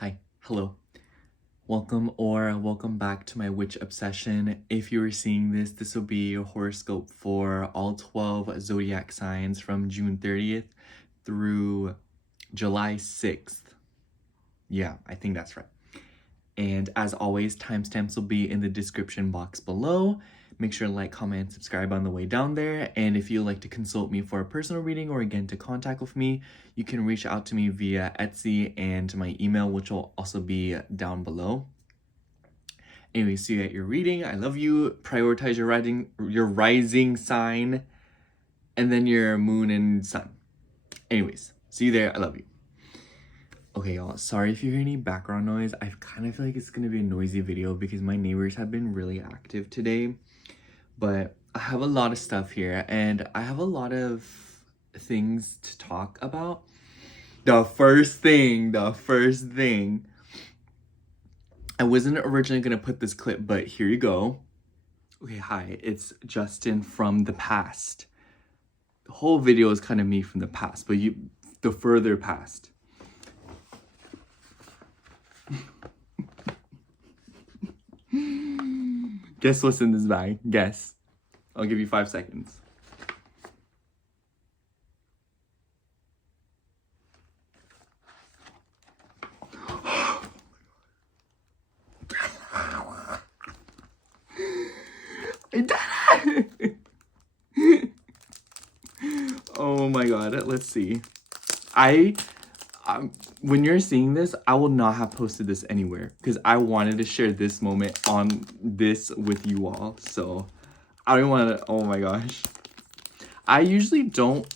Hi, hello. Welcome back to my witch obsession. If you are seeing this, this will be your horoscope for all 12 zodiac signs from June 30th through July 6th. Yeah, I think that's right. And as always, timestamps will be in the description box below. Make sure to like, comment, and subscribe on the way down there. And if you'd like to consult me for a personal reading or again to contact with me, you can reach out to me via Etsy and my email, which will also be down below. Anyway, see you at your reading. I love you. Prioritize your rising sign, and then your moon and sun. Anyways, see you there. I love you. Okay, y'all, sorry if you hear any background noise. I kind of feel like it's gonna be a noisy video because my neighbors have been really active today. But I have a lot of stuff here, and I have a lot of things to talk about. The first thing, I wasn't originally gonna put this clip, but here you go. Okay, hi, it's Justin from the past. The whole video is kind of me from the past, but the further past. Guess what's in this bag? Guess. I'll give you 5 seconds. I did it! Oh my god, let's see. When you're seeing this, I will not have posted this anywhere because I wanted to share this moment on this with you all. So I don't want to, oh my gosh. I usually don't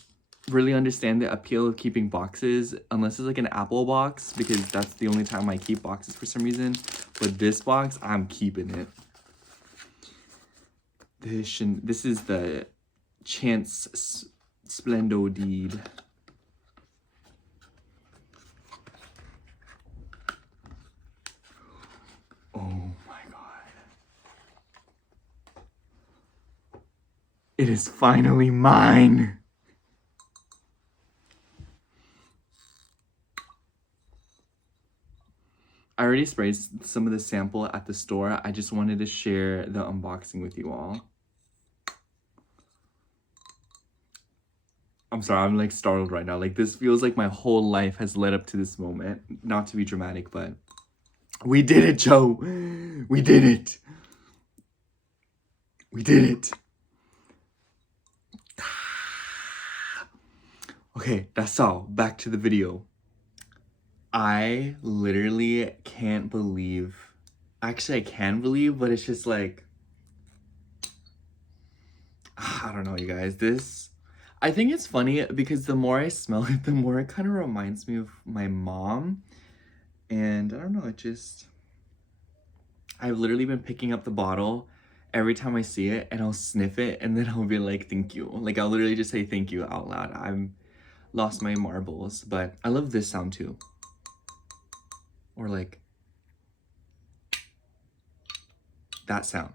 really understand the appeal of keeping boxes unless it's like an Apple box, because that's the only time I keep boxes for some reason. But this box, I'm keeping it. This is the Chance Splendo Deed. Oh my god. It is finally mine. I already sprayed some of the sample at the store. I just wanted to share the unboxing with you all. I'm sorry, I'm like startled right now. Like, this feels like my whole life has led up to this moment. Not to be dramatic, but we did it, Joe. We did it. We did it. Okay, that's all. Back to the video. I literally can't believe. Actually, I can believe, but it's just like, I don't know, you guys. I think it's funny because the more I smell it, the more it kind of reminds me of my mom. And I don't know, I've literally been picking up the bottle every time I see it, and I'll sniff it, and then I'll be like, thank you. Like, I'll literally just say thank you out loud. I'm lost my marbles, but I love this sound too. Or like that sound.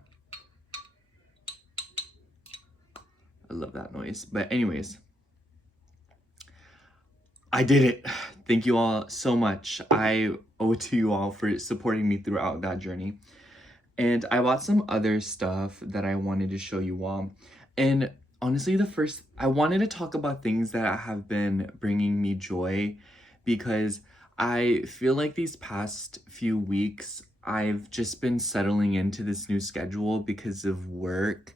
I love that noise. But anyways, I did it. Thank you all so much. I owe it to you all for supporting me throughout that journey. And I bought some other stuff that I wanted to show you all. And honestly, I wanted to talk about things that have been bringing me joy, because I feel like these past few weeks, I've just been settling into this new schedule because of work.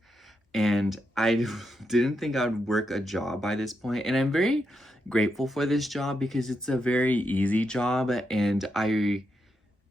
And I didn't think I would work a job by this point. And I'm very grateful for this job because it's a very easy job and I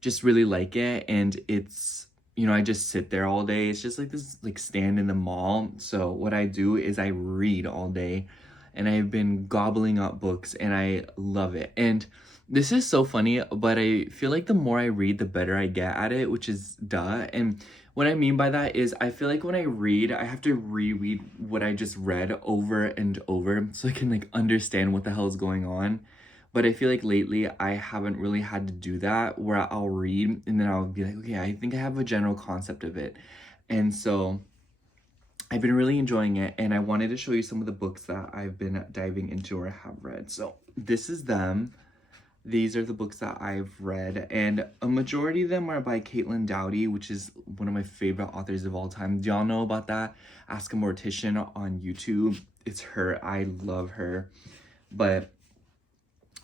just really like it. And it's, I just sit there all day. It's just like this like stand in the mall. So what I do is I read all day, and I've been gobbling up books and I love it. And this is so funny, but I feel like the more I read, the better I get at it, which is duh. And what I mean by that is I feel like when I read, I have to reread what I just read over and over so I can like understand what the hell is going on. But I feel like lately I haven't really had to do that, where I'll read and then I'll be like, okay, I think I have a general concept of it. And so I've been really enjoying it, and I wanted to show you some of the books that I've been diving into or have read. So this is them. these are the books that I've read, and a majority of them are by Caitlin Doughty, which is one of my favorite authors of all time. Do y'all know about that? Ask a Mortician on YouTube. It's her. I love her. But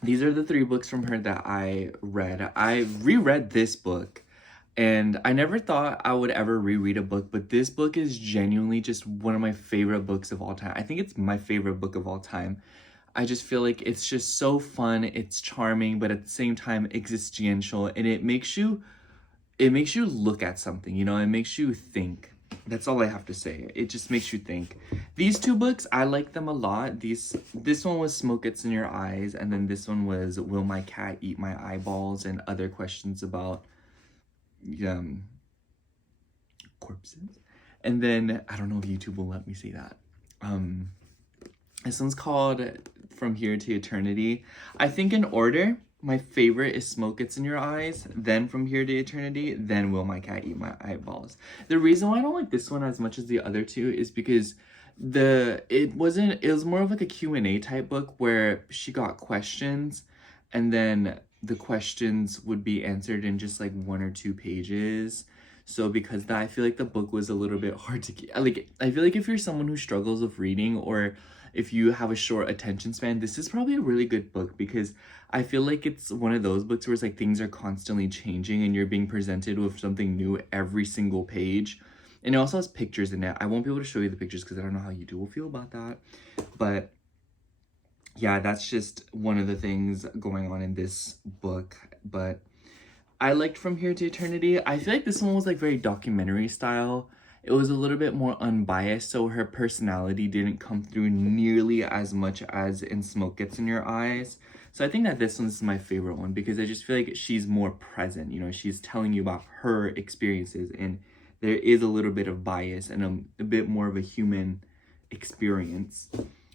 these are the 3 books from her that I read. I reread this book, and I never thought I would ever reread a book, but this book is genuinely just one of my favorite books of all time. I think it's my favorite book of all time. I just feel like it's just so fun, it's charming, but at the same time existential, and it makes you look at something, you know, it makes you think. That's all I have to say. It just makes you think. These 2 books, I like them a lot. This one was Smoke Gets in Your Eyes, and then this one was Will My Cat Eat My Eyeballs, and other questions about corpses. And then I don't know if YouTube will let me say that. This one's called From Here to Eternity. I think in order, my favorite is Smoke Gets in Your Eyes, then From Here to Eternity, then Will My Cat Eat My Eyeballs. The reason why I don't like this one as much as the other 2 is because it was more of like a Q&A type book where she got questions, and then the questions would be answered in just like 1 or 2 pages. So because that, I feel like the book was a little bit hard to keep. Like, I feel like if you're someone who struggles with reading, or if you have a short attention span, this is probably a really good book, because I feel like it's one of those books where it's like things are constantly changing and you're being presented with something new every single page. And it also has pictures in it. I won't be able to show you the pictures because I don't know how you two will feel about that. But yeah, that's just one of the things going on in this book. But I liked From Here to Eternity. I feel like this one was like very documentary style. It was a little bit more unbiased, so her personality didn't come through nearly as much as in Smoke Gets in Your Eyes. So I think that this one's my favorite one, because I just feel like she's more present. You know, she's telling you about her experiences, and there is a little bit of bias and a bit more of a human experience.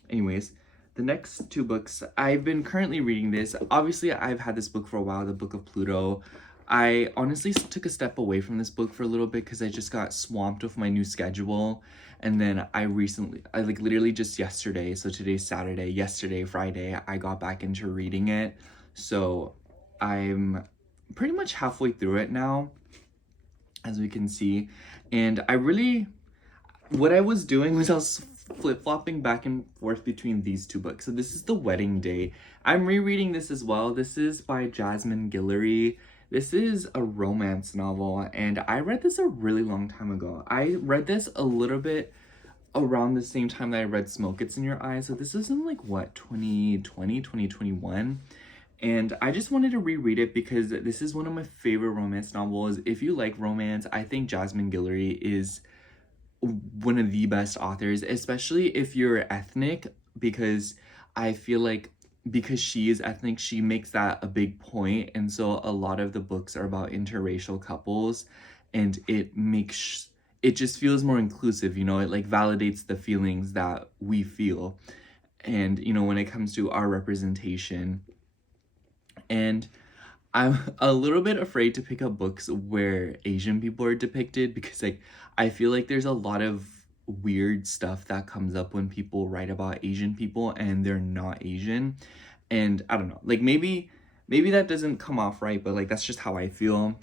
Anyways, the next 2 books, I've been currently reading this. Obviously, I've had this book for a while, the Book of Pluto. I honestly took a step away from this book for a little bit because I just got swamped with my new schedule. And then I like literally just yesterday, so today's Saturday, yesterday, Friday, I got back into reading it. So I'm pretty much halfway through it now, as we can see. And what I was doing was I was flip-flopping back and forth between these 2 books. So this is The Wedding Day. I'm rereading this as well. This is by Jasmine Guillory. This is a romance novel, and I read this a really long time ago. I read this a little bit around the same time that I read Smoke Gets in Your Eyes. So this is in like, what, 2020, 2021? And I just wanted to reread it because this is one of my favorite romance novels. If you like romance, I think Jasmine Guillory is one of the best authors, especially if you're ethnic, because I feel like because she is ethnic, she makes that a big point. And so a lot of the books are about interracial couples, and it just feels more inclusive, you know, it like validates the feelings that we feel. And, you know, when it comes to our representation. And I'm a little bit afraid to pick up books where Asian people are depicted, because like I feel like there's a lot of weird stuff that comes up when people write about Asian people and they're not Asian. And I don't know, like maybe that doesn't come off right, but like that's just how I feel.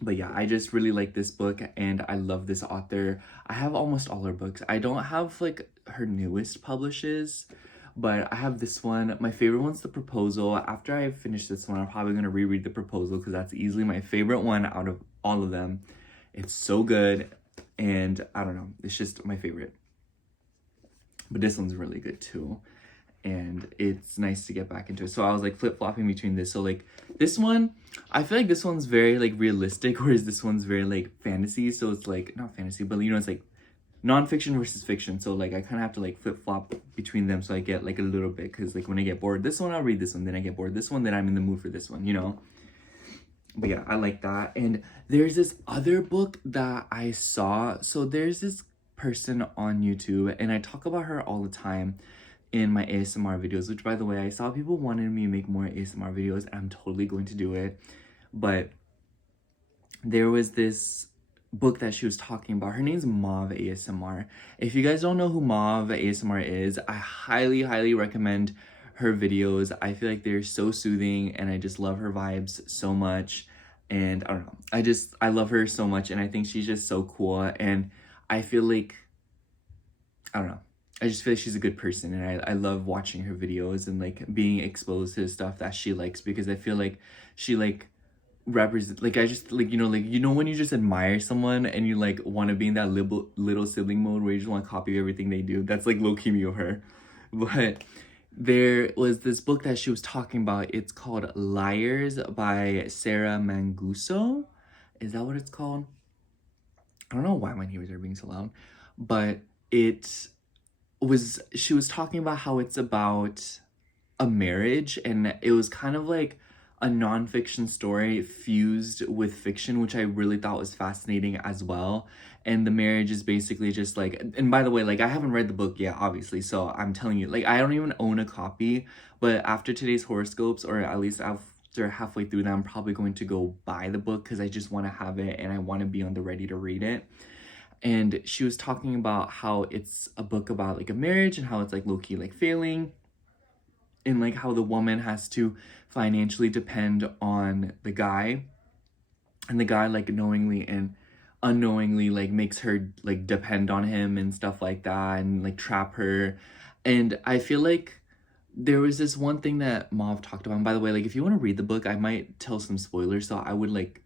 But yeah, I just really like this book, and I love this author. I have almost all her books. I don't have like her newest publishes, but I have this one. My favorite one's The Proposal. After I finish this one, I'm probably going to reread The Proposal, because that's easily my favorite one out of all of them. It's so good, and I don't know, it's just my favorite. But this one's really good too, and it's nice to get back into it. So I was like flip-flopping between this. So like this one, I feel like this one's very like realistic, whereas this one's very like fantasy. So it's like, not fantasy, but you know, it's like non-fiction versus fiction. So like I kind of have to like flip-flop between them, so I get like a little bit, because like when I get bored this one, I'll read this one, then I get bored this one, then I'm in the mood for this one, you know. But yeah, I like that. And there's this other book that I saw. So there's this person on YouTube, and I talk about her all the time in my ASMR videos, which by the way, I saw people wanted me to make more ASMR videos. I'm totally going to do it. But there was this book that she was talking about. Her name's Mauve ASMR. If you guys don't know who Mauve ASMR is, I highly recommend her videos. I feel like they're so soothing, and I just love her vibes so much. And I don't know, I love her so much, and I think she's just so cool. And I feel like, I don't know, I just feel like she's a good person, and I love watching her videos and like being exposed to the stuff that she likes, because I feel like she like represent, like I just like, like when you just admire someone and you like want to be in that little sibling mode where you just want to copy everything they do. That's like low-key me of her. But there was this book that she was talking about. It's called Liars by Sarah Manguso. Is that what it's called? I don't know why my neighbors are being so loud, but she was talking about how it's about a marriage, and it was kind of like a nonfiction story fused with fiction, which I really thought was fascinating as well. And the marriage is basically just like, and by the way, like I haven't read the book yet, obviously, so I'm telling you, like I don't even own a copy, but after today's horoscopes, or at least after halfway through that, I'm probably going to go buy the book, because I just want to have it and I want to be on the ready to read it. And she was talking about how it's a book about like a marriage, and how it's like low-key like failing, and like how the woman has to financially depend on the guy, and the guy like knowingly and unknowingly like makes her like depend on him and stuff like that, and like trap her. And I feel like there was this one thing that Mauve talked about, and by the way, like if you want to read the book, I might tell some spoilers, so I would like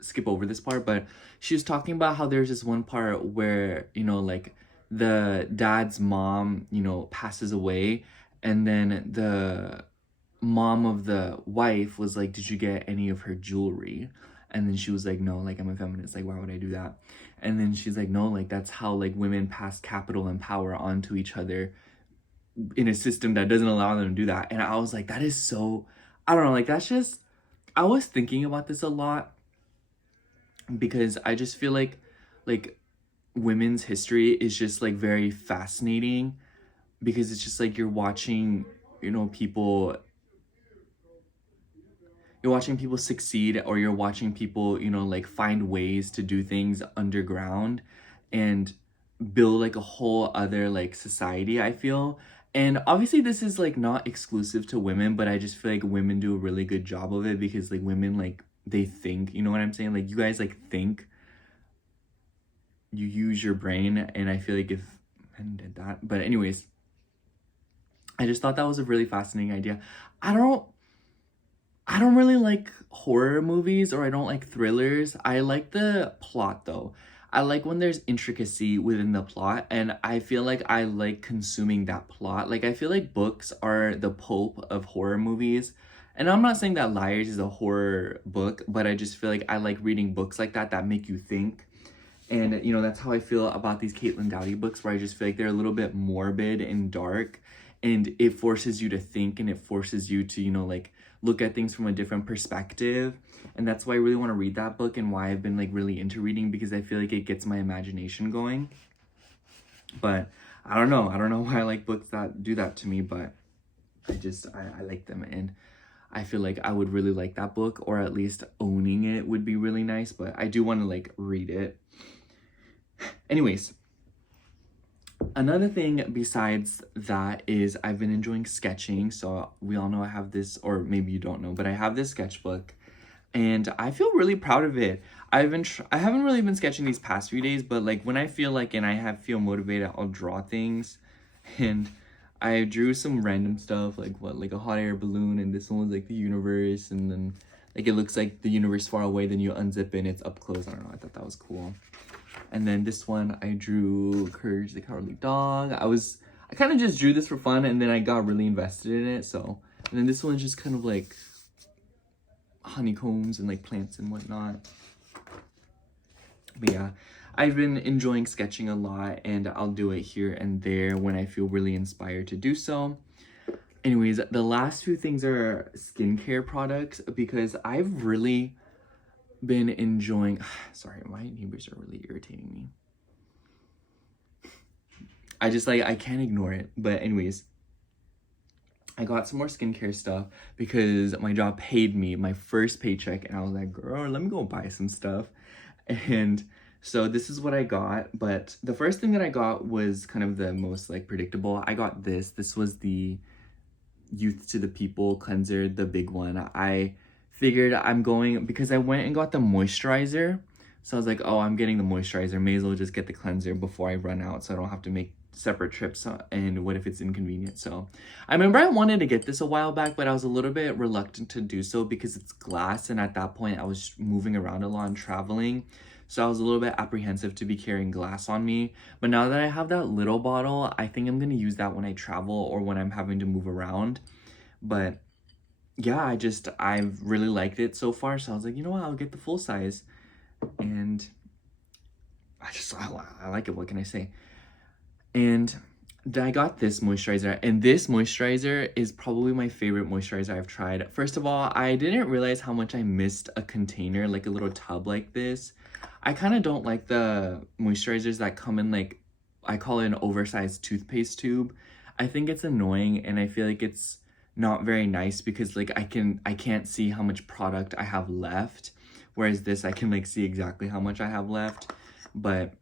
skip over this part. But she was talking about how there's this one part where, like the dad's mom, passes away, and then the mom of the wife was like, did you get any of her jewelry? And then she was like, no, like I'm a feminist, like why would I do that? And then she's like, no, like that's how like women pass capital and power onto each other in a system that doesn't allow them to do that. And I was like, that is so, I don't know, like that's just, I was thinking about this a lot, because I just feel like women's history is just like very fascinating, because it's just like you're watching people succeed, or you're watching people like find ways to do things underground and build like a whole other like society, I feel. And obviously this is like not exclusive to women, but I just feel like women do a really good job of it, because like women, like they think, you know what I'm saying, like you guys like think, you use your brain, and I feel like if men did that. But anyways, I just thought that was a really fascinating idea. I don't really like horror movies, or I don't like thrillers. I like the plot though. I like when there's intricacy within the plot, and I feel like I like consuming that plot. Like I feel like books are the pope of horror movies. And I'm not saying that Liars is a horror book, but I just feel like I like reading books like that make you think. And that's how I feel about these Caitlin Doughty books, where I just feel like they're a little bit morbid and dark, and it forces you to think, and it forces you to like look at things from a different perspective. And that's why I really want to read that book, and why I've been like really into reading, because I feel like it gets my imagination going. But I don't know why I like books that do that to me, but I like them, and I feel like I would really like that book, or at least owning it would be really nice. But I do want to like read it. Anyways, another thing besides that is I've been enjoying sketching. So we all know I have this, or maybe you don't know, but I have this sketchbook, and I feel really proud of it. I haven't really been sketching these past few days, but like when I feel like, and I feel motivated, I'll draw things. And I drew some random stuff, like like a hot air balloon, and this one was like the universe, and then like it looks like the universe far away, then you unzip it and it's up close. I don't know, I thought that was cool. And then this one I drew Courage the Cowardly Dog. I kind of just drew this for fun, and then I got really invested in it. So, and then this one's just kind of like honeycombs and like plants and whatnot. But yeah, I've been enjoying sketching a lot, and I'll do it here and there when I feel really inspired to do so. Anyways, the last few things are skincare products, because I've really been enjoying, sorry, my neighbors are really irritating me. I can't ignore it. But anyways, I got some more skincare stuff because my job paid me my first paycheck, and I was like, girl, let me go buy some stuff. And so this is what I got. But the first thing that I got was kind of the most like predictable. I got this. This was the Youth to the People cleanser, the big one. I figured I'm going, because I went and got the moisturizer. So I was like, oh, I'm getting the moisturizer. May as well just get the cleanser before I run out so I don't have to make separate trips. And what if it's inconvenient? So I remember I wanted to get this a while back, but I was a little bit reluctant to do so because it's glass. And at that point, I was moving around a lot and traveling. So I was a little bit apprehensive to be carrying glass on me. But now that I have that little bottle, I think I'm going to use that when I travel or when I'm having to move around. But yeah, I've really liked it so far. So I was like, you know what, I'll get the full size. And I like it. What can I say? And I got this moisturizer, and this moisturizer is probably my favorite moisturizer I've tried. First of all, I didn't realize how much I missed a container, like a little tub like this. I kind of don't like the moisturizers that come in, like, I call it an oversized toothpaste tube. I think it's annoying, and I feel like it's not very nice because, like, I can't see how much product I have left. Whereas this, I can, like, see exactly how much I have left. But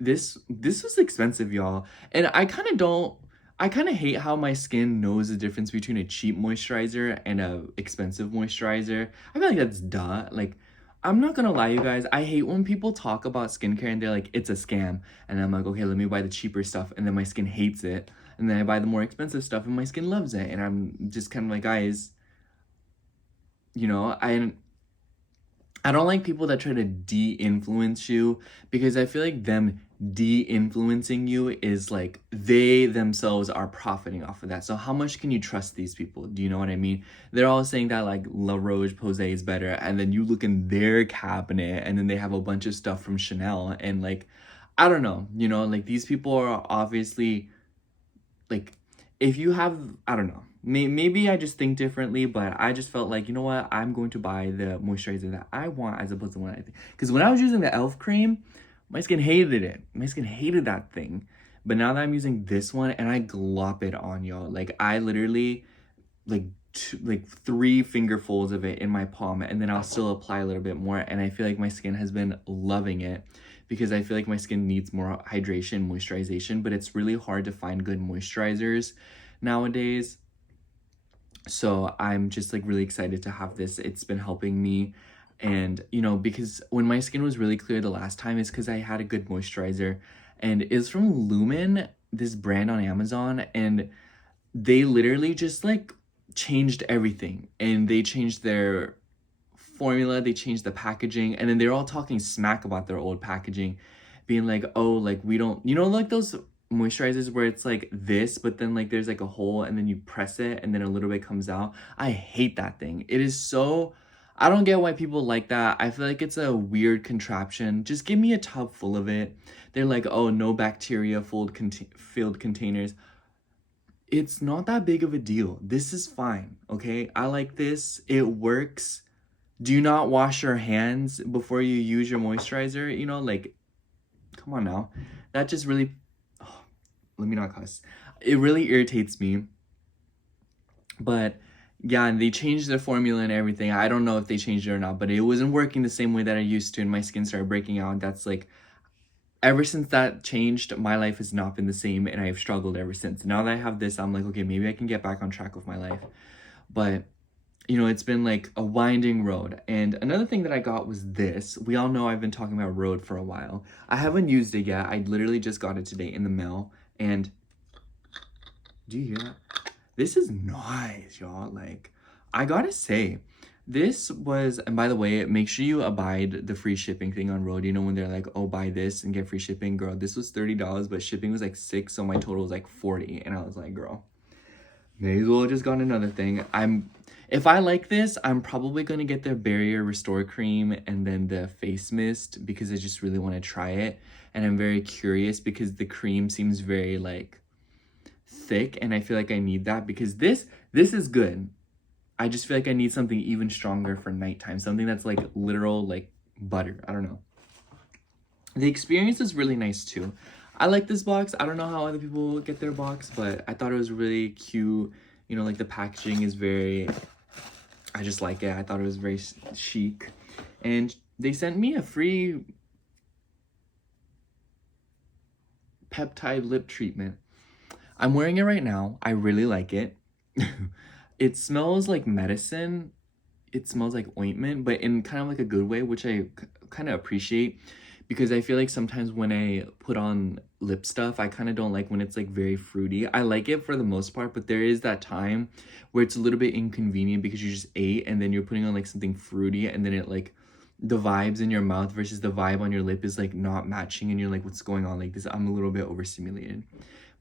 this was expensive, y'all. And I kind of hate how my skin knows the difference between a cheap moisturizer and a expensive moisturizer. I feel like that's duh. Like, I'm not gonna lie, you guys, I hate when people talk about skincare and they're like, it's a scam. And I'm like, okay, let me buy the cheaper stuff, and then my skin hates it. And then I buy the more expensive stuff and my skin loves it. And I'm just kind of like, guys, you know, I don't like people that try to de-influence you, because I feel like them de-influencing you is like they themselves are profiting off of that. So how much can you trust these people? Do you know what I mean? They're all saying that like La Roche-Posay is better, and then you look in their cabinet and then they have a bunch of stuff from Chanel, and like, I don't know, you know, like these people are obviously like, if you have, I don't know, maybe I just think differently, but I just felt like, you know what, I'm going to buy the moisturizer that I want as opposed to what I think. Because when I was using the e.l.f. cream, my skin hated it. My skin hated that thing. But now that I'm using this one, and I glop it on, y'all. Like, I literally, like 3 fingerfuls of it in my palm, and then I'll still apply a little bit more. And I feel like my skin has been loving it, because I feel like my skin needs more hydration, moisturization, but it's really hard to find good moisturizers nowadays. So I'm just like really excited to have this. It's been helping me. And, you know, because when my skin was really clear the last time, it's because I had a good moisturizer, and it's from Lumen, this brand on Amazon, and they literally just like changed everything, and they changed their formula, they changed the packaging, and then they're all talking smack about their old packaging, being like, oh, like we don't, you know, like those moisturizers where it's like this, but then like there's like a hole, and then you press it and then a little bit comes out. I hate that thing. It is so, I don't get why people like that. I feel like it's a weird contraption. Just give me a tub full of it. They're like, oh, no bacteria filled containers. It's not that big of a deal. This is fine, okay? I like this. It works. Do not wash your hands before you use your moisturizer. You know, like, come on now. That just really, oh, let me not cuss. It really irritates me. But yeah, and they changed the formula and everything. I don't know if they changed it or not, but it wasn't working the same way that I used to, and my skin started breaking out. That's like, ever since that changed, my life has not been the same, and I have struggled ever since. Now that I have this, I'm like, okay, maybe I can get back on track with my life. But, you know, it's been like a winding road. And another thing that I got was this. We all know I've been talking about Rhode for a while. I haven't used it yet. I literally just got it today in the mail. And do you hear that? This is nice, y'all. Like, I gotta say, this was, and by the way, make sure you abide the free shipping thing on Rhode. You know, when they're like, oh, buy this and get free shipping. Girl, this was $30, but shipping was like $6, so my total was like $40. And I was like, girl, may as well just got another thing. If I like this, I'm probably gonna get their Barrier Restore Cream and then the face mist, because I just really want to try it. And I'm very curious because the cream seems very like thick, and I feel like I need that, because this is good. I just feel like I need something even stronger for nighttime, something that's like literal like butter. I don't know. The experience is really nice too. I like this box. I don't know how other people get their box, but I thought it was really cute. You know, like the packaging is very, I just like it. I thought it was very chic. And they sent me a free peptide lip treatment. I'm wearing it right now. I really like it. It smells like medicine. It smells like ointment, but in kind of like a good way, which I kind of appreciate, because I feel like sometimes when I put on lip stuff, I kind of don't like when it's like very fruity. I like it for the most part, but there is that time where it's a little bit inconvenient because you just ate and then you're putting on like something fruity, and then it like the vibes in your mouth versus the vibe on your lip is like not matching, and you're like, what's going on? Like this, I'm a little bit overstimulated.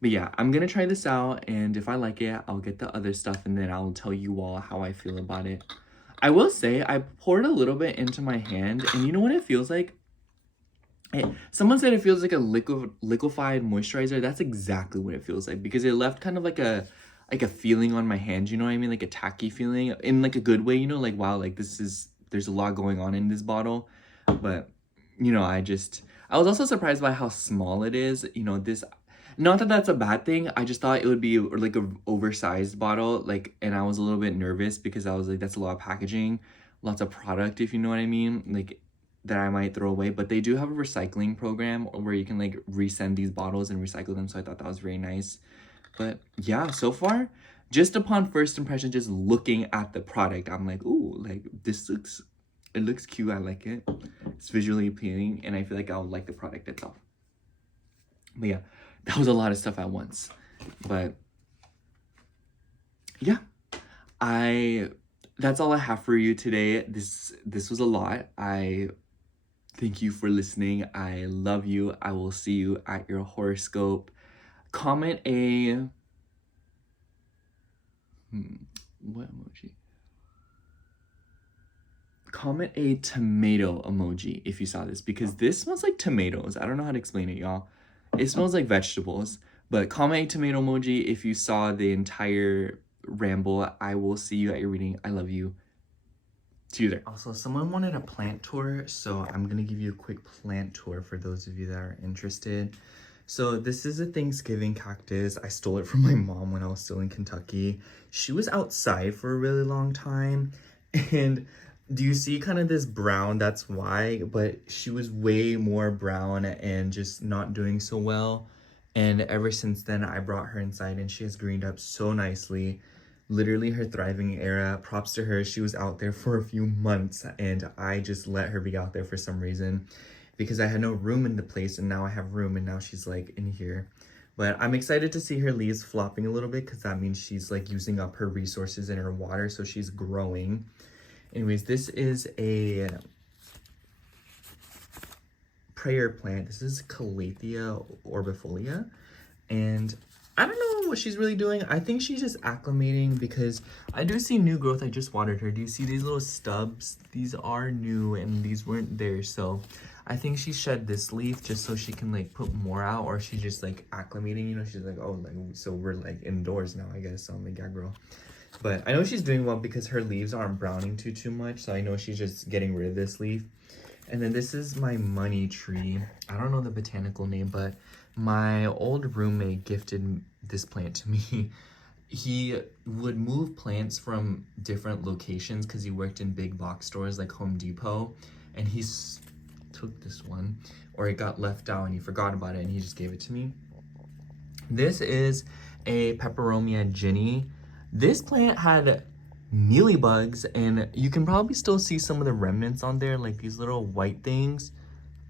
But yeah, I'm gonna try this out, and if I like it, I'll get the other stuff, and then I'll tell you all how I feel about it. I will say, I poured a little bit into my hand, and you know what it feels like? Someone said it feels like a liquefied moisturizer. That's exactly what it feels like, because it left kind of like a feeling on my hand, you know what I mean? Like a tacky feeling, in like a good way, you know, like, wow, like there's a lot going on in this bottle. But, you know, I was also surprised by how small it is, you know, not that that's a bad thing. I just thought it would be like a oversized bottle, like, and I was a little bit nervous because I was like, that's a lot of packaging, lots of product, if you know what I mean, like, that I might throw away. But they do have a recycling program where you can like resend these bottles and recycle them, so I thought that was very nice. But yeah, so far, just upon first impression, just looking at the product, I'm like, ooh, like it looks cute. I like it. It's visually appealing, and I feel like I'll like the product itself. But yeah, that was a lot of stuff at once. But yeah, that's all I have for you today. This was a lot. I thank you for listening. I love you. I will see you at your horoscope. Comment a what emoji? Comment a tomato emoji if you saw this, because this smells like tomatoes. I don't know how to explain it, y'all. It smells like vegetables. But comment a tomato emoji if you saw the entire ramble. I will see you at your reading. I love you. See you there. Also, someone wanted a plant tour, so I'm gonna give you a quick plant tour for those of you that are interested. So this is a Thanksgiving cactus. I stole it from my mom when I was still in Kentucky. She was outside for a really long time, and do you see kind of this brown? That's why, but she was way more brown and just not doing so well. And ever since then, I brought her inside, and she has greened up so nicely. Literally her thriving era. Props to her. She was out there for a few months, and I just let her be out there for some reason because I had no room in the place, and now I have room, and now she's like in here. But I'm excited to see her leaves flopping a little bit, because that means she's like using up her resources and her water, so she's growing. Anyways, this is a prayer plant. This is Calathea orbifolia, and I don't know what she's really doing. I think she's just acclimating, because I do see new growth. I just watered her. Do you see these little stubs? These are new, and these weren't there. So I think she shed this leaf just so she can like put more out, or she's just like acclimating, you know? She's like, oh, like, so we're like indoors now, I guess. So I'm like, yeah, girl. But I know she's doing well because her leaves aren't browning too much. So I know she's just getting rid of this leaf. And then this is my money tree. I don't know the botanical name, but my old roommate gifted this plant to me. He would move plants from different locations because he worked in big box stores like Home Depot. And he took this one, or it got left out and he forgot about it, and he just gave it to me. This is a Peperomia Ginny. This plant had mealybugs, and you can probably still see some of the remnants on there, like these little white things.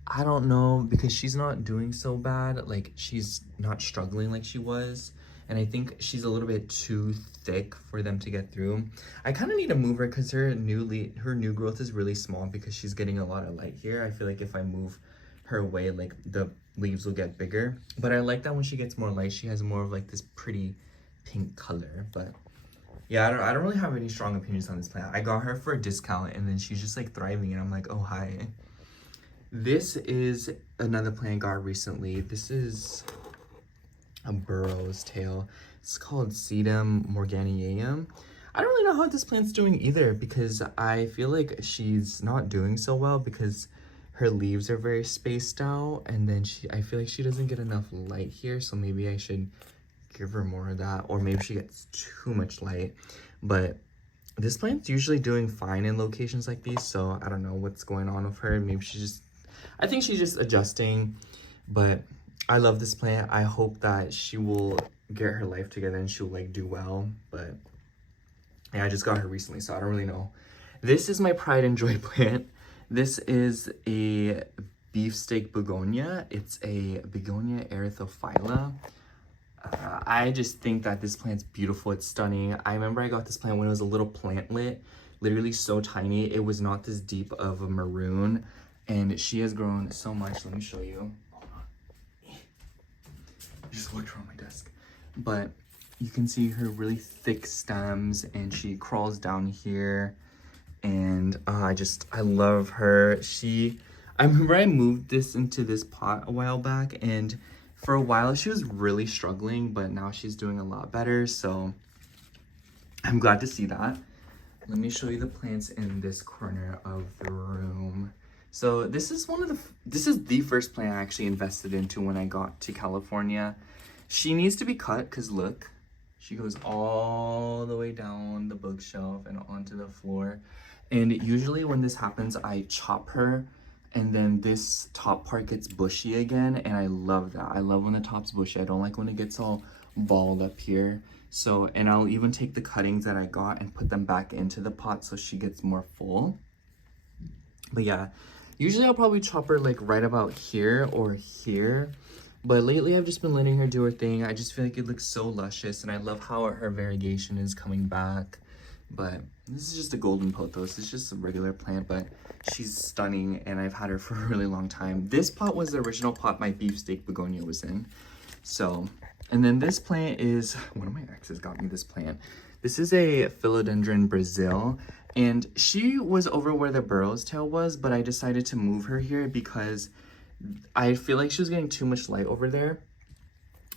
I don't know, because she's not doing so bad. Like, she's not struggling like she was, and I think she's a little bit too thick for them to get through. I kind of need to move her because her new growth is really small, because she's getting a lot of light here. I feel like if I move her away, like, the leaves will get bigger. But I like that when she gets more light, she has more of like this pretty pink color. But yeah, I don't really have any strong opinions on this plant. I got her for a discount, and then she's just like thriving, and I'm like, oh, hi. This is another plant I got recently. This is a burrow's tail. It's called Sedum morganiaeum. I don't really know how this plant's doing either, because I feel like she's not doing so well because her leaves are very spaced out, and then I feel like she doesn't get enough light here, so maybe I should give her more of that, or maybe she gets too much light. But this plant's usually doing fine in locations like these, so I don't know what's going on with her. Maybe I think she's just adjusting. But I love this plant. I hope that she will get her life together and she'll like do well. But Yeah, I just got her recently, so I don't really know. This is my pride and joy plant. This is a beefsteak begonia. It's a begonia erythrophylla. I just think that this plant's beautiful. It's stunning. I remember I got this plant when it was a little plantlet, literally so tiny. It was not this deep of a maroon, and she has grown so much. Let me show you. Hold on. I just walked around my desk. But you can see her really thick stems, and she crawls down here, and I love her. I remember I moved this into this pot a while back, and for a while she was really struggling, but now she's doing a lot better, so I'm glad to see that. Let me show you the plants in this corner of the room. So this is the first plant I actually invested into when I got to California. She needs to be cut because look, she goes all the way down the bookshelf and onto the floor. And usually when this happens, I chop her, and then this top part gets bushy again, and I love that. I love when the top's bushy. I don't like when it gets all balled up here. So, and I'll even take the cuttings that I got and put them back into the pot so she gets more full. But yeah, usually I'll probably chop her like right about here or here. But lately I've just been letting her do her thing. I just feel like it looks so luscious, and I love how her variegation is coming back. But this is just a golden pothos. It's just a regular plant, but she's stunning, and I've had her for a really long time. This pot was the original pot my beefsteak begonia was in. So, and then this plant is, one of my exes got me this plant. This is a Philodendron Brazil, and she was over where the burrow's tail was, but I decided to move her here because I feel like she was getting too much light over there.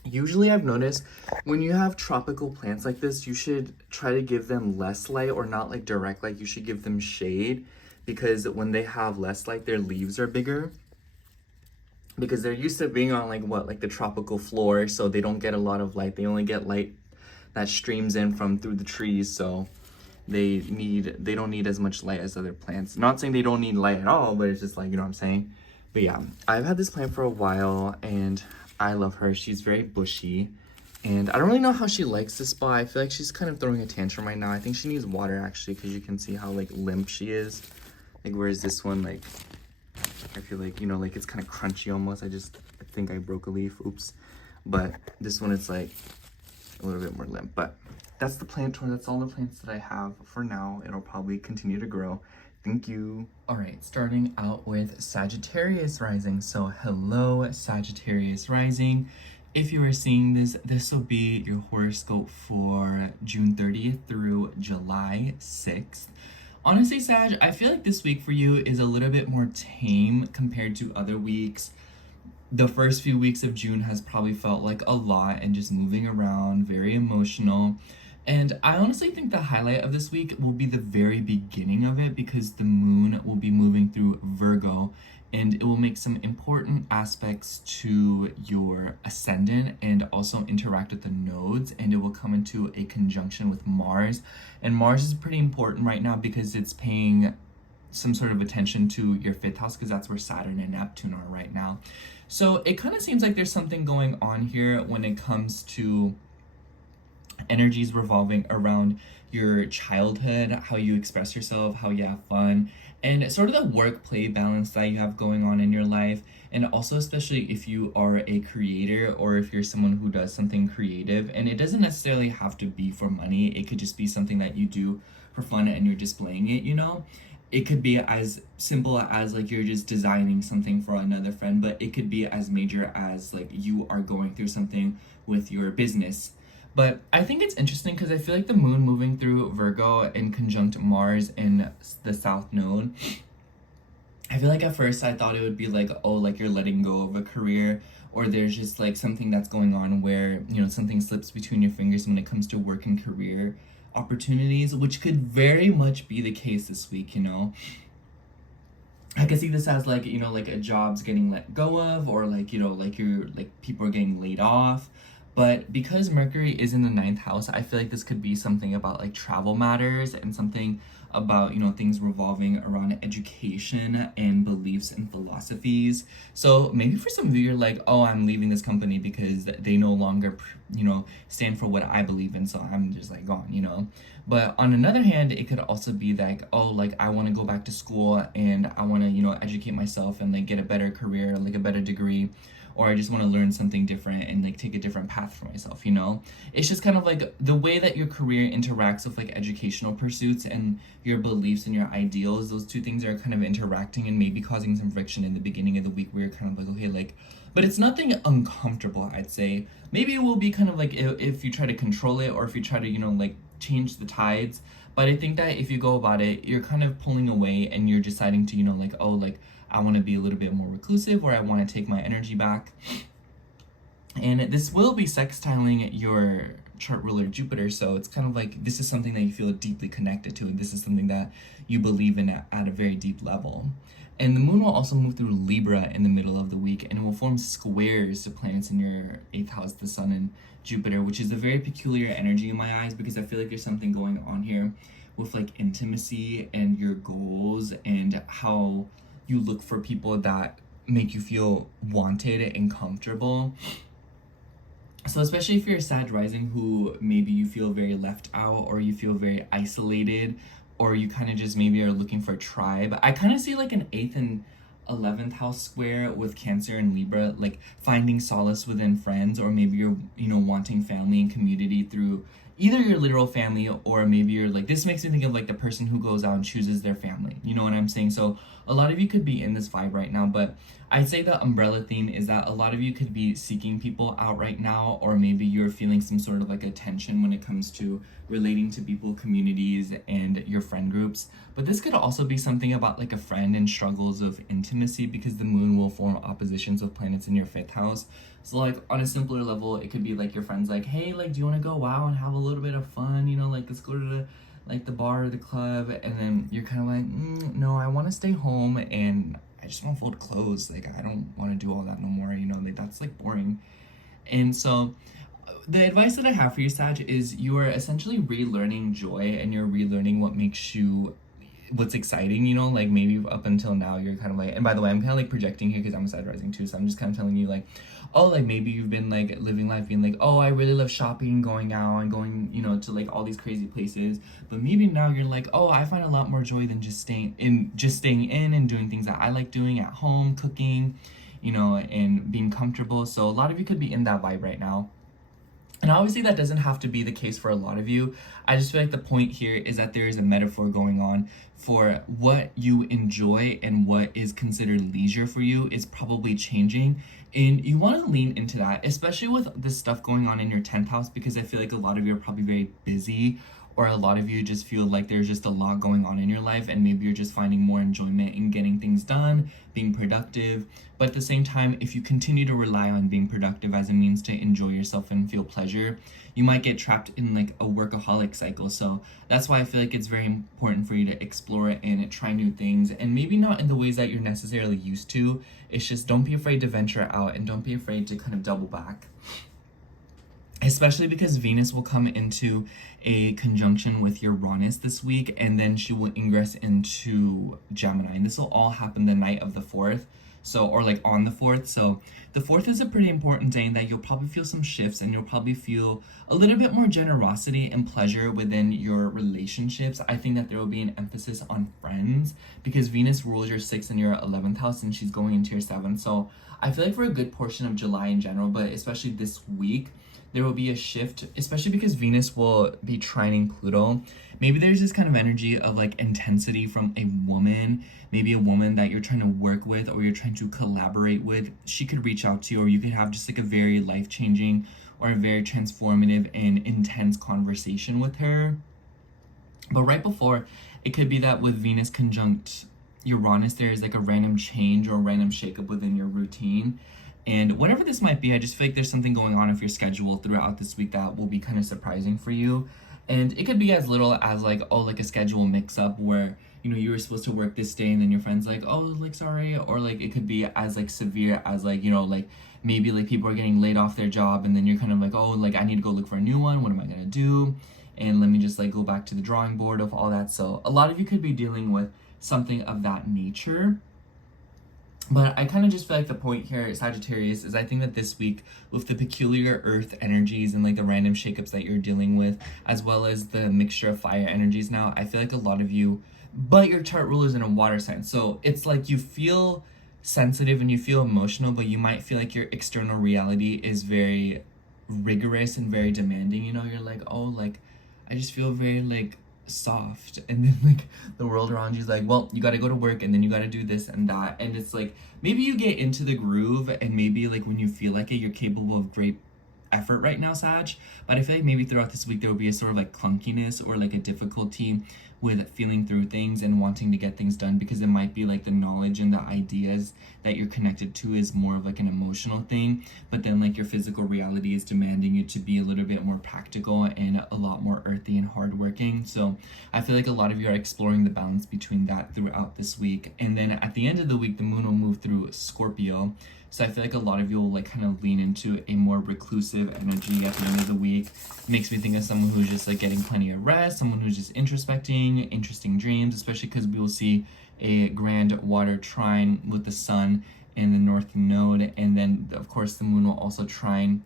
Usually I've noticed when you have tropical plants like this, you should try to give them less light, or not like direct light. You should give them shade, because when they have less light, their leaves are bigger, because they're used to being on like the tropical floor, so they don't get a lot of light. They only get light that streams in from through the trees, so they don't need as much light as other plants. Not saying they don't need light at all, but it's just like, you know what I'm saying. But yeah, I've had this plant for a while, and I love her. She's very bushy, and I don't really know how she likes this spot. I feel like she's kind of throwing a tantrum right now. I think she needs water, actually, because you can see how like limp she is. Like, whereas this one, like, I feel like, you know, like it's kind of crunchy almost. I think I broke a leaf, oops. But this one, it's like a little bit more limp. But that's the plant tour. That's all the plants that I have for now. It'll probably continue to grow. Thank you. All right, starting out with Sagittarius rising. So hello, Sagittarius rising. If you are seeing this, this will be your horoscope for June 30th through July 6th. Honestly, Sag, I feel like this week for you is a little bit more tame compared to other weeks. The first few weeks of June has probably felt like a lot and just moving around, very emotional. And I honestly think the highlight of this week will be the very beginning of it, because the moon will be moving through Virgo, and it will make some important aspects to your ascendant and also interact with the nodes, and it will come into a conjunction with Mars. And Mars is pretty important right now because it's paying some sort of attention to your 5th house, because that's where Saturn and Neptune are right now. So it kind of seems like there's something going on here when it comes to energies revolving around your childhood, how you express yourself, how you have fun, and sort of the work-play balance that you have going on in your life. And also, especially if you are a creator, or if you're someone who does something creative, and it doesn't necessarily have to be for money. It could just be something that you do for fun and you're displaying it, you know? It could be as simple as like you're just designing something for another friend, but it could be as major as like you are going through something with your business. But I think it's interesting because I feel like the moon moving through Virgo in conjunct Mars in the South Node, I feel like at first I thought it would be like, oh, like you're letting go of a career, or there's just like something that's going on where, you know, something slips between your fingers when it comes to work and career opportunities, which could very much be the case this week, you know. I can see this as like, you know, like a job's getting let go of, or like, you know, like you're like people are getting laid off. But because Mercury is in the 9th house, I feel like this could be something about like travel matters and something about, you know, things revolving around education and beliefs and philosophies. So maybe for some of you, you're like, oh, I'm leaving this company because they no longer, you know, stand for what I believe in, so I'm just like gone, you know. But on another hand, it could also be like, oh, like I want to go back to school and I want to, you know, educate myself and like get a better career, like a better degree, or I just want to learn something different and like take a different path for myself, you know? It's just kind of like the way that your career interacts with like educational pursuits and your beliefs and your ideals. Those two things are kind of interacting and maybe causing some friction in the beginning of the week where you're kind of like, okay, like, but it's nothing uncomfortable, I'd say. Maybe it will be kind of like if you try to control it or if you try to, you know, like change the tides. But I think that if you go about it, you're kind of pulling away and you're deciding to, you know, like, oh, like, I want to be a little bit more reclusive, or I want to take my energy back. And this will be sextiling your chart ruler Jupiter, so it's kind of like this is something that you feel deeply connected to, and this is something that you believe in at a very deep level. And the moon will also move through Libra in the middle of the week, and it will form squares to planets in your 8th house, the sun and Jupiter, which is a very peculiar energy in my eyes, because I feel like there's something going on here with like intimacy and your goals and how you look for people that make you feel wanted and comfortable. So especially if you're a Sag rising who maybe you feel very left out, or you feel very isolated, or you kind of just maybe are looking for a tribe. I kind of see like an 8th and 11th house square with Cancer and Libra, like finding solace within friends, or maybe you're, you know, wanting family and community through either your literal family, or maybe you're like, this makes me think of like the person who goes out and chooses their family. You know what I'm saying? So a lot of you could be in this vibe right now, but I'd say the umbrella theme is that a lot of you could be seeking people out right now, or maybe you're feeling some sort of like a tension when it comes to relating to people, communities, and your friend groups. But this could also be something about like a friend and struggles of intimacy, because the moon will form oppositions with planets in your 5th house. So like on a simpler level, it could be like your friends like, hey, like, do you want to go out and have a little bit of fun? You know, like let's go to the bar or the club. And then you're kind of like, no, I want to stay home and I just want to fold clothes. Like, I don't want to do all that no more. You know, like that's like boring. And so the advice that I have for you, Sag, is you are essentially relearning joy, and you're relearning what makes you, what's exciting, you know, like maybe up until now you're kind of like, and by the way, I'm kind of like projecting here because I'm a Sag rising too, so I'm just kind of telling you like, oh, like maybe you've been like living life being like, oh, I really love shopping, going out and going, you know, to like all these crazy places, but maybe now you're like, oh, I find a lot more joy than just staying in and doing things that I like doing at home, cooking, you know, and being comfortable. So a lot of you could be in that vibe right now. And obviously that doesn't have to be the case for a lot of you. I just feel like the point here is that there is a metaphor going on for what you enjoy and what is considered leisure for you is probably changing. And you want to lean into that, especially with this stuff going on in your 10th house, because I feel like a lot of you are probably very busy, or a lot of you just feel like there's just a lot going on in your life, and maybe you're just finding more enjoyment in getting things done, being productive. But at the same time, if you continue to rely on being productive as a means to enjoy yourself and feel pleasure, you might get trapped in like a workaholic cycle. So that's why I feel like it's very important for you to explore it and try new things, and maybe not in the ways that you're necessarily used to. It's just don't be afraid to venture out, and don't be afraid to kind of double back. Especially because Venus will come into a conjunction with Uranus this week, and then she will ingress into Gemini. And this will all happen the night of the 4th. So, or like on the 4th. So the 4th is a pretty important day that you'll probably feel some shifts, and you'll probably feel a little bit more generosity and pleasure within your relationships. I think that there will be an emphasis on friends, because Venus rules your 6th and your 11th house, and she's going into your 7th. So I feel like for a good portion of July in general, but especially this week, there will be a shift, especially because Venus will be trining Pluto. Maybe there's this kind of energy of like intensity from a woman, maybe a woman that you're trying to work with or you're trying to collaborate with. She could reach out to you, or you could have just like a very life-changing or a very transformative and intense conversation with her. But right before, it could be that with Venus conjunct Uranus, there is like a random change or a random shakeup within your routine. And whatever this might be, I just feel like there's something going on with your schedule throughout this week that will be kind of surprising for you. And it could be as little as like, oh, like a schedule mix-up where, you know, you were supposed to work this day and then your friend's like, oh, like, sorry. Or like it could be as like severe as like, you know, like maybe like people are getting laid off their job, and then you're kind of like, oh, like I need to go look for a new one. What am I gonna do? and let me just like go back to the drawing board of all that. So a lot of you could be dealing with something of that nature. But I kind of just feel like the point here, Sagittarius, is I think that this week, with the peculiar earth energies and like the random shakeups that you're dealing with, as well as the mixture of fire energies now, I feel like a lot of you, but your chart ruler is in a water sign. So it's like you feel sensitive and you feel emotional, but you might feel like your external reality is very rigorous and very demanding. You know, you're like, oh, like, I just feel very like soft, and then like the world around you is like, well, you got to go to work, and then you got to do this and that, and it's like maybe you get into the groove, and maybe like when you feel like it, you're capable of great effort right now, Sag. But I feel like maybe throughout this week there will be a sort of like clunkiness or like a difficulty with feeling through things and wanting to get things done, because it might be like the knowledge and the ideas that you're connected to is more of like an emotional thing, but then like your physical reality is demanding you to be a little bit more practical and a lot more earthy and hardworking. So I feel like a lot of you are exploring the balance between that throughout this week. And then at the end of the week, the moon will move through Scorpio. So I feel like a lot of you will like kind of lean into a more reclusive energy at the end of the week. Makes me think of someone who's just like getting plenty of rest, someone who's just introspecting, interesting dreams, especially because we will see a grand water trine with the sun in the north node. And then of course the moon will also trine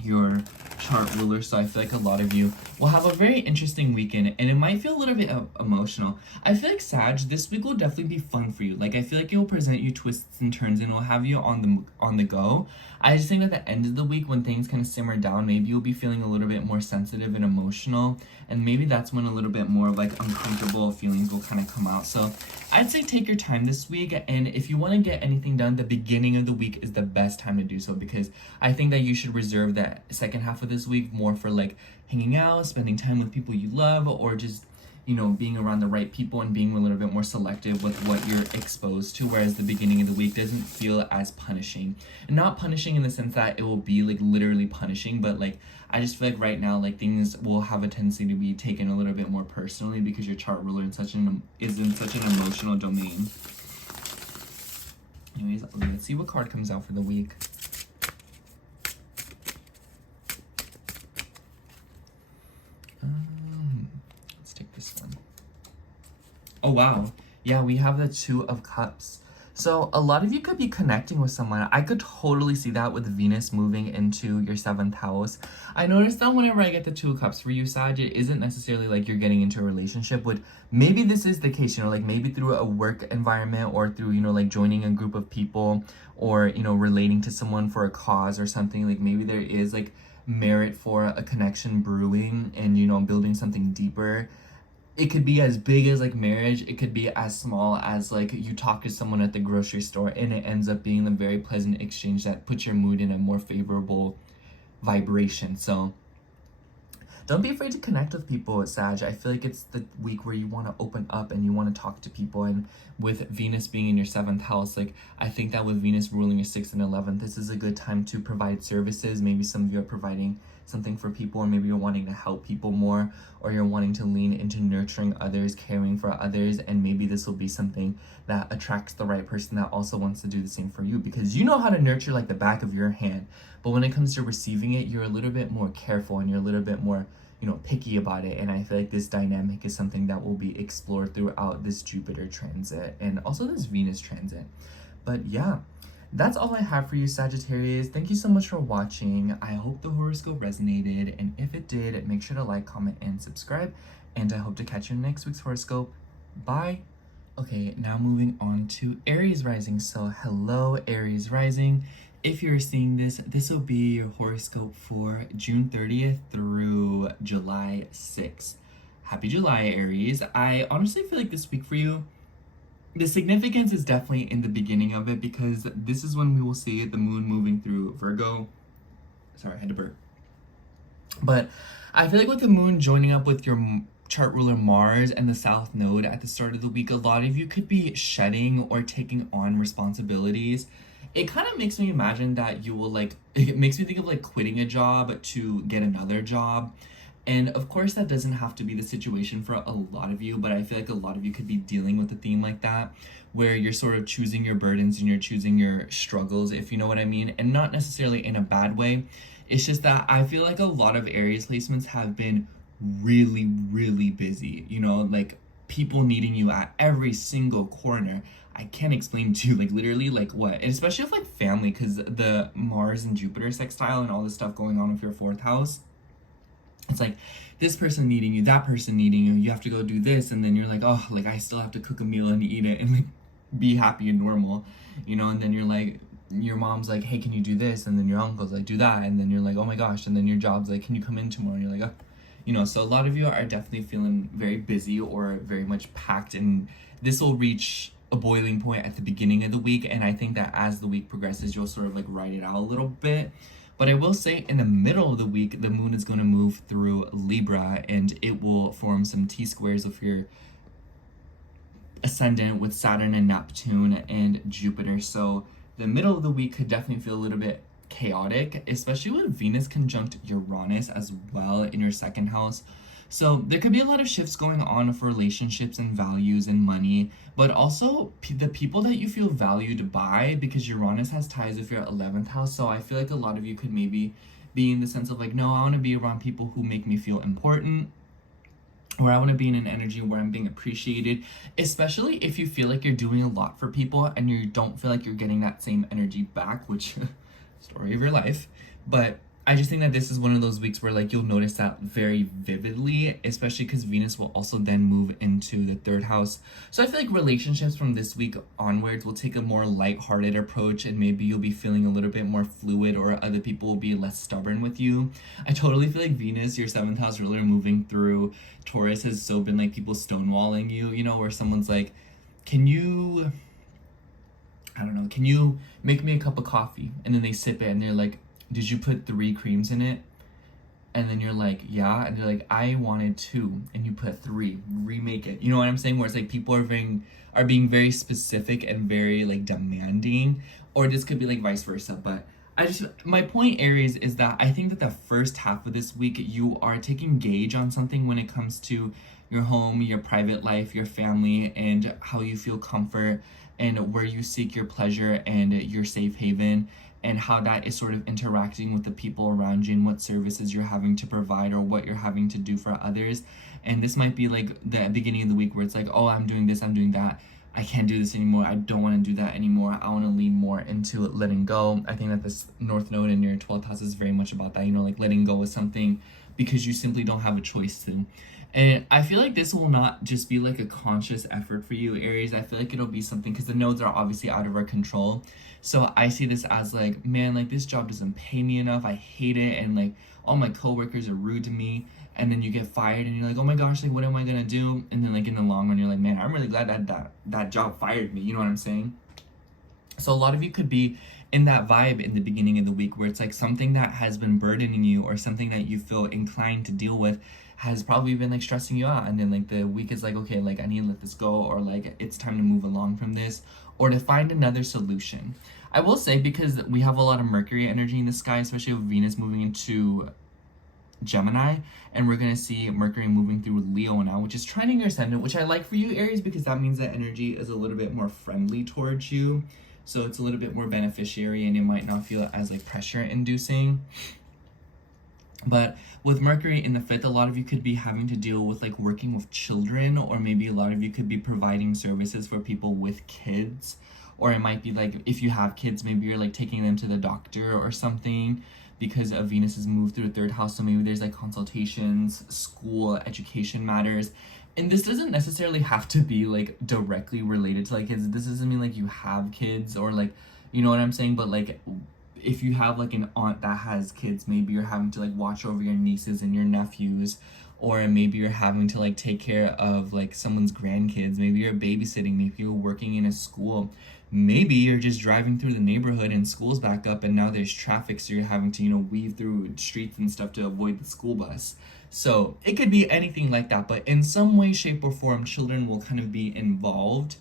your chart ruler. So I feel like a lot of you will have a very interesting weekend, and it might feel a little bit emotional. I feel like Sag, this week will definitely be fun for you. Like I feel like it will present you twists and turns and will have you on the go. I just think at the end of the week, when things kind of simmer down, maybe you'll be feeling a little bit more sensitive and emotional, and maybe that's when a little bit more of like uncomfortable feelings will kind of come out. So I'd say take your time this week, and if you want to get anything done, the beginning of the week is the best time to do so, because I think that you should reserve that second half of this week more for like hanging out, spending time with people you love, or just, you know, being around the right people and being a little bit more selective with what you're exposed to, whereas the beginning of the week doesn't feel as punishing. And not punishing in the sense that it will be like literally punishing, but like I just feel like right now like things will have a tendency to be taken a little bit more personally, because your chart ruler is in such an emotional domain. Anyways, let's see what card comes out for the week. Let's take this one. Oh wow, yeah, we have the Two of Cups. So a lot of you could be connecting with someone. I could totally see that with Venus moving into your 7th house. I noticed that whenever I get the Two of Cups for you, Sag, it isn't necessarily like you're getting into a relationship. But maybe this is the case, you know, like maybe through a work environment, or through, you know, like joining a group of people, or, you know, relating to someone for a cause or something. Like maybe there is like merit for a connection brewing and, you know, building something deeper. It could be as big as like marriage. It could be as small as like you talk to someone at the grocery store and it ends up being a very pleasant exchange that puts your mood in a more favorable vibration. So don't be afraid to connect with people, Sag. I feel like it's the week where you want to open up and you want to talk to people. And with Venus being in your 7th house, like I think that with Venus ruling your 6th and 11th, this is a good time to provide services. Maybe some of you are providing something for people, or maybe you're wanting to help people more, or you're wanting to lean into nurturing others, caring for others, and maybe this will be something that attracts the right person that also wants to do the same for you, because you know how to nurture like the back of your hand, but when it comes to receiving it, you're a little bit more careful and you're a little bit more, you know, picky about it. And I feel like this dynamic is something that will be explored throughout this Jupiter transit and also this Venus transit. But yeah, that's all I have for you, Sagittarius. Thank you so much for watching. I hope the horoscope resonated, and if it did, make sure to like, comment, and subscribe, and I hope to catch you in next week's horoscope. Bye. Okay, now moving on to Aries rising. So hello, Aries rising. If you're seeing this, this will be your horoscope for June 30th through July 6th. Happy July, Aries. I honestly feel like this week for you, the significance is definitely in the beginning of it, because this is when we will see the moon moving through Virgo. Sorry, I had to burp. But I feel like with the moon joining up with your chart ruler Mars and the South Node at the start of the week, a lot of you could be shedding or taking on responsibilities. It kind of makes me imagine that you will like, it makes me think of like quitting a job to get another job. And of course that doesn't have to be the situation for a lot of you, but I feel like a lot of you could be dealing with a theme like that, where you're sort of choosing your burdens and you're choosing your struggles, if you know what I mean, and not necessarily in a bad way. It's just that I feel like a lot of Aries placements have been really, really busy, you know, like people needing you at every single corner. I can't explain to you, like literally, like what, and especially with like family, because the Mars and Jupiter sextile and all this stuff going on with your fourth house. It's like this person needing you, that person needing you. You have to go do this, and then you're like, oh, like I still have to cook a meal and eat it and like be happy and normal, you know. And then you're like, your mom's like, hey, can you do this? And then your uncle's like, do that. And then you're like, oh my gosh. And then your job's like, can you come in tomorrow? And you're like, oh. You know, so a lot of you are definitely feeling very busy or very much packed, and this will reach a boiling point at the beginning of the week, and I think that as the week progresses, you'll sort of like ride it out a little bit. But I will say in the middle of the week, the moon is going to move through Libra, and it will form some T-squares with your ascendant with Saturn and Neptune and Jupiter. So the middle of the week could definitely feel a little bit chaotic, especially with Venus conjunct Uranus as well in your second house. So there could be a lot of shifts going on for relationships and values and money, but also the people that you feel valued by, because Uranus has ties with your 11th house. So I feel like a lot of you could maybe be in the sense of like, no, I want to be around people who make me feel important, or I want to be in an energy where I'm being appreciated, especially if you feel like you're doing a lot for people and you don't feel like you're getting that same energy back, which story of your life. But I just think that this is one of those weeks where like you'll notice that very vividly, especially because Venus will also then move into the third house. So I feel like relationships from this week onwards will take a more lighthearted approach, and maybe you'll be feeling a little bit more fluid, or other people will be less stubborn with you. I totally feel like Venus, your 7th house ruler, moving through Taurus has so been like people stonewalling you, you know, where someone's like, can you, I don't know, can you make me a cup of coffee? And then they sip it and they're like, did you put 3 creams in it? And then you're like, yeah. And they're like, I wanted 2. And you put 3. Remake it. You know what I'm saying? Where it's like people are being very specific and very like demanding. Or this could be like vice versa. But my point, Aries, is that I think that the first half of this week, you are taking gauge on something when it comes to your home, your private life, your family, and how you feel comfort, and where you seek your pleasure and your safe haven, and how that is sort of interacting with the people around you and what services you're having to provide or what you're having to do for others. And this might be like the beginning of the week where it's like, oh, I'm doing this, I'm doing that. I can't do this anymore. I don't want to do that anymore. I want to lean more into letting go. I think that this North Node in your 12th house is very much about that, you know, like letting go of something because you simply don't have a choice to. And I feel like this will not just be like a conscious effort for you, Aries. I feel like it'll be something, because the nodes are obviously out of our control. So I see this as like, man, like this job doesn't pay me enough. I hate it. And like all my coworkers are rude to me. And then you get fired and you're like, oh my gosh, like what am I gonna do? And then like in the long run, you're like, man, I'm really glad that job fired me. You know what I'm saying? So a lot of you could be in that vibe in the beginning of the week where it's like something that has been burdening you or something that you feel inclined to deal with has probably been like stressing you out, and then like the week is like, okay, like I need to let this go, or like it's time to move along from this, or to find another solution. I will say, because we have a lot of Mercury energy in the sky, especially with Venus moving into Gemini, and we're gonna see Mercury moving through Leo now, which is trining your ascendant, which I like for you, Aries, because that means that energy is a little bit more friendly towards you, so it's a little bit more beneficiary, and it might not feel as like pressure inducing. But with Mercury in the 5th, a lot of you could be having to deal with like working with children, or maybe a lot of you could be providing services for people with kids, or it might be like if you have kids, maybe you're like taking them to the doctor or something, because of Venus's move through the 3rd house. So maybe there's like consultations, school, education matters. And this doesn't necessarily have to be like directly related to like kids. This doesn't mean like you have kids or like, you know what I'm saying? But like if you have like an aunt that has kids, maybe you're having to like watch over your nieces and your nephews, or maybe you're having to like take care of like someone's grandkids. Maybe you're babysitting, maybe you're working in a school. Maybe you're just driving through the neighborhood and school's back up and now there's traffic, so you're having to, you know, weave through streets and stuff to avoid the school bus. So it could be anything like that, but in some way, shape, or form, children will kind of be involved.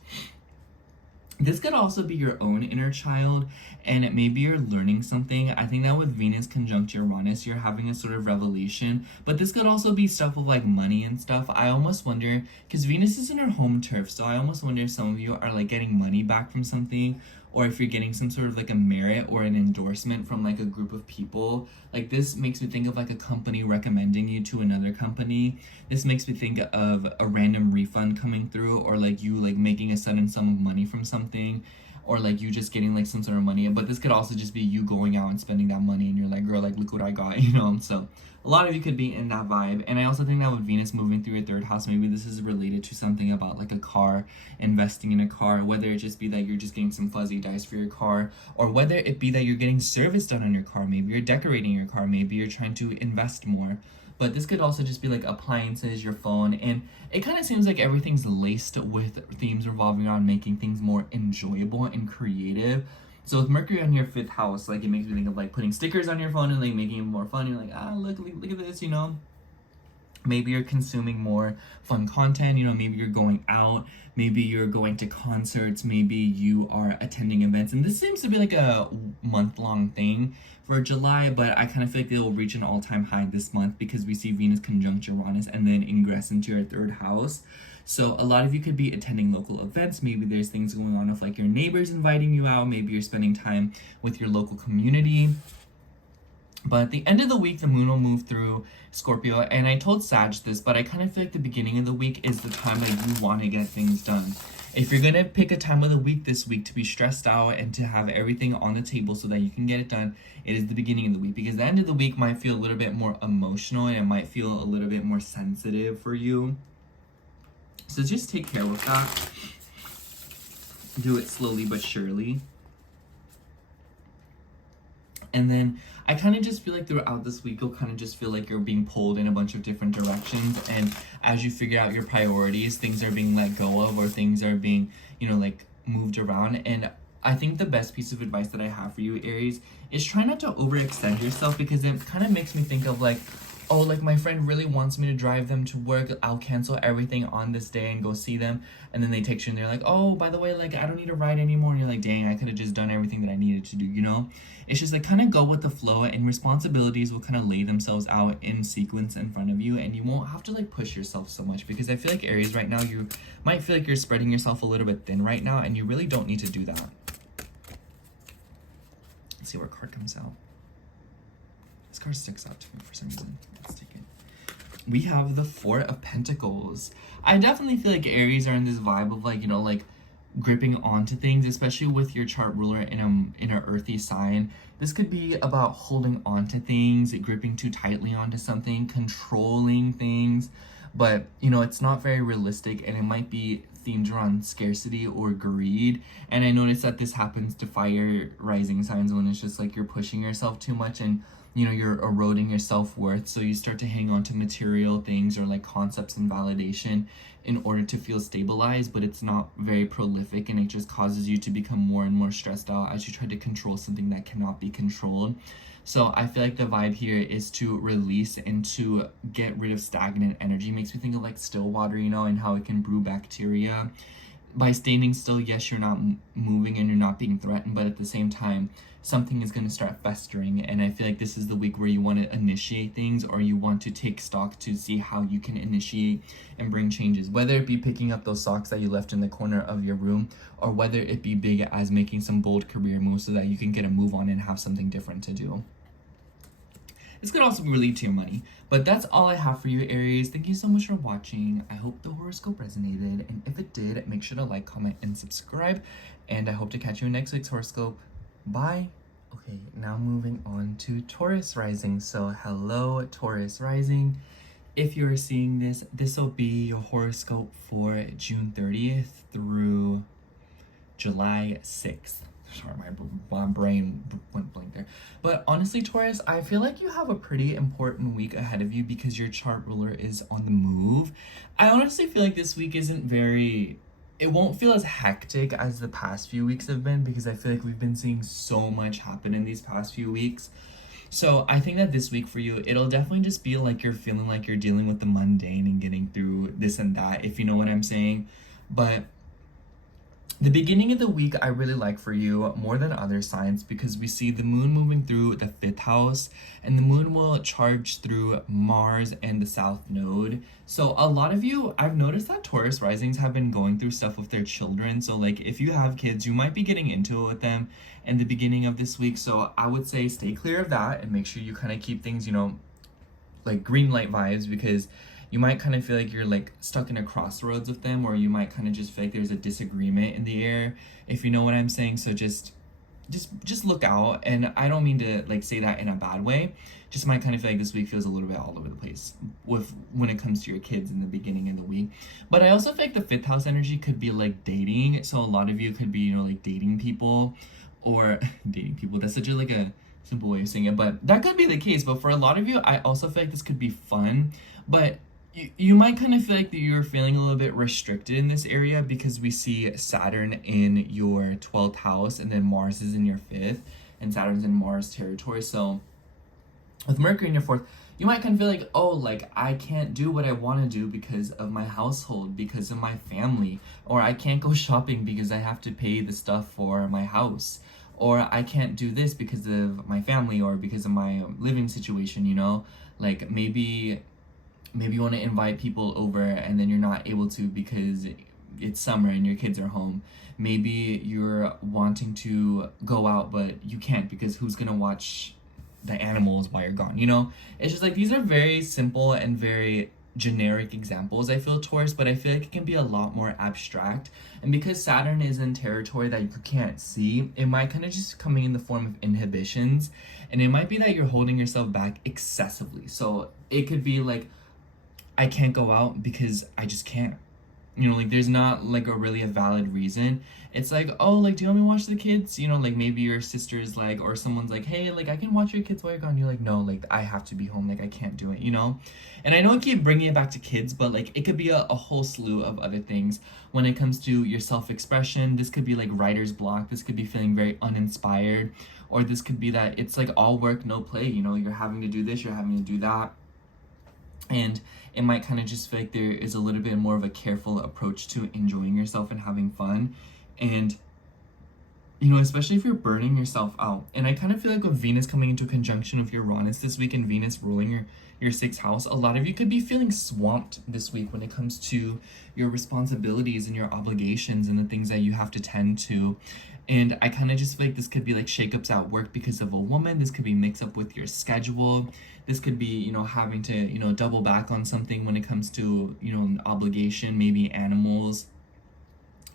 This could also be your own inner child, and maybe you're learning something. I think that with Venus conjunct Uranus, you're having a sort of revelation, but this could also be stuff of like money and stuff. I almost wonder, because Venus is in her home turf, so I almost wonder if some of you are like getting money back from something, or if you're getting some sort of like a merit or an endorsement from like a group of people. Like this makes me think of like a company recommending you to another company. This makes me think of a random refund coming through, or like you like making a sudden sum of money from something, or like you just getting like some sort of money. But this could also just be you going out and spending that money and you're like, girl, like look what I got, you know? So a lot of you could be in that vibe. And I also think that with Venus moving through your third house, maybe this is related to something about like a car, investing in a car, whether it just be that you're just getting some fuzzy dice for your car, or whether it be that you're getting service done on your car. Maybe you're decorating your car, maybe you're trying to invest more. But this could also just be like appliances, your phone, and it kind of seems like everything's laced with themes revolving around making things more enjoyable and creative. So with Mercury on your 5th house, like it makes me think of like putting stickers on your phone and like making it more fun. You're like, look at this, you know? Maybe you're consuming more fun content, you know, maybe you're going out, maybe you're going to concerts, maybe you are attending events. And this seems to be like a month-long thing for July, but I kind of feel like they'll reach an all-time high this month because we see Venus conjunct Uranus and then ingress into your 3rd house. So a lot of you could be attending local events. Maybe there's things going on with like your neighbors inviting you out. Maybe you're spending time with your local community. But at the end of the week, the moon will move through Scorpio. And I told Sag this, but I kind of feel like the beginning of the week is the time that you want to get things done. If you're going to pick a time of the week this week to be stressed out and to have everything on the table so that you can get it done, it is the beginning of the week. Because the end of the week might feel a little bit more emotional and it might feel a little bit more sensitive for you. So just take care with that. Do it slowly but surely. And then I kind of just feel like throughout this week, you'll kind of just feel like you're being pulled in a bunch of different directions. And as you figure out your priorities, things are being let go of, or things are being, you know, like moved around. And I think the best piece of advice that I have for you, Aries, is try not to overextend yourself, because it kind of makes me think of like, oh, like my friend really wants me to drive them to work. I'll cancel everything on this day and go see them. And then they text you and they're like, oh, by the way, like I don't need a ride anymore. And you're like, dang, I could have just done everything that I needed to do, you know? It's just like kind of go with the flow, and responsibilities will kind of lay themselves out in sequence in front of you, and you won't have to like push yourself so much, because I feel like Aries right now, you might feel like you're spreading yourself a little bit thin right now, and you really don't need to do that. Let's see what card comes out. This card sticks out to me for some reason. Let's take it. We have the 4 of Pentacles. I definitely feel like Aries are in this vibe of like, you know, like gripping onto things, especially with your chart ruler in an earthy sign. This could be about holding on to things, gripping too tightly onto something, controlling things. But, you know, it's not very realistic, and it might be themed around scarcity or greed. And I noticed that this happens to fire rising signs when it's just like you're pushing yourself too much, and you know, you're eroding your self-worth. So you start to hang on to material things or like concepts and validation in order to feel stabilized, but it's not very prolific, and it just causes you to become more and more stressed out as you try to control something that cannot be controlled. So I feel like the vibe here is to release and to get rid of stagnant energy. Makes me think of like still water, you know, and how it can brew bacteria. By standing still, yes, you're not moving and you're not being threatened, but at the same time, something is going to start festering. And I feel like this is the week where you want to initiate things, or you want to take stock to see how you can initiate and bring changes, whether it be picking up those socks that you left in the corner of your room, or whether it be big as making some bold career moves so that you can get a move on and have something different to do. This could also be related to your money. But that's all I have for you, Aries. Thank you so much for watching. I hope the horoscope resonated. And if it did, make sure to like, comment, and subscribe. And I hope to catch you in next week's horoscope. Bye. Okay, now moving on to Taurus rising. So hello, Taurus rising. If you're seeing this, this will be your horoscope for June 30th through July 6th. Sorry, my brain went blank there. But honestly, Taurus, I feel like you have a pretty important week ahead of you because your chart ruler is on the move. I honestly feel like this week isn't very... It won't feel as hectic as the past few weeks have been, because I feel like we've been seeing so much happen in these past few weeks. So I think that this week for you, it'll definitely just be like you're feeling like you're dealing with the mundane and getting through this and that, if you know what I'm saying. But The beginning of the week I really like for you more than other signs because we see the moon moving through the 5th house, and the moon will charge through Mars and the south node. So a lot of you, I've noticed that Taurus risings have been going through stuff with their children. So like if you have kids, you might be getting into it with them in the beginning of this week. So I would say stay clear of that and make sure you kind of keep things, you know, like green light vibes, because you might kind of feel like you're like stuck in a crossroads with them, or you might kind of just feel like there's a disagreement in the air, if you know what I'm saying. So just look out. And I don't mean to like say that in a bad way, just might kind of feel like this week feels a little bit all over the place with when it comes to your kids in the beginning of the week. But I also feel like the 5th house energy could be like dating. So a lot of you could be, you know, like dating people, or dating people, that's such a like a simple way of saying it, but that could be the case. But for a lot of you, I also feel like this could be fun, but you might kind of feel like that you're feeling a little bit restricted in this area because we see Saturn in your 12th house, and then Mars is in your 5th, and Saturn's in Mars territory. So with Mercury in your 4th, you might kind of feel like, oh, like I can't do what I want to do because of my household, because of my family, or I can't go shopping because I have to pay the stuff for my house, or I can't do this because of my family or because of my living situation, you know? Like maybe you want to invite people over and then you're not able to because it's summer and your kids are home. Maybe you're wanting to go out but you can't because who's gonna watch the animals while you're gone, you know? It's just like these are very simple and very generic examples, I feel, Taurus, but I feel like it can be a lot more abstract. And because Saturn is in territory that you can't see, it might kind of just coming in the form of inhibitions, and it might be that you're holding yourself back excessively. So it could be like, I can't go out because I just can't. You know, like there's not like a really a valid reason. It's like, oh, like, do you want me to watch the kids? You know, like maybe your sister's like, or someone's like, hey, like I can watch your kids while you're gone. You're like, no, like I have to be home. Like I can't do it, you know? And I know I keep bringing it back to kids, but like it could be a whole slew of other things when it comes to your self-expression. This could be like writer's block. This could be feeling very uninspired, or this could be that it's like all work, no play. You know, you're having to do this, you're having to do that. And it might kind of just feel like there is a little bit more of a careful approach to enjoying yourself and having fun. And, you know, especially if you're burning yourself out. And I kind of feel like with Venus coming into conjunction with Uranus this week, and Venus ruling your 6th house, a lot of you could be feeling swamped this week when it comes to your responsibilities and your obligations and the things that you have to tend to. And I kind of just feel like this could be like shakeups at work because of a woman. This could be mix up with your schedule. This could be, you know, having to, you know, double back on something when it comes to, you know, an obligation, maybe animals.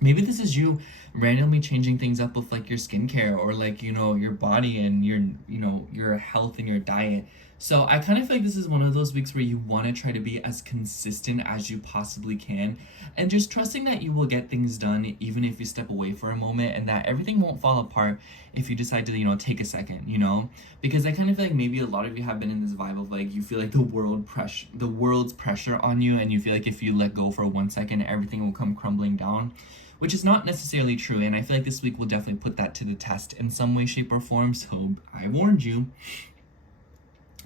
Maybe this is you randomly changing things up with like your skincare, or like, you know, your body and your, you know, your health and your diet. So I kind of feel like this is one of those weeks where you want to try to be as consistent as you possibly can, and just trusting that you will get things done even if you step away for a moment, and that everything won't fall apart if you decide to, you know, take a second, you know? Because I kind of feel like maybe a lot of you have been in this vibe of like, you feel like the world's pressure on you, and you feel like if you let go for 1 second, everything will come crumbling down, which is not necessarily true. And I feel like this week will definitely put that to the test in some way, shape, or form. So I warned you.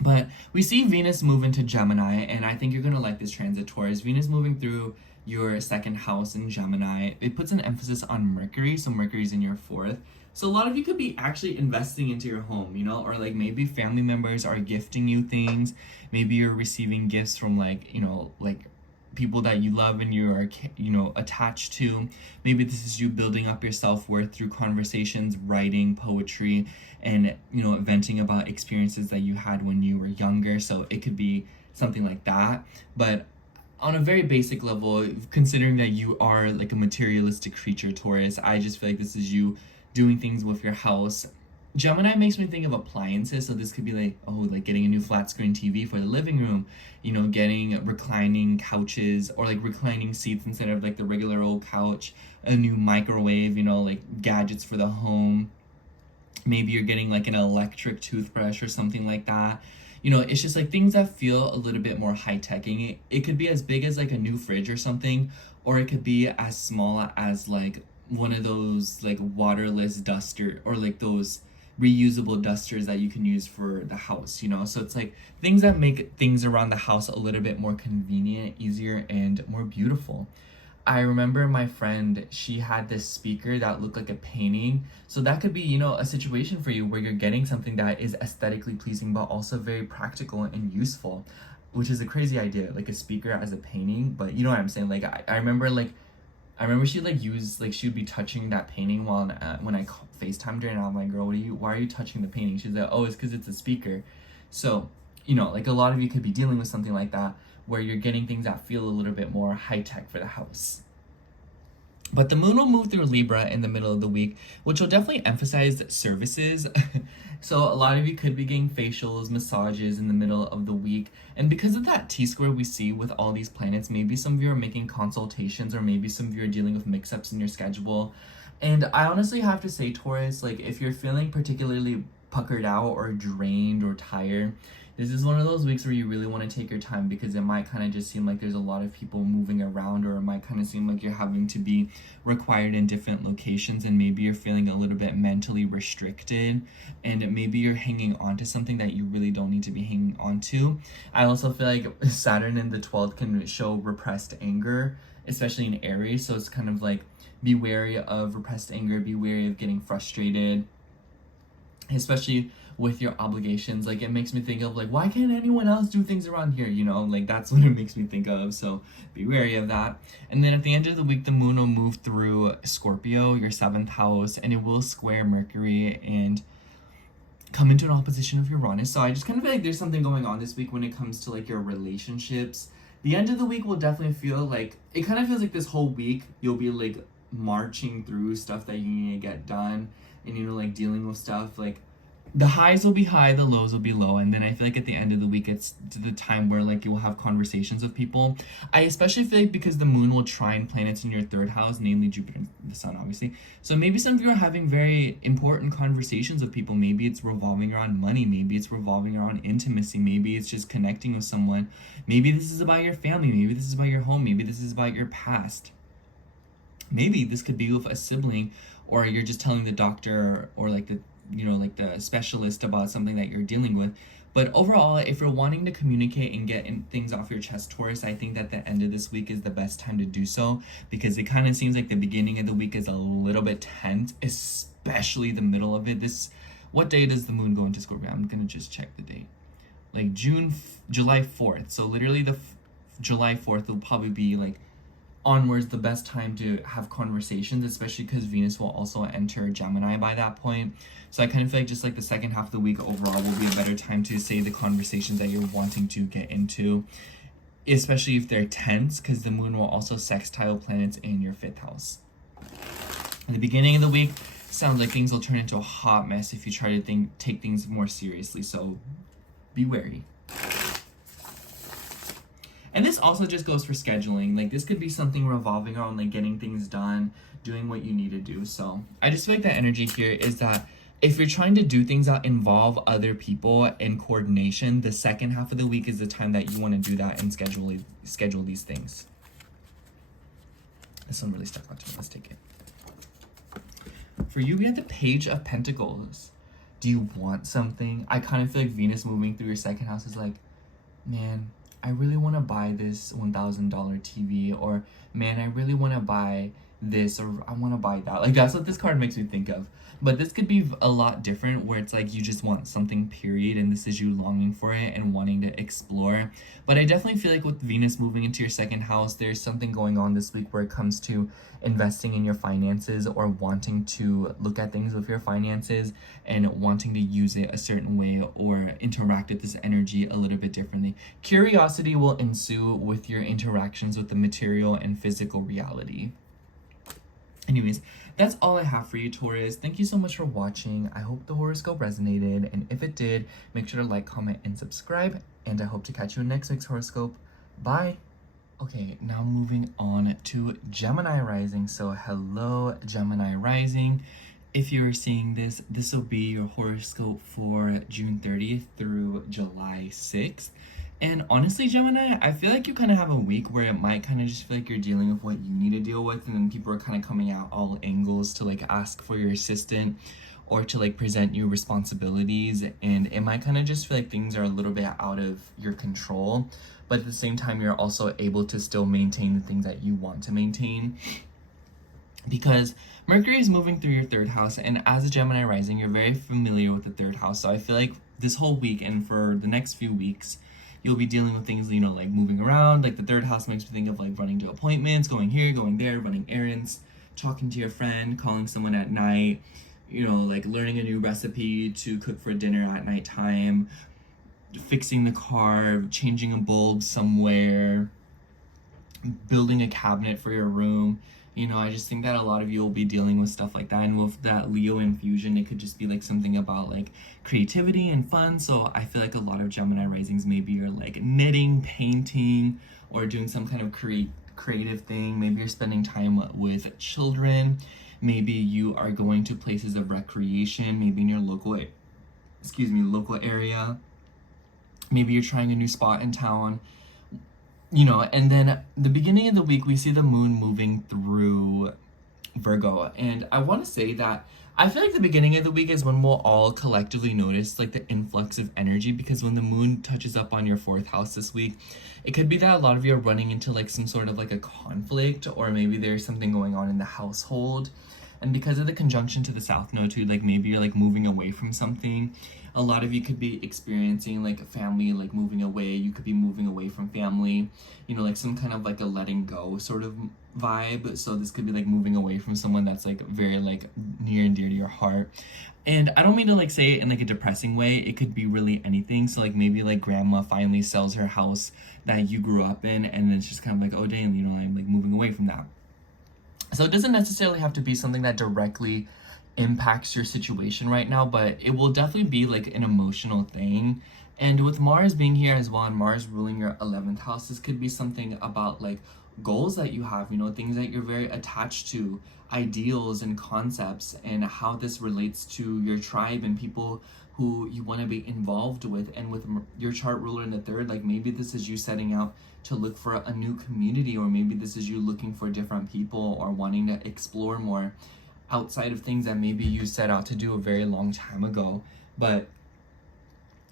But we see Venus move into Gemini, and I think you're going to like this transit, Taurus. Venus moving through your 2nd house in Gemini. It puts an emphasis on Mercury, so Mercury's in your 4th. So a lot of you could be actually investing into your home, you know, or like maybe family members are gifting you things. Maybe you're receiving gifts from like, you know, like people that you love and you are, you know, attached to. Maybe this is you building up your self-worth through conversations, writing, poetry, and, you know, venting about experiences that you had when you were younger. So it could be something like that. But on a very basic level, considering that you are like a materialistic creature, Taurus, I just feel like this is you doing things with your house. Gemini makes me think of appliances, so this could be like, oh, like getting a new flat screen TV for the living room, you know, getting reclining couches, or like reclining seats instead of like the regular old couch, a new microwave, you know, like gadgets for the home. Maybe you're getting like an electric toothbrush or something like that. You know, it's just like things that feel a little bit more high-teching. It could be as big as like a new fridge or something, or it could be as small as like one of those like waterless duster, or like those reusable dusters that you can use for the house, you know? So it's like things that make things around the house a little bit more convenient, easier, and more beautiful. I remember my friend, she had this speaker that looked like a painting. So that could be, you know, a situation for you where you're getting something that is aesthetically pleasing, but also very practical and useful, which is a crazy idea, like a speaker as a painting. But you know what I'm saying? Like, I remember, like, I remember she like used, like she would be touching that painting while when I FaceTimed her, and I'm like, girl, why are you touching the painting? She's like, oh, it's because it's a speaker. So, you know, like a lot of you could be dealing with something like that where you're getting things that feel a little bit more high tech for the house. But the moon will move through Libra in the middle of the week, which will definitely emphasize services. So a lot of you could be getting facials, massages in the middle of the week. And because of that T-square we see with all these planets, maybe some of you are making consultations, or maybe some of you are dealing with mix-ups in your schedule. And I honestly have to say, Taurus, like if you're feeling particularly puckered out or drained or tired, this is one of those weeks where you really want to take your time, because it might kind of just seem like there's a lot of people moving around, or it might kind of seem like you're having to be required in different locations, and maybe you're feeling a little bit mentally restricted, and maybe you're hanging on to something that you really don't need to be hanging on to. I also feel like Saturn in the 12th can show repressed anger, especially in Aries. So it's kind of like, be wary of repressed anger, be wary of getting frustrated, especially with your obligations. Like, it makes me think of like, why can't anyone else do things around here, you know? Like, that's what it makes me think of, so be wary of that. And then at the end of the week, the moon will move through Scorpio, your 7th house, and it will square Mercury and come into an opposition of Uranus. So I just kind of feel like there's something going on this week when it comes to like your relationships. The end of the week will definitely feel like, it kind of feels like this whole week you'll be like marching through stuff that you need to get done, and you know, like dealing with stuff. Like, the highs will be high, the lows will be low, and then I feel like at the end of the week it's the time where like you will have conversations with people. I especially feel like because the moon will trine planets in your 3rd house, namely Jupiter and the sun, obviously. So maybe some of you are having very important conversations with people. Maybe it's revolving around money, maybe it's revolving around intimacy, maybe it's just connecting with someone. Maybe this is about your family, maybe this is about your home, maybe this is about your past. Maybe this could be with a sibling, or you're just telling the doctor or like the, you know, like the specialist about something that you're dealing with. But overall, if you're wanting to communicate and get things off your chest, Taurus, I think that the end of this week is the best time to do so, because it kind of seems like the beginning of the week is a little bit tense, especially the middle of it. What day does the moon go into Scorpio? I'm gonna just check the date. Like July 4th. So literally July 4th will probably be like onwards the best time to have conversations, especially because Venus will also enter Gemini by that point. So I kind of feel like just like the second half of the week overall will be a better time to say the conversations that you're wanting to get into, especially if they're tense, because the moon will also sextile planets in your 5th house. In the beginning of the week, sounds like things will turn into a hot mess if you try to take things more seriously, so be wary. And this also just goes for scheduling. Like, this could be something revolving around like getting things done, doing what you need to do. So I just feel like the energy here is that if you're trying to do things that involve other people and coordination, the second half of the week is the time that you want to do that and schedule these things. This one really stuck out to me. Let's take it. For you, we have the Page of Pentacles. Do you want something? I kind of feel like Venus moving through your 2nd house is like, man, I really want to buy this $1,000 TV, or man, I really want to buy this, or I want to buy that. Like, that's what this card makes me think of. But this could be a lot different, where it's like you just want something, period, and this is you longing for it and wanting to explore. But I definitely feel like with Venus moving into your 2nd house, there's something going on this week where it comes to investing in your finances, or wanting to look at things with your finances and wanting to use it a certain way or interact with this energy a little bit differently. Curiosity will ensue with your interactions with the material and physical reality. Anyways, that's all I have for you, Taurus. Thank you so much for watching. I hope the horoscope resonated, and if it did, make sure to like, comment, and subscribe, and I hope to catch you in next week's horoscope. Bye! Okay, now moving on to Gemini rising. So hello, Gemini rising. If you are seeing this, this will be your horoscope for June 30th through July 6th. And honestly, Gemini, I feel like you kind of have a week where it might kind of just feel like you're dealing with what you need to deal with, and then people are kind of coming out all angles to like ask for your assistant, or to like present you responsibilities, and it might kind of just feel like things are a little bit out of your control, but at the same time you're also able to still maintain the things that you want to maintain, because Mercury is moving through your third house, and as a Gemini rising, you're very familiar with the third house. So I feel like this whole week and for the next few weeks, you'll be dealing with things, you know, like moving around. Like the third house makes me think of like running to appointments, going here, going there, running errands, talking to your friend, calling someone at night, you know, like learning a new recipe to cook for dinner at nighttime, fixing the car, changing a bulb somewhere, building a cabinet for your room. You know, I just think that a lot of you will be dealing with stuff like that. And with that Leo infusion, it could just be like something about like creativity and fun. So I feel like a lot of Gemini risings, maybe you're like knitting, painting, or doing some kind of creative thing. Maybe you're spending time with children. Maybe you are going to places of recreation, maybe in your local area. Maybe you're trying a new spot in town. You know, and then the beginning of the week, we see the moon moving through Virgo. And I want to say that I feel like the beginning of the week is when we'll all collectively notice like the influx of energy, because when the moon touches up on your fourth house this week, it could be that a lot of you are running into like some sort of like a conflict, or maybe there's something going on in the household. And because of the conjunction to the South Node too, like maybe you're like moving away from something. A lot of you could be experiencing like a family like moving away. You could be moving away from family, you know, like some kind of like a letting go sort of vibe. So this could be like moving away from someone that's like very like near and dear to your heart. And I don't mean to like say it in like a depressing way. It could be really anything. So like maybe like grandma finally sells her house that you grew up in, and then it's just kind of like, oh damn, you know, I'm like moving away from that. So it doesn't necessarily have to be something that directly impacts your situation right now, but it will definitely be like an emotional thing. And with Mars being here as well, and Mars ruling your 11th house, this could be something about like goals that you have, you know, things that you're very attached to, ideals and concepts, and how this relates to your tribe and people who you want to be involved with. And with your chart ruler in the third, like maybe this is you setting out to look for a new community, or maybe this is you looking for different people or wanting to explore more outside of things that maybe you set out to do a very long time ago. But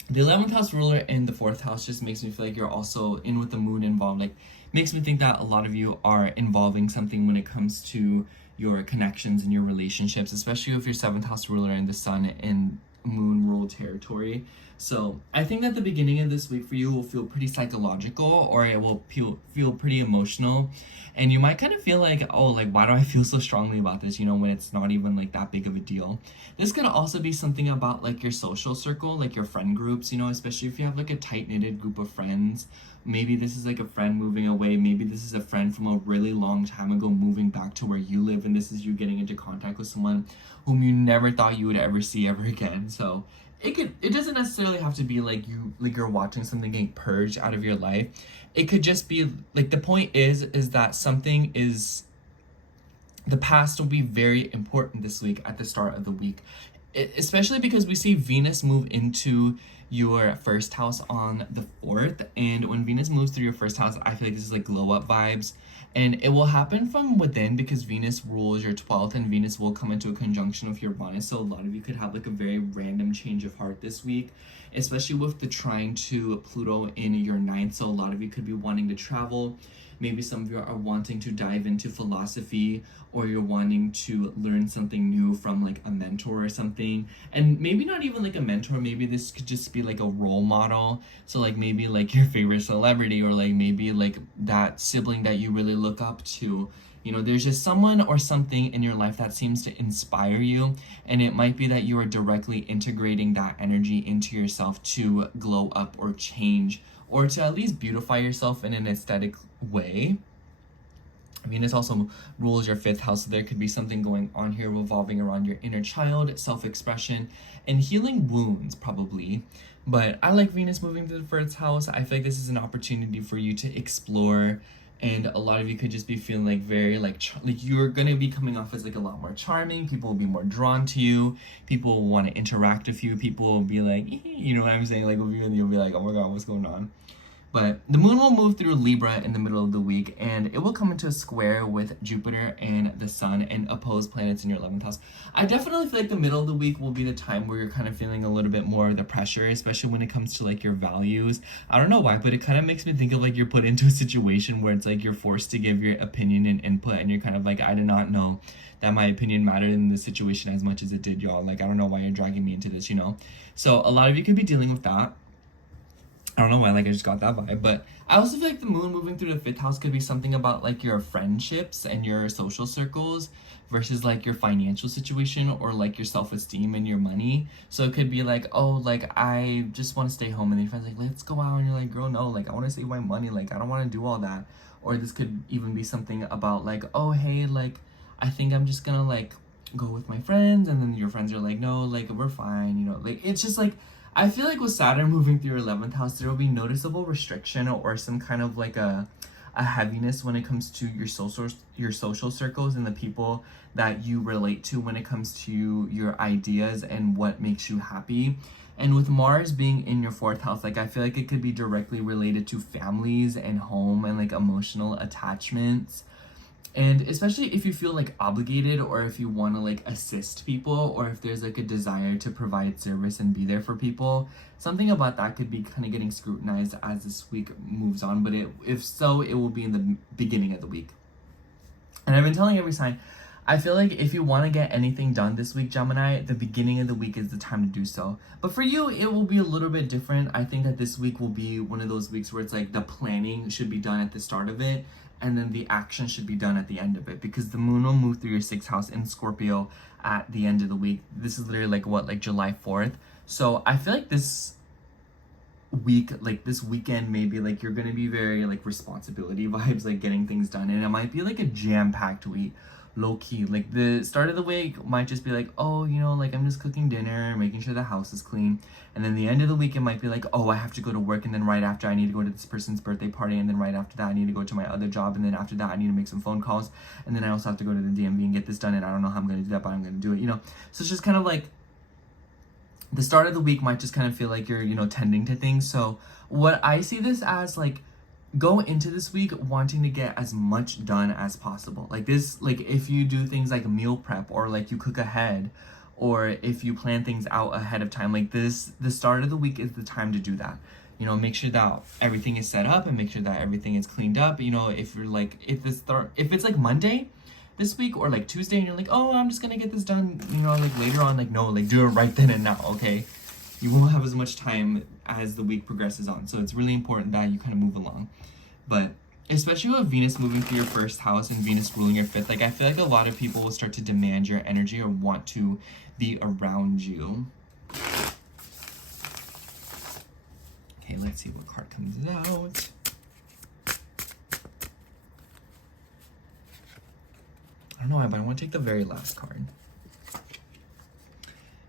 the 11th house ruler in the fourth house just makes me feel like you're also in with the moon involved. Like makes me think that a lot of you are involving something when it comes to your connections and your relationships, especially if your 7th house ruler and the sun in moon ruled territory. So I think that the beginning of this week for you will feel pretty psychological, or it will feel pretty emotional. And you might kind of feel like, oh, like, why do I feel so strongly about this, you know, when it's not even like that big of a deal. This could also be something about like your social circle, like your friend groups, you know, especially if you have like a tight-knitted group of friends. Maybe this is like a friend moving away. Maybe this is a friend from a really long time ago moving back to where you live, and this is you getting into contact with someone whom you never thought you would ever see ever again. So it doesn't necessarily have to be like you're watching something getting purged out of your life. It could just be like, the point is that something is, the past will be very important this week at the start of the week, especially because we see Venus move into your first house on the 4th. And when Venus moves through your first house, I feel like this is like glow up vibes, and it will happen from within because Venus rules your 12th, and Venus will come into a conjunction with Uranus. So a lot of you could have like a very random change of heart this week, especially with the trine to Pluto in your 9th. So a lot of you could be wanting to travel. Maybe some of you are wanting to dive into philosophy, or you're wanting to learn something new from like a mentor or something. And maybe not even like a mentor, maybe this could just be like a role model. So like maybe like your favorite celebrity, or like maybe like that sibling that you really look up to. You know, there's just someone or something in your life that seems to inspire you, and it might be that you are directly integrating that energy into yourself to glow up or change, or to at least beautify yourself in an aesthetic way. Venus also rules your 5th house, so there could be something going on here revolving around your inner child, self-expression, and healing wounds, probably. But I like Venus moving to the 1st house. I feel like this is an opportunity for you to explore, and a lot of you could just be feeling like very like you're gonna be coming off as like a lot more charming. People will be more drawn to you. People will want to interact with you. People will be like, you know what I'm saying? Like you'll be like, oh my god, what's going on? But the moon will move through Libra in the middle of the week, and it will come into a square with Jupiter and the sun and opposed planets in your 11th house. I definitely feel like the middle of the week will be the time where you're kind of feeling a little bit more of the pressure, especially when it comes to like your values. I don't know why, but it kind of makes me think of like you're put into a situation where it's like you're forced to give your opinion and input, and you're kind of like, I did not know that my opinion mattered in the situation as much as it did, y'all. Like, I don't know why you're dragging me into this, you know? So a lot of you could be dealing with that. I don't know why, like, I just got that vibe. But I also feel like the moon moving through the 5th house could be something about like your friendships and your social circles versus like your financial situation or like your self-esteem and your money. So it could be like, oh, like, I just want to stay home, and then your friend's like, let's go out, and you're like, girl, no, like, I want to save my money, like, I don't want to do all that. Or this could even be something about like, oh, hey, like, I think I'm just gonna like go with my friends, and then your friends are like, no, like, we're fine, you know. Like, it's just like, I feel like with Saturn moving through your 11th house, there will be noticeable restriction or some kind of like a heaviness when it comes to your social circles and the people that you relate to when it comes to your ideas and what makes you happy. And with Mars being in your 4th house, like, I feel like it could be directly related to families and home and like emotional attachments. And especially if you feel like obligated, or if you want to like assist people, or if there's like a desire to provide service and be there for people, something about that could be kind of getting scrutinized as this week moves on. But if so, it will be in the beginning of the week. And I've been telling every sign, I feel like if you want to get anything done this week, Gemini, the beginning of the week is the time to do so. But for you, it will be a little bit different. I think that this week will be one of those weeks where it's like the planning should be done at the start of it, and then the action should be done at the end of it, because the moon will move through your 6th house in Scorpio at the end of the week. This is literally like what, like July 4th. So I feel like this week, like this weekend, maybe like you're gonna be very like responsibility vibes, like getting things done, and it might be like a jam-packed week, low-key. Like the start of the week might just be like, oh, you know, like, I'm just cooking dinner, making sure the house is clean. And then the end of the week, it might be like, oh, I have to go to work, and then right after I need to go to this person's birthday party, and then right after that I need to go to my other job, and then after that I need to make some phone calls, and then I also have to go to the DMV and get this done, and I don't know how I'm going to do that, but I'm going to do it, you know? So it's just kind of like the start of the week might just kind of feel like you're, you know, tending to things. So what I see this as, like, go into this week wanting to get as much done as possible. Like this, like if you do things like meal prep, or like you cook ahead, or if you plan things out ahead of time, like this, the start of the week is the time to do that. You know, make sure that everything is set up and make sure that everything is cleaned up. You know, if you're like, if it's like Monday this week or like Tuesday, and you're like, oh, I'm just gonna get this done, you know, like later on, like, no, like do it right then and now, okay? You won't have as much time as the week progresses on. So it's really important that you kind of move along. But especially with Venus moving through your 1st house and Venus ruling your 5th, like I feel like a lot of people will start to demand your energy or want to be around you. Okay, let's see what card comes out. I don't know why, but I want to take the very last card.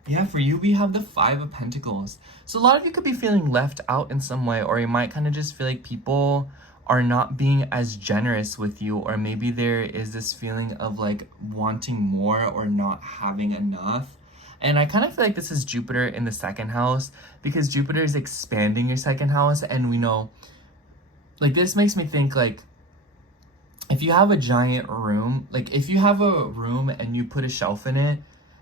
Yeah, for you, we have the 5 of Pentacles. So a lot of you could be feeling left out in some way, or you might kind of just feel like people are not being as generous with you, or maybe there is this feeling of like wanting more or not having enough. And I kind of feel like this is Jupiter in the 2nd house, because Jupiter is expanding your 2nd house, and we know, like, this makes me think like, if you have a giant room, like if you have a room and you put a shelf in it,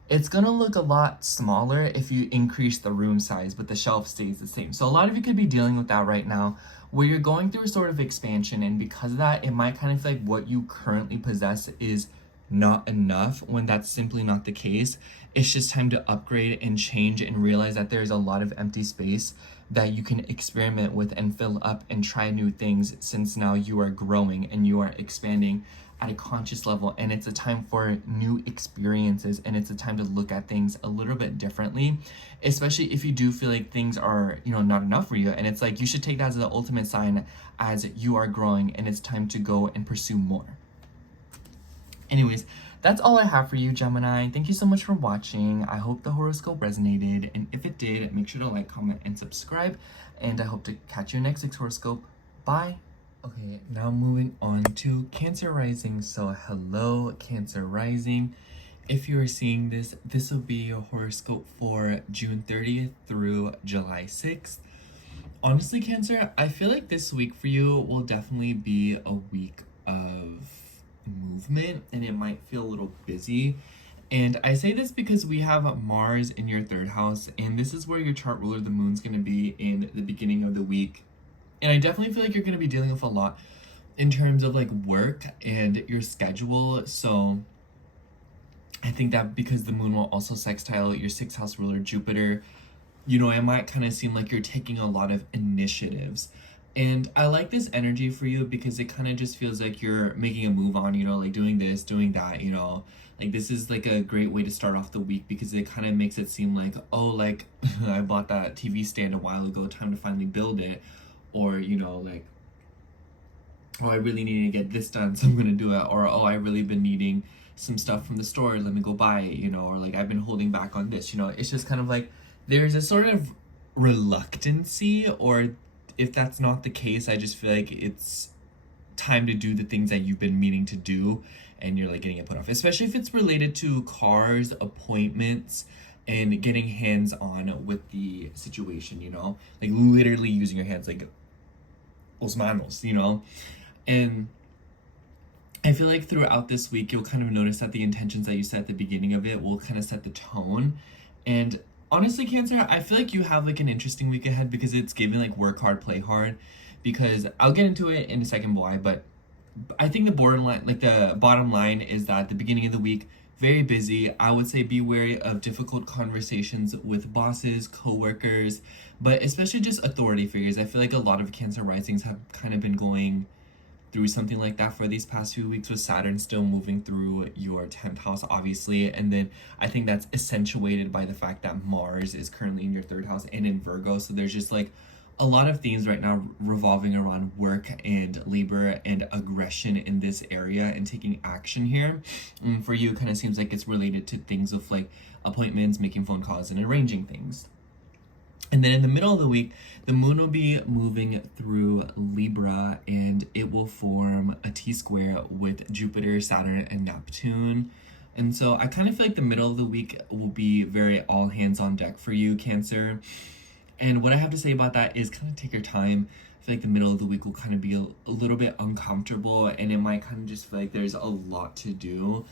it's gonna look a lot smaller if you increase the room size, but the shelf stays the same. So a lot of you could be dealing with that right now, where you're going through a sort of expansion, and because of that, it might kind of feel like what you currently possess is not enough, when that's simply not the case. It's just time to upgrade and change and realize that there's a lot of empty space that you can experiment with and fill up and try new things, since now you are growing and you are expanding at a conscious level, and it's a time for new experiences, and it's a time to look at things a little bit differently, especially if you do feel like things are, you know, not enough for you. And it's like you should take that as the ultimate sign, as you are growing and it's time to go and pursue more. Anyways, that's all I have for you, Gemini. Thank you so much for watching. I hope the horoscope resonated, and if it did, make sure to like, comment, and subscribe, and I hope to catch you next week's horoscope. Bye. Okay, now moving on to Cancer rising. So hello, Cancer rising. If you are seeing this, this will be your horoscope for June 30th through July 6th. Honestly, Cancer, I feel like this week for you will definitely be a week of movement, and it might feel a little busy. And I say this because we have Mars in your third house, and this is where your chart ruler, the moon's going to be in the beginning of the week. And I definitely feel like you're going to be dealing with a lot in terms of like work and your schedule. So I think that because the moon will also sextile your sixth house ruler, Jupiter, you know, it might kind of seem like you're taking a lot of initiatives. And I like this energy for you because it kind of just feels like you're making a move on, you know, like doing this, doing that, you know. Like this is like a great way to start off the week because it kind of makes it seem like, oh, like I bought that TV stand a while ago, time to finally build it. Or, you know, like, oh, I really need to get this done, so I'm gonna do it. Or, oh, I really been needing some stuff from the store, let me go buy it, you know. Or like, I've been holding back on this, you know. It's just kind of like there's a sort of reluctancy, or if that's not the case, I just feel like it's time to do the things that you've been meaning to do and you're like getting it put off, especially if it's related to cars, appointments, and getting hands on with the situation, you know, like literally using your hands, like los manos, you know. And I feel like throughout this week, you'll kind of notice that the intentions that you set at the beginning of it will kind of set the tone. And honestly, Cancer, I feel like you have like an interesting week ahead because it's giving like work hard, play hard. Because I'll get into it in a second why, but I think the borderline, like the bottom line is that at the beginning of the week, very busy. I would say be wary of difficult conversations with bosses, coworkers, but especially just authority figures. I feel like a lot of Cancer risings have kind of been going through something like that for these past few weeks with Saturn still moving through your 10th house, obviously. And then I think that's accentuated by the fact that Mars is currently in your third house and in Virgo. So there's just like a lot of themes right now revolving around work and labor and aggression in this area and taking action here. And for you, it kind of seems like it's related to things of like appointments, making phone calls, and arranging things. And then in the middle of the week, the moon will be moving through Libra and it will form a T-square with Jupiter, Saturn, and Neptune. And so I kind of feel like the middle of the week will be very all hands on deck for you, Cancer. And what I have to say about that is kind of take your time. I feel like the middle of the week will kind of be a little bit uncomfortable and it might kind of just feel like there's a lot to do.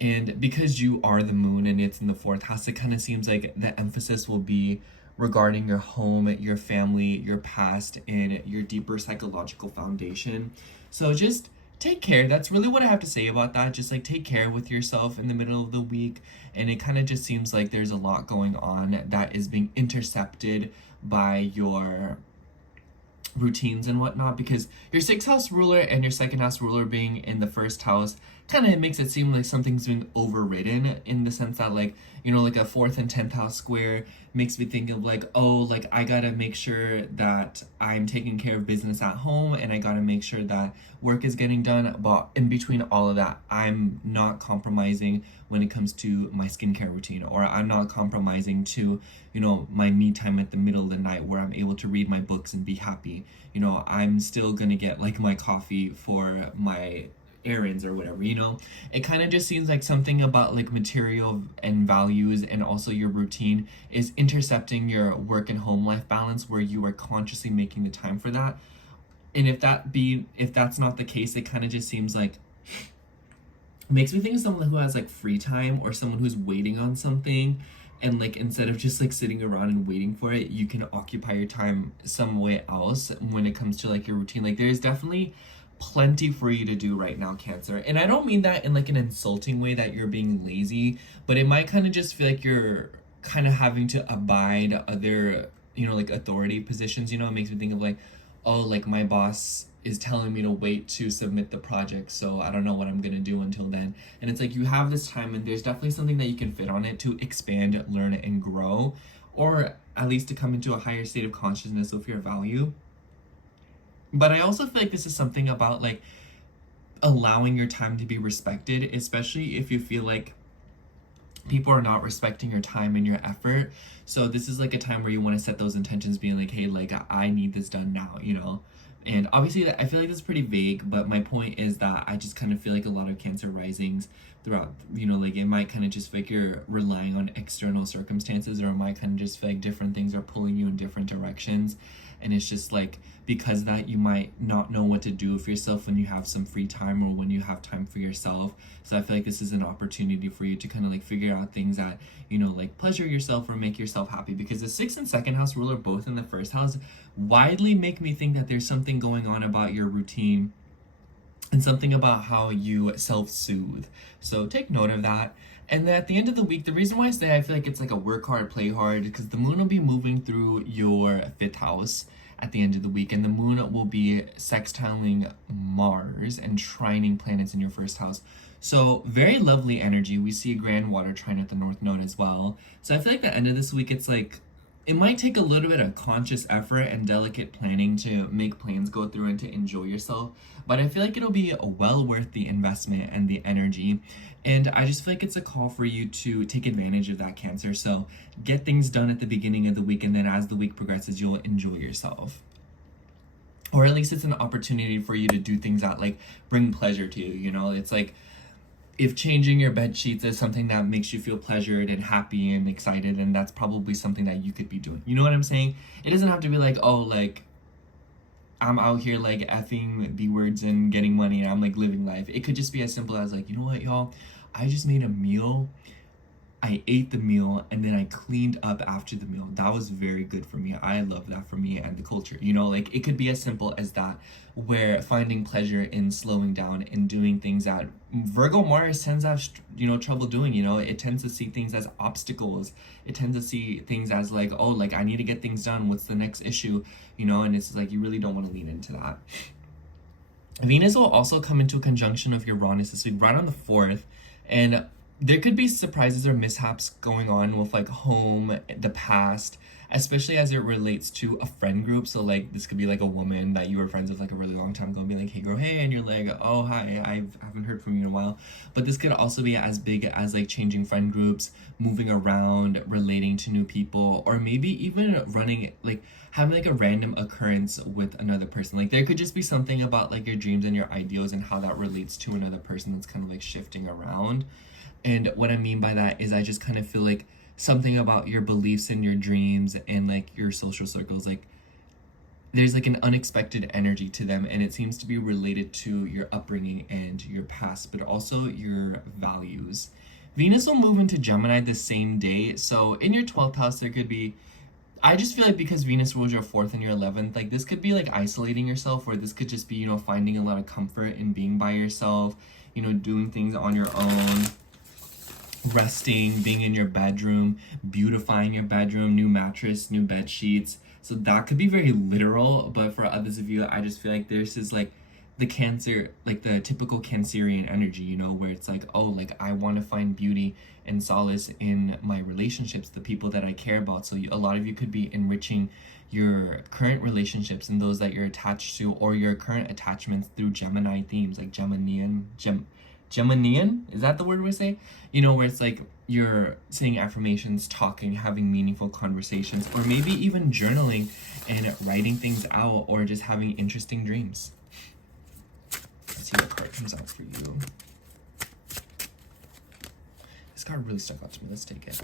And because you are the moon and it's in the fourth house, it kind of seems like the emphasis will be regarding your home, your family, your past, and your deeper psychological foundation. So just take care. That's really what I have to say about that. Just like take care with yourself in the middle of the week. And it kind of just seems like there's a lot going on that is being intercepted by your routines and whatnot, because your sixth house ruler and your second house ruler being in the first house kind of makes it seem like something's being overridden, in the sense that, like, you know, like a fourth and 10th house square makes me think of like, oh, like I gotta make sure that I'm taking care of business at home and I gotta make sure that work is getting done, but in between all of that, I'm not compromising when it comes to my skincare routine, or I'm not compromising to, you know, my me time at the middle of the night where I'm able to read my books and be happy. You know, I'm still gonna get like my coffee for my errands or whatever, you know. It kind of just seems like something about like material and values and also your routine is intercepting your work and home life balance, where you are consciously making the time for that. And if that's not the case, it kind of just seems like, makes me think of someone who has like free time, or someone who's waiting on something, and like instead of just like sitting around and waiting for it, you can occupy your time some way else when it comes to like your routine. Like there's definitely plenty for you to do right now, Cancer. And I don't mean that in like an insulting way that you're being lazy, but it might kind of just feel like you're kind of having to abide other, you know, like authority positions. You know, it makes me think of like, oh, like my boss is telling me to wait to submit the project, so I don't know what I'm gonna do until then. And it's like you have this time and there's definitely something that you can fit on it to expand, learn, and grow, or at least to come into a higher state of consciousness of your value. But I also feel like this is something about like allowing your time to be respected, especially if you feel like people are not respecting your time and your effort. So this is like a time where you want to set those intentions, being like, hey, like I need this done now, you know. And obviously I feel like that's pretty vague, but my point is that I just kind of feel like a lot of Cancer risings throughout, you know, like it might kind of just feel like you're relying on external circumstances, or it might kind of just feel like different things are pulling you in different directions. and it's just like, because of that, you might not know what to do with yourself when you have some free time or when you have time for yourself. So I feel like this is an opportunity for you to kind of like figure out things that, you know, like pleasure yourself or make yourself happy, because the 6th and 2nd house ruler, both in the 1st house, widely make me think that there's something going on about your routine and something about how you self-soothe. So take note of that. And then at the end of the week, the reason why I say I feel like it's like a work hard, play hard, because the moon will be moving through your 5th house at the end of the week, and the moon will be sextiling Mars and trining planets in your 1st house. So very lovely energy. We see a grand water trine at the North Node as well. So I feel like the end of this week, it's like, it might take a little bit of conscious effort and delicate planning to make plans go through and to enjoy yourself, but I feel like it'll be well worth the investment and the energy. And I just feel like it's a call for you to take advantage of that, Cancer. So get things done at the beginning of the week, and then as the week progresses, you'll enjoy yourself. Or at least it's an opportunity for you to do things that like bring pleasure to you, you know? It's like, if changing your bed sheets is something that makes you feel pleasured and happy and excited, and that's probably something that you could be doing. You know what I'm saying? It doesn't have to be like, oh, like, I'm out here like effing B words and getting money and I'm like living life. It could just be as simple as like, you know what, y'all? I just made a meal. I ate the meal and then I cleaned up after the meal. That was very good for me. I love that for me and the culture. You know, like it could be as simple as that, where finding pleasure in slowing down and doing things that Virgo Mars tends to have, you know, trouble doing. You know, it tends to see things as obstacles. It tends to see things as like, oh, like I need to get things done. What's the next issue? You know, and it's like you really don't want to lean into that. Venus will also come into a conjunction of Uranus this week, right on the 4th. And there could be surprises or mishaps going on with like home, the past, especially as it relates to a friend group. So like this could be like a woman that you were friends with like a really long time ago and be like, hey girl, hey, and you're like, oh hi, I haven't heard from you in a while. But this could also be as big as like changing friend groups, moving around, relating to new people, or maybe even running like having like a random occurrence with another person. Like there could just be something about like your dreams and your ideals and how that relates to another person that's kind of like shifting around. And what I mean by that is I just kind of feel like something about your beliefs and your dreams and like your social circles, like there's like an unexpected energy to them, and it seems to be related to your upbringing and your past, but also your values. Venus will move into Gemini the same day. So in your 12th house, there could be, I just feel like because Venus rules your 4th and your 11th, like this could be like isolating yourself, or this could just be, you know, finding a lot of comfort in being by yourself, you know, doing things on your own, resting, being in your bedroom, beautifying your bedroom, new mattress, new bed sheets. So that could be very literal, but for others of you, I just feel like this is like the Cancer, like the typical Cancerian energy, you know, where it's like, oh, like I want to find beauty and solace in my relationships, the people that I care about. So a lot of you could be enriching your current relationships and those that you're attached to, or your current attachments through Gemini themes, like Geminian, is that the word we say? You know, where it's like you're saying affirmations, talking, having meaningful conversations, or maybe even journaling and writing things out, or just having interesting dreams. Let's see what card comes out for you. This card really stuck out to me. Let's take it.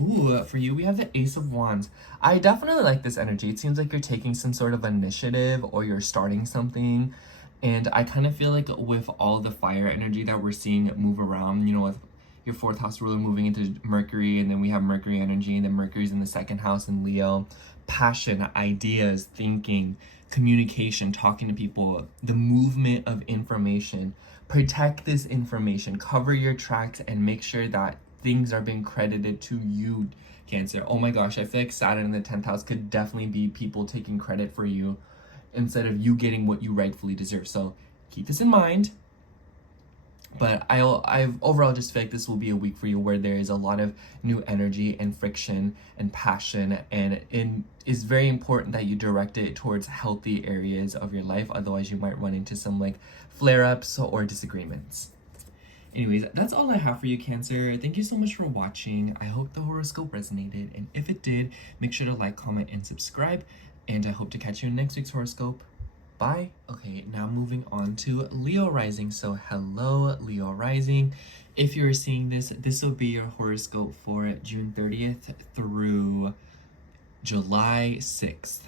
Ooh, for you, we have the Ace of Wands. I definitely like this energy. It seems like you're taking some sort of initiative, or you're starting something. And I kind of feel like with all the fire energy that we're seeing move around, you know, with your 4th house ruler moving into Mercury, and then we have Mercury energy, and then Mercury's in the 2nd house in Leo, passion, ideas, thinking, communication, talking to people, the movement of information. Protect this information, cover your tracks, and make sure that things are being credited to you, Cancer. Oh my gosh, I feel like Saturn in the 10th house could definitely be people taking credit for you instead of you getting what you rightfully deserve. So keep this in mind. But I've overall just feel like this will be a week for you where there is a lot of new energy and friction and passion, and it is very important that you direct it towards healthy areas of your life. Otherwise, you might run into some like flare-ups or disagreements. Anyways, that's all I have for you, Cancer. Thank you so much for watching. I hope the horoscope resonated, and if it did, make sure to like, comment, and subscribe. And I hope to catch you in next week's horoscope. Bye. Okay, now moving on to Leo rising. So hello, Leo rising. If you're seeing this, this will be your horoscope for June 30th through July 6th.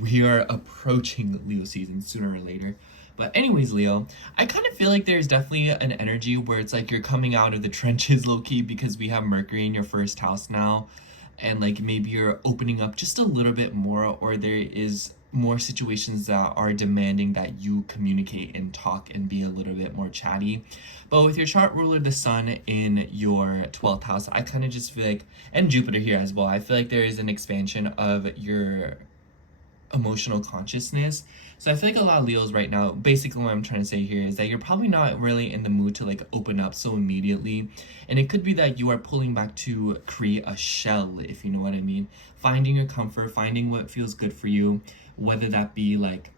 We are approaching Leo season sooner or later. But anyways, Leo, I kind of feel like there's definitely an energy where it's like you're coming out of the trenches low-key because we have Mercury in your first house now. And like maybe you're opening up just a little bit more, or there is more situations that are demanding that you communicate and talk and be a little bit more chatty. But with your chart ruler, the sun in your 12th house, I kind of just feel like, and Jupiter here as well, I feel like there is an expansion of your emotional consciousness. So I feel like a lot of Leos right now, basically what I'm trying to say here is that you're probably not really in the mood to like open up so immediately. And it could be that you are pulling back to create a shell, if you know what I mean. Finding your comfort, finding what feels good for you, whether that be like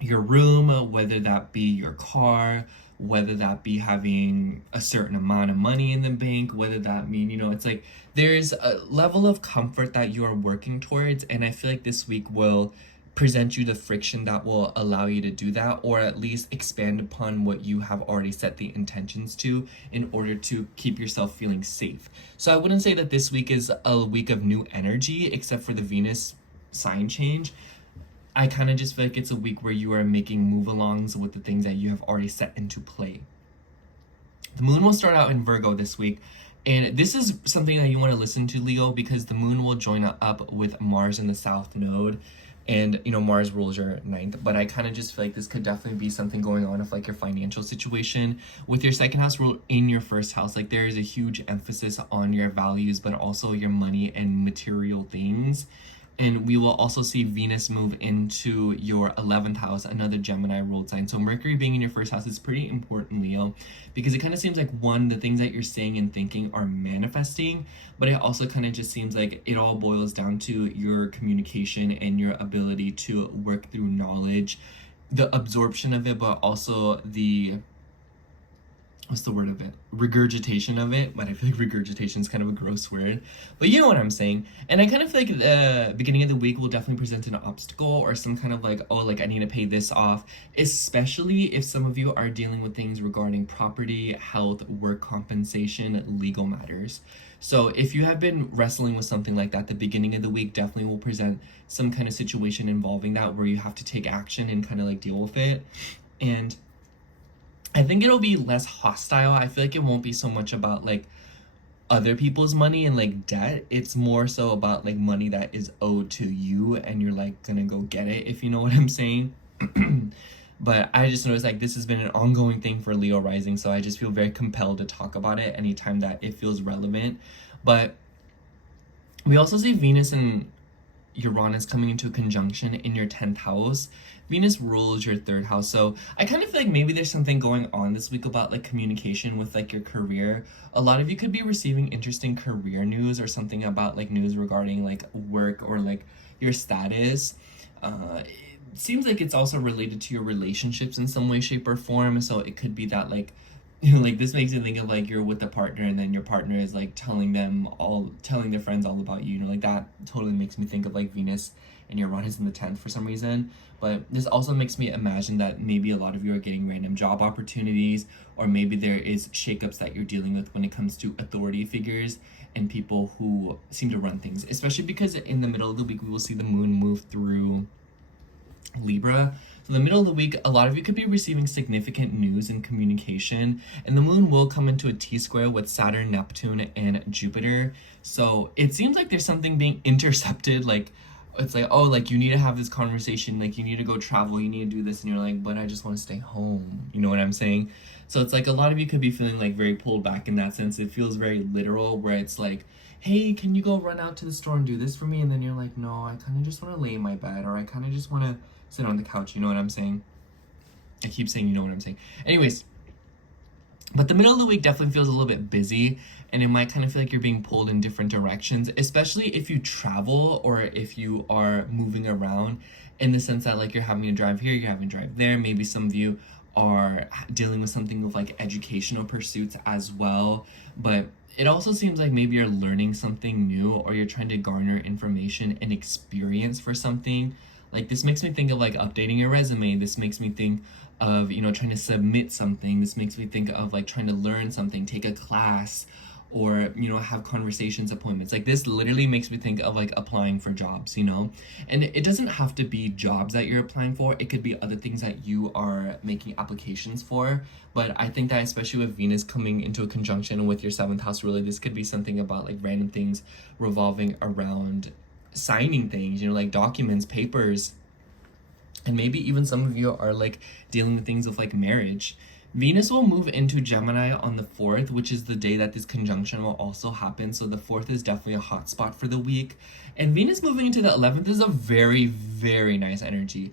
your room, whether that be your car, whether that be having a certain amount of money in the bank, whether that mean, you know, it's like there's a level of comfort that you are working towards. And I feel like this week will present you the friction that will allow you to do that, or at least expand upon what you have already set the intentions to in order to keep yourself feeling safe. So I wouldn't say that this week is a week of new energy, except for the Venus sign change. I kind of just feel like it's a week where you are making move-alongs with the things that you have already set into play. The moon will start out in Virgo this week, and this is something that you want to listen to, Leo, because the moon will join up with Mars in the South Node, and you know Mars rules your ninth. But I kind of just feel like this could definitely be something going on with like your financial situation with your second house rule in your first house. Like there is a huge emphasis on your values, but also your money and material things. And we will also see Venus move into your 11th house, another Gemini ruled sign. So Mercury being in your first house is pretty important, Leo, because it kind of seems like, one, the things that you're saying and thinking are manifesting, but it also kind of just seems like it all boils down to your communication and your ability to work through knowledge, the absorption of it, but also the what's the word of it? Regurgitation of it. But I feel like regurgitation is kind of a gross word. But you know what I'm saying. And I kind of feel like the beginning of the week will definitely present an obstacle or some kind of like, oh, like I need to pay this off. Especially if some of you are dealing with things regarding property, health, work compensation, legal matters. So if you have been wrestling with something like that, the beginning of the week definitely will present some kind of situation involving that where you have to take action and kind of like deal with it. And I think it'll be less hostile. I feel like it won't be so much about like other people's money and like debt. It's more so about like money that is owed to you and you're like gonna go get it, if you know what I'm saying. But I just noticed like this has been an ongoing thing for Leo rising, so I just feel very compelled to talk about it anytime that it feels relevant. But we also see Venus and Uranus coming into a conjunction in your 10th house. Venus rules your 3rd house. So I kind of feel like maybe there's something going on this week about like communication with like your career. A lot of you could be receiving interesting career news or something about like news regarding like work or like your status. It seems like it's also related to your relationships in some way, shape, or form. So it could be that like, you know, like this makes you think of like you're with a partner and then your partner is like telling their friends all about you, you know, like that totally makes me think of like Venus and Uranus in the 10th for some reason. But this also makes me imagine that maybe a lot of you are getting random job opportunities, or maybe there is shakeups that you're dealing with when it comes to authority figures and people who seem to run things, especially because in the middle of the week we will see the moon move through Libra. So in the middle of the week, a lot of you could be receiving significant news and communication, and the moon will come into a T-square with Saturn, Neptune, and Jupiter. So it seems like there's something being intercepted, like it's like, oh, like you need to have this conversation, like you need to go travel, you need to do this, and you're like, but I just want to stay home. You know what I'm saying? So it's like a lot of you could be feeling like very pulled back in that sense. It feels very literal, where it's like, hey, can you go run out to the store and do this for me? And then you're like, no, I kind of just want to lay in my bed, or I kind of just want to sit on the couch. You know what I'm saying? I keep saying you know what I'm saying. Anyways, but the middle of the week definitely feels a little bit busy, and it might kind of feel like you're being pulled in different directions, especially if you travel or if you are moving around, in the sense that like you're having to drive here, you're having to drive there. Maybe some of you are dealing with something with like educational pursuits as well. But it also seems like maybe you're learning something new, or you're trying to garner information and experience for something. Like this makes me think of like updating your resume. This makes me think of, you know, trying to submit something. This makes me think of like trying to learn something, take a class, or, you know, have conversations, appointments. Like, this literally makes me think of like applying for jobs, you know? And it doesn't have to be jobs that you're applying for. It could be other things that you are making applications for. But I think that especially with Venus coming into a conjunction with your 7th house ruler, this could be something about like random things revolving around signing things, you know, like documents, papers. And maybe even some of you are like dealing with things of like marriage. Venus will move into Gemini on the 4th, which is the day that this conjunction will also happen. So the 4th is definitely a hot spot for the week. And Venus moving into the 11th is a very, very nice energy.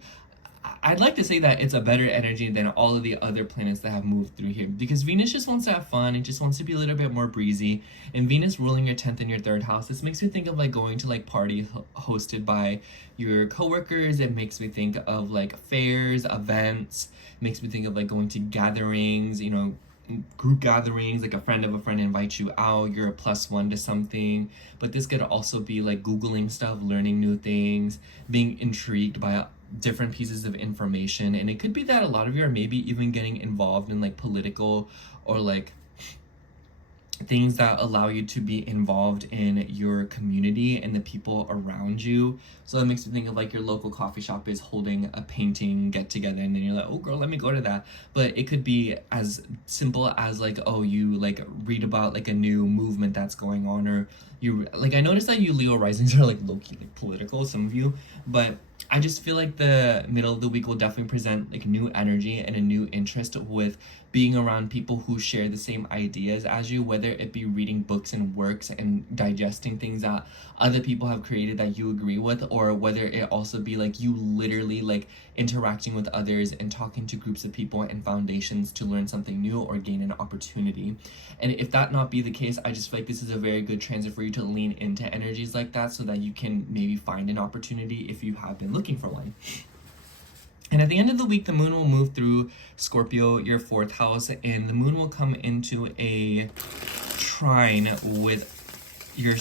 I'd like to say that it's a better energy than all of the other planets that have moved through here, because Venus just wants to have fun. It just wants to be a little bit more breezy. And Venus ruling your 10th and your 3rd house, this makes me think of like going to like party hosted by your coworkers. It makes me think of like fairs, events. It makes me think of like going to gatherings, you know, group gatherings, like a friend of a friend invites you out, you're a +1 to something. But this could also be like Googling stuff, learning new things, being intrigued by different pieces of information. And it could be that a lot of you are maybe even getting involved in like political or like things that allow you to be involved in your community and the people around you. So that makes me think of like your local coffee shop is holding a painting get together, and then you're like, oh girl, let me go to that. But it could be as simple as like, oh, you like read about like a new movement that's going on, or you like, I noticed that you Leo risings are like low-key like political, some of you, but I just feel like the middle of the week will definitely present like new energy and a new interest with being around people who share the same ideas as you, whether it be reading books and works and digesting things that other people have created that you agree with, or whether it also be like you literally like interacting with others and talking to groups of people and foundations to learn something new or gain an opportunity. And if that not be the case, I just feel like this is a very good transit for you to lean into energies like that so that you can maybe find an opportunity if you have been looking for one. And at the end of the week, the moon will move through Scorpio, your 4th house, and the moon will come into a trine with your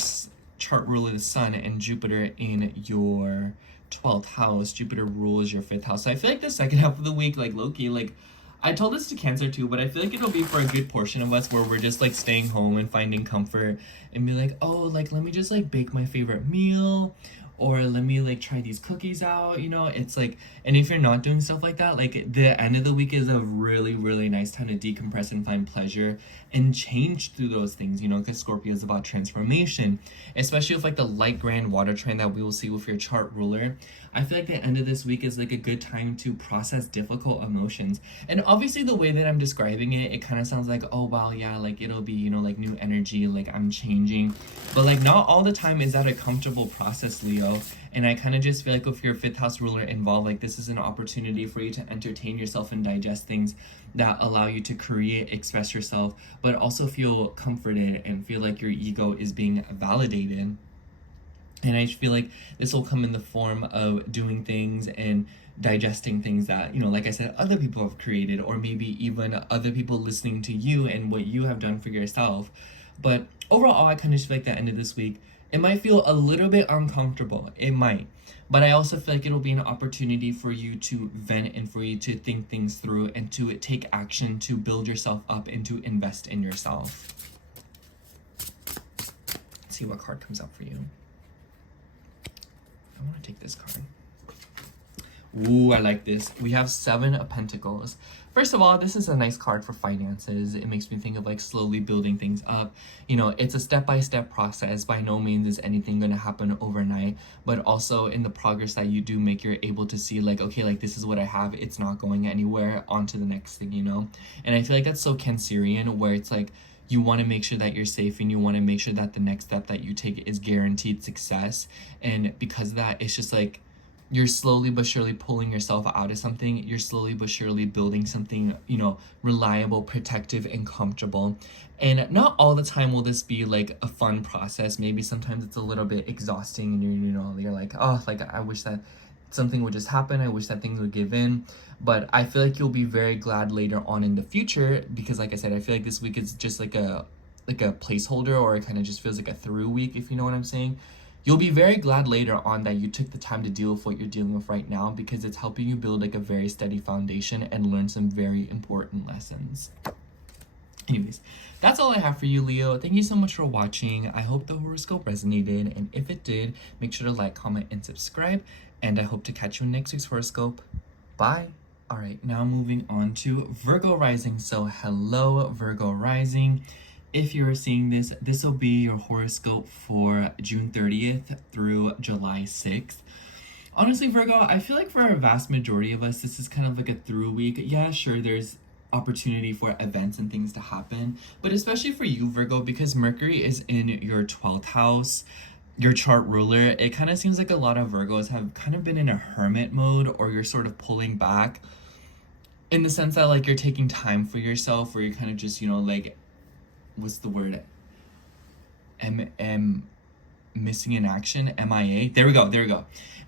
chart ruler, the sun, and Jupiter in your 12th house. Jupiter rules your 5th house. So I feel like the second half of the week, like low-key, like I told this to Cancer too, but I feel like it'll be for a good portion of us where we're just like staying home and finding comfort and be like, oh, like let me just like bake my favorite meal, or let me like try these cookies out, you know. It's like, and if you're not doing stuff like that, like the end of the week is a really, really nice time to decompress and find pleasure and change through those things, you know, because Scorpio is about transformation, especially with like the light grand water trine that we will see with your chart ruler. I feel like the end of this week is like a good time to process difficult emotions. And obviously the way that I'm describing it, it kind of sounds like, oh wow, yeah, like it'll be, you know, like new energy, like I'm changing, but like not all the time is that a comfortable process, Leo. And I kind of just feel like if your 5th house ruler involved, like this is an opportunity for you to entertain yourself and digest things that allow you to create, express yourself, but also feel comforted and feel like your ego is being validated. And I feel like this will come in the form of doing things and digesting things that, you know, like I said, other people have created, or maybe even other people listening to you and what you have done for yourself. But overall, I kind of feel like the end of this week, it might feel a little bit uncomfortable. It might. But I also feel like it'll be an opportunity for you to vent and for you to think things through and to take action to build yourself up and to invest in yourself. Let's see what card comes up for you. I want to take this card. Ooh, I like this. We have 7 of Pentacles. First of all, this is a nice card for finances. It makes me think of like slowly building things up. You know, it's a step-by-step process. By no means is anything going to happen overnight, but also in the progress that you do make, you're able to see like, okay, like this is what I have. It's not going anywhere. On to the next thing, you know? And I feel like that's so Cancerian, where it's like, you want to make sure that you're safe and you want to make sure that the next step that you take is guaranteed success. And because of that, it's just like you're slowly but surely pulling yourself out of something. You're slowly but surely building something, you know, reliable, protective, and comfortable. And not all the time will this be like a fun process. Maybe sometimes it's a little bit exhausting and you're like, oh, like I wish that something would just happen. I wish that things would give in. But I feel like you'll be very glad later on in the future, because like I said, I feel like this week is just like a placeholder, or it kind of just feels like a through week, if you know what I'm saying. You'll be very glad later on that you took the time to deal with what you're dealing with right now, because it's helping you build like a very steady foundation and learn some very important lessons. Anyways, that's all I have for you, Leo. Thank you so much for watching. I hope the horoscope resonated, and if it did, make sure to like, comment, and subscribe, and I hope to catch you in next week's horoscope. Bye. All right, now moving on to Virgo rising. So hello, Virgo rising. If you're seeing this, this will be your horoscope for June 30th through July 6th. Honestly, Virgo, I feel like for a vast majority of us, this is kind of like a through week. Yeah, sure, there's opportunity for events and things to happen, but especially for you, Virgo, because Mercury is in your 12th house, your chart ruler, it kind of seems like a lot of Virgos have kind of been in a hermit mode, or you're sort of pulling back in the sense that like you're taking time for yourself, or you're kind of just, you know, like, what's the word? Missing in action, MIA. There we go.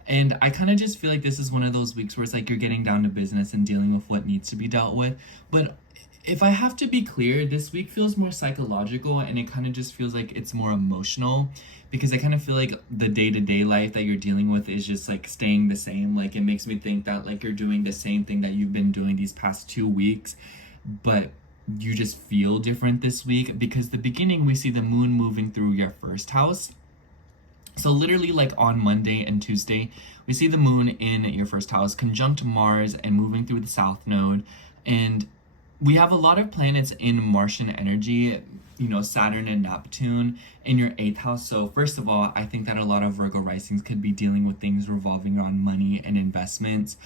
And I kind of just feel like this is one of those weeks where it's like you're getting down to business and dealing with what needs to be dealt with. But if I have to be clear, this week feels more psychological, and it kind of just feels like it's more emotional, because I kind of feel like the day-to-day life that you're dealing with is just like staying the same. Like it makes me think that like you're doing the same thing that you've been doing these past 2 weeks, but you just feel different this week, because the beginning we see the moon moving through your first house. So literally like on Monday and Tuesday, we see the moon in your first house conjunct Mars and moving through the south node. And we have a lot of planets in Martian energy, you know, Saturn and Neptune in your 8th house. So first of all, I think that a lot of Virgo risings could be dealing with things revolving around money and investments.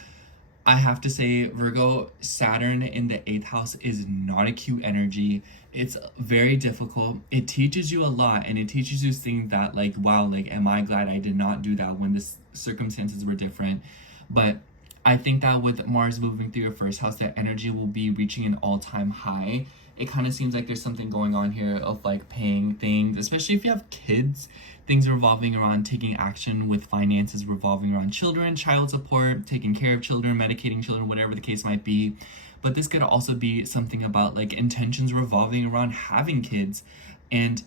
I have to say, Virgo, Saturn in the 8th house is not a cute energy. It's very difficult. It teaches you a lot, and it teaches you things that like, wow, like, am I glad I did not do that when the circumstances were different? But I think that with Mars moving through your first house, that energy will be reaching an all-time high. It kind of seems like there's something going on here of like paying things, especially if you have kids, things revolving around taking action with finances, revolving around children, child support, taking care of children, medicating children, whatever the case might be. But this could also be something about like intentions revolving around having kids. And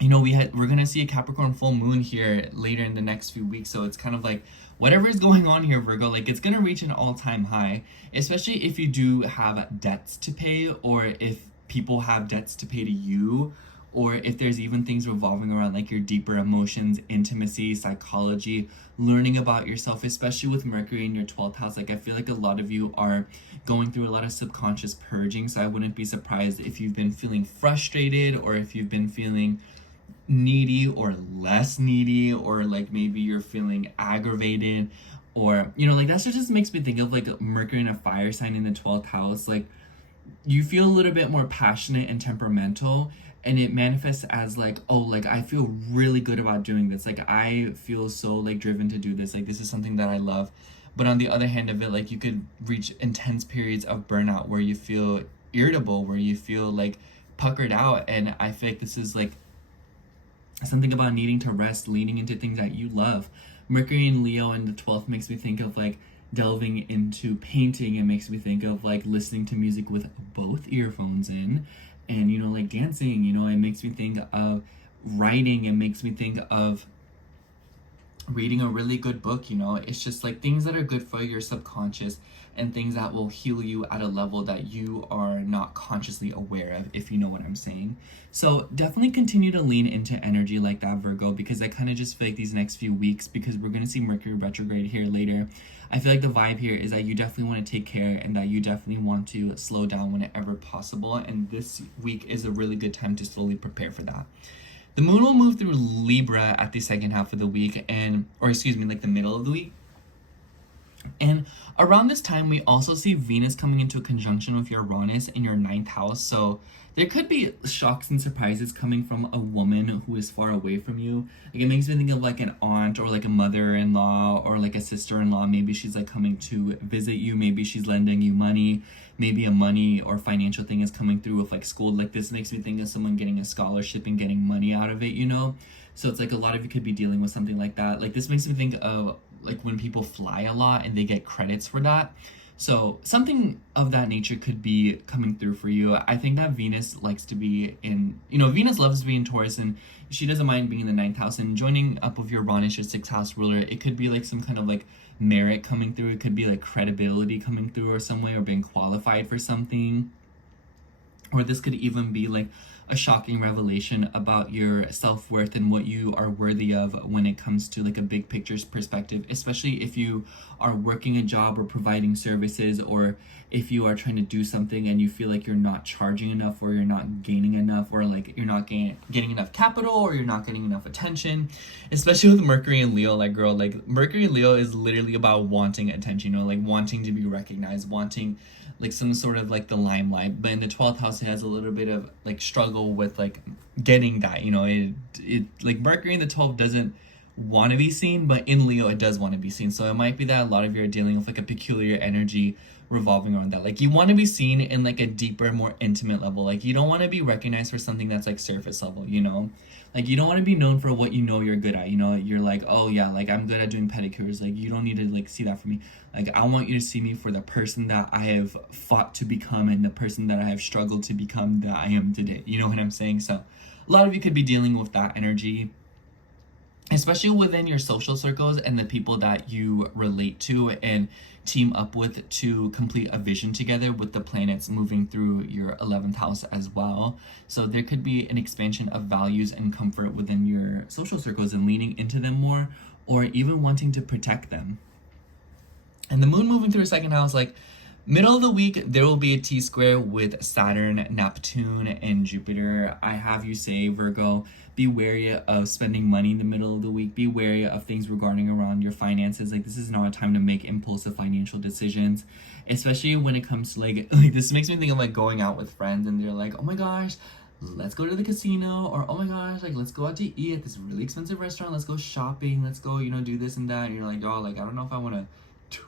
you know, we're gonna see a Capricorn full moon here later in the next few weeks, so it's kind of like whatever is going on here, Virgo, like it's gonna reach an all-time high, especially if you do have debts to pay, or if people have debts to pay to you, or if there's even things revolving around like your deeper emotions, intimacy, psychology, learning about yourself, especially with Mercury in your 12th house. Like I feel like a lot of you are going through a lot of subconscious purging, so I wouldn't be surprised if you've been feeling frustrated, or if you've been feeling needy or less needy, or like maybe you're feeling aggravated, or you know, like that's what just makes me think of like Mercury in a fire sign in the 12th house. Like you feel a little bit more passionate and temperamental, and it manifests as like, oh, like I feel really good about doing this, like I feel so like driven to do this, like this is something that I love. But on the other hand of it, like you could reach intense periods of burnout where you feel irritable, where you feel like puckered out, and I feel like this is like something about needing to rest, leaning into things that you love. Mercury in Leo in the 12th makes me think of like delving into painting. It makes me think of like listening to music with both earphones in, and you know, like dancing. You know, it makes me think of writing. It makes me think of reading a really good book. You know, it's just like things that are good for your subconscious, and things that will heal you at a level that you are not consciously aware of, if you know what I'm saying. So definitely continue to lean into energy like that, Virgo, because I kind of just feel like these next few weeks, because we're going to see Mercury retrograde here later, I feel like the vibe here is that you definitely want to take care, and that you definitely want to slow down whenever possible, and this week is a really good time to slowly prepare for that. The moon will move through Libra at the second half of the week, like the middle of the week. And around this time, we also see Venus coming into a conjunction with Uranus in your 9th house. So there could be shocks and surprises coming from a woman who is far away from you. Like it makes me think of like an aunt, or like a mother-in-law, or like a sister-in-law. Maybe she's like coming to visit you. Maybe she's lending you money. Maybe a money or financial thing is coming through with like school. Like this makes me think of someone getting a scholarship and getting money out of it, you know? So it's like a lot of you could be dealing with something like that. Like this makes me think of like when people fly a lot and they get credits for that. So something of that nature could be coming through for you. I think that Venus likes to be in, you know, Venus loves to be in Taurus, and she doesn't mind being in the 9th house, and joining up with your Uranus, your 6th house ruler, it could be like some kind of like merit coming through. It could be like credibility coming through or some way, or being qualified for something. Or this could even be like a shocking revelation about your self-worth and what you are worthy of when it comes to like a big picture perspective, especially if you are working a job or providing services, or if you are trying to do something and you feel like you're not charging enough, or you're not gaining enough, or like you're not getting enough capital, or you're not getting enough attention. Especially with Mercury and Leo, like girl, like Mercury and Leo is literally about wanting attention, you know, like wanting to be recognized, wanting like some sort of like the limelight. But in the 12th house, it has a little bit of like struggle with like getting that, you know, it like Mercury in the 12th doesn't want to be seen, but in Leo it does want to be seen. So it might be that a lot of you are dealing with like a peculiar energy revolving around that. Like you want to be seen in like a deeper, more intimate level. Like you don't want to be recognized for something that's like surface level, you know? Like you don't want to be known for what you know you're good at, you know? You're like, oh yeah, like I'm good at doing pedicures. Like you don't need to like see that for me. Like I want you to see me for the person that I have fought to become, and the person that I have struggled to become that I am today. You know what I'm saying? So a lot of you could be dealing with that energy, especially within your social circles and the people that you relate to and team up with to complete a vision together, with the planets moving through your 11th house as well. So there could be an expansion of values and comfort within your social circles and leaning into them more, or even wanting to protect them. And the moon moving through your second house, like middle of the week, there will be a T-square with Saturn, Neptune, and Jupiter. I have you say, Virgo, be wary of spending money in the middle of the week. Be wary of things regarding around your finances. Like this is not a time to make impulsive financial decisions, especially when it comes to like this makes me think of like going out with friends and they're like, oh my gosh, let's go to the casino, or oh my gosh, like let's go out to eat at this really expensive restaurant. Let's go shopping. Let's go, you know, do this and that. And you're like, oh, like I don't know if I want to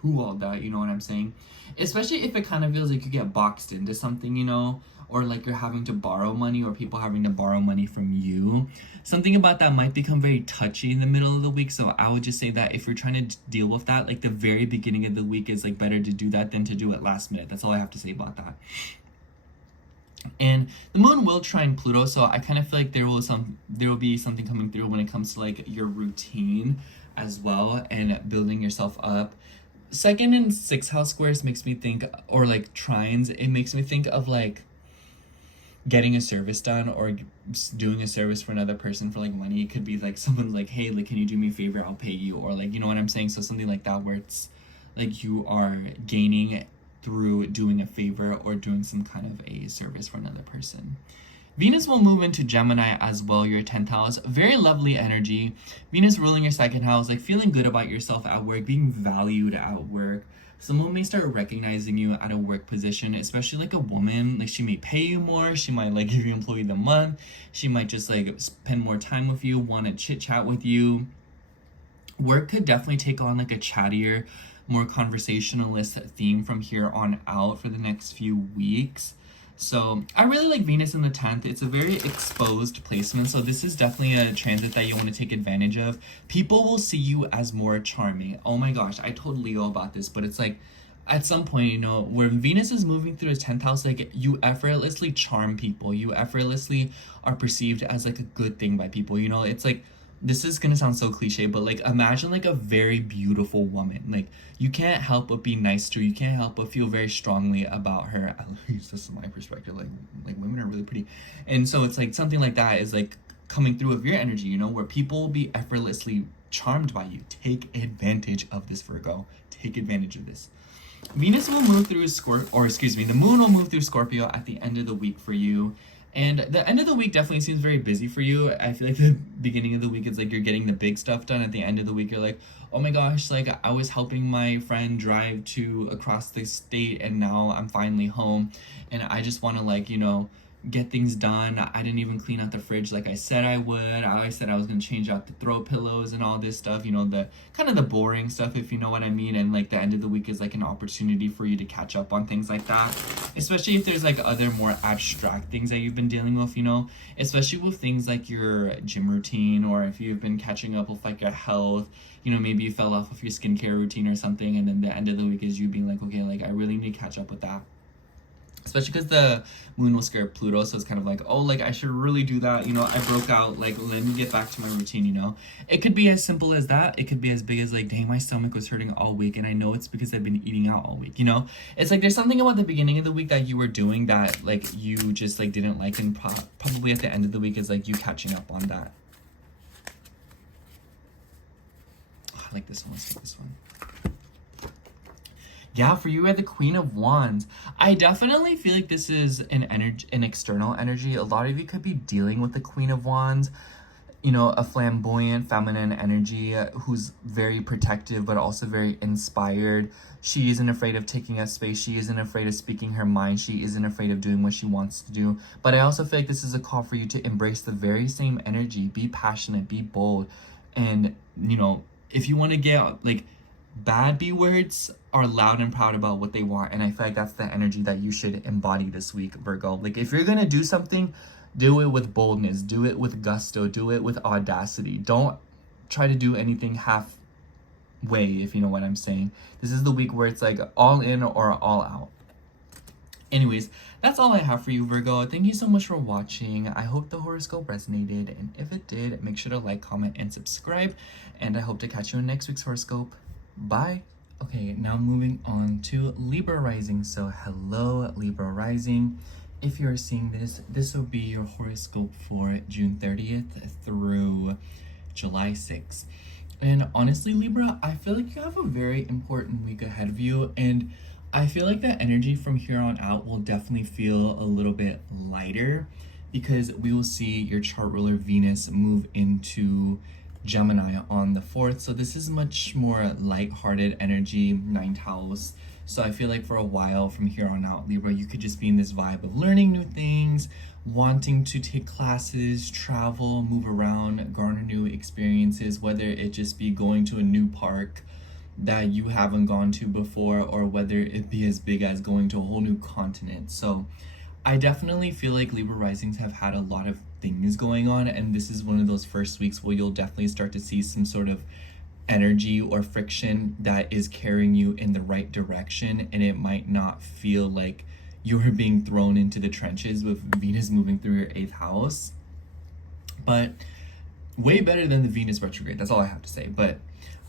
do all that, you know what I'm saying? Especially if it kind of feels like you get boxed into something, you know, or like you're having to borrow money, or people having to borrow money from you. Something about that might become very touchy in the middle of the week. So I would just say that if you're trying to deal with that, like the very beginning of the week is like better to do that than to do it last minute. That's all I have to say about that. And the moon will trine Pluto, so I kind of feel like there will be something coming through when it comes to like your routine as well, and building yourself up. Second and sixth house squares makes me think, or like trines, it makes me think of like getting a service done, or doing a service for another person for like money. It could be like someone's like, hey, like can you do me a favor, I'll pay you, or like, you know what I'm saying? So something like that, where it's like you are gaining through doing a favor or doing some kind of a service for another person. Venus will move into Gemini as well, your 10th house. Very lovely energy. Venus ruling your second house, like feeling good about yourself at work, being valued at work. Someone may start recognizing you at a work position, especially like a woman. Like she may pay you more. She might like give you employee of the month. She might just like spend more time with you, want to chit chat with you. Work could definitely take on like a chattier, more conversationalist theme from here on out for the next few weeks. So I really like Venus in the 10th. It's a very exposed placement. So this is definitely a transit that you want to take advantage of. People will see you as more charming. Oh my gosh, I told Leo about this, but it's like at some point, you know, where Venus is moving through his 10th house, like you effortlessly charm people. You effortlessly are perceived as like a good thing by people. You know, it's like, this is gonna sound so cliche, but like imagine like a very beautiful woman. Like you can't help but be nice to her. You can't help but feel very strongly about her. At least this is my perspective. Like women are really pretty, and so it's like something like that is like coming through with your energy. You know, where people will be effortlessly charmed by you. Take advantage of this, Virgo. Take advantage of this. Venus will move through the moon will move through Scorpio at the end of the week for you. And the end of the week definitely seems very busy for you. I feel like the beginning of the week is like you're getting the big stuff done. At the end of the week, you're like, oh my gosh, like I was helping my friend drive to across the state and now I'm finally home. And I just want to like, you know, get things done. I didn't even clean out the fridge like I said I would. I said I was going to change out the throw pillows and all this stuff, you know, the kind of the boring stuff, if you know what I mean. And like the end of the week is like an opportunity for you to catch up on things like that, especially if there's like other more abstract things that you've been dealing with, you know, especially with things like your gym routine, or if you've been catching up with like your health, you know, maybe you fell off of your skincare routine or something, and then the end of the week is you being like, okay, like I really need to catch up with that. especially because the moon will scare Pluto, so it's kind of like, oh, like I should really do that, you know, I broke out, like let me get back to my routine, you know. It could be as simple as that. It could be as big as like, dang, my stomach was hurting all week and I know it's because I've been eating out all week, you know. It's like there's something about the beginning of the week that you were doing that like you just like didn't like, and probably at the end of the week is like you catching up on that. Oh, I like this one. Let's take this one. Yeah, for you, we had the Queen of Wands. I definitely feel like this is an external energy. A lot of you could be dealing with the Queen of Wands, you know, a flamboyant feminine energy who's very protective but also very inspired. She isn't afraid of taking up space. She isn't afraid of speaking her mind. She isn't afraid of doing what she wants to do. But I also feel like this is a call for you to embrace the very same energy. Be passionate, be bold. And, you know, if you want to get, like, bad B words are loud and proud about what they want, and I feel like that's the energy that you should embody this week, Virgo. Like, if you're gonna do something, do it with boldness, do it with gusto, do it with audacity. Don't try to do anything halfway, if you know what I'm saying. This is the week where it's like all in or all out. Anyways, that's all I have for you, Virgo. Thank you so much for watching. I hope the horoscope resonated, and if it did, make sure to like, comment, and subscribe, and I hope to catch you in next week's horoscope. Bye. Okay, now moving on to Libra rising. So hello, Libra rising. If you're seeing this, this will be your horoscope for June 30th through July 6th. And honestly, Libra, I feel like you have a very important week ahead of you, and I feel like the energy from here on out will definitely feel a little bit lighter because we will see your chart ruler Venus move into Gemini on the 4th. So this is much more light-hearted energy, 9th house. So I feel like for a while from here on out, Libra, you could just be in this vibe of learning new things, wanting to take classes, travel, move around, garner new experiences, whether it just be going to a new park that you haven't gone to before, or whether it be as big as going to a whole new continent. So I definitely feel like Libra risings have had a lot of things going on, and this is one of those first weeks where you'll definitely start to see some sort of energy or friction that is carrying you in the right direction, and it might not feel like you're being thrown into the trenches with Venus moving through your 8th house. But way better than the Venus retrograde, that's all I have to say. But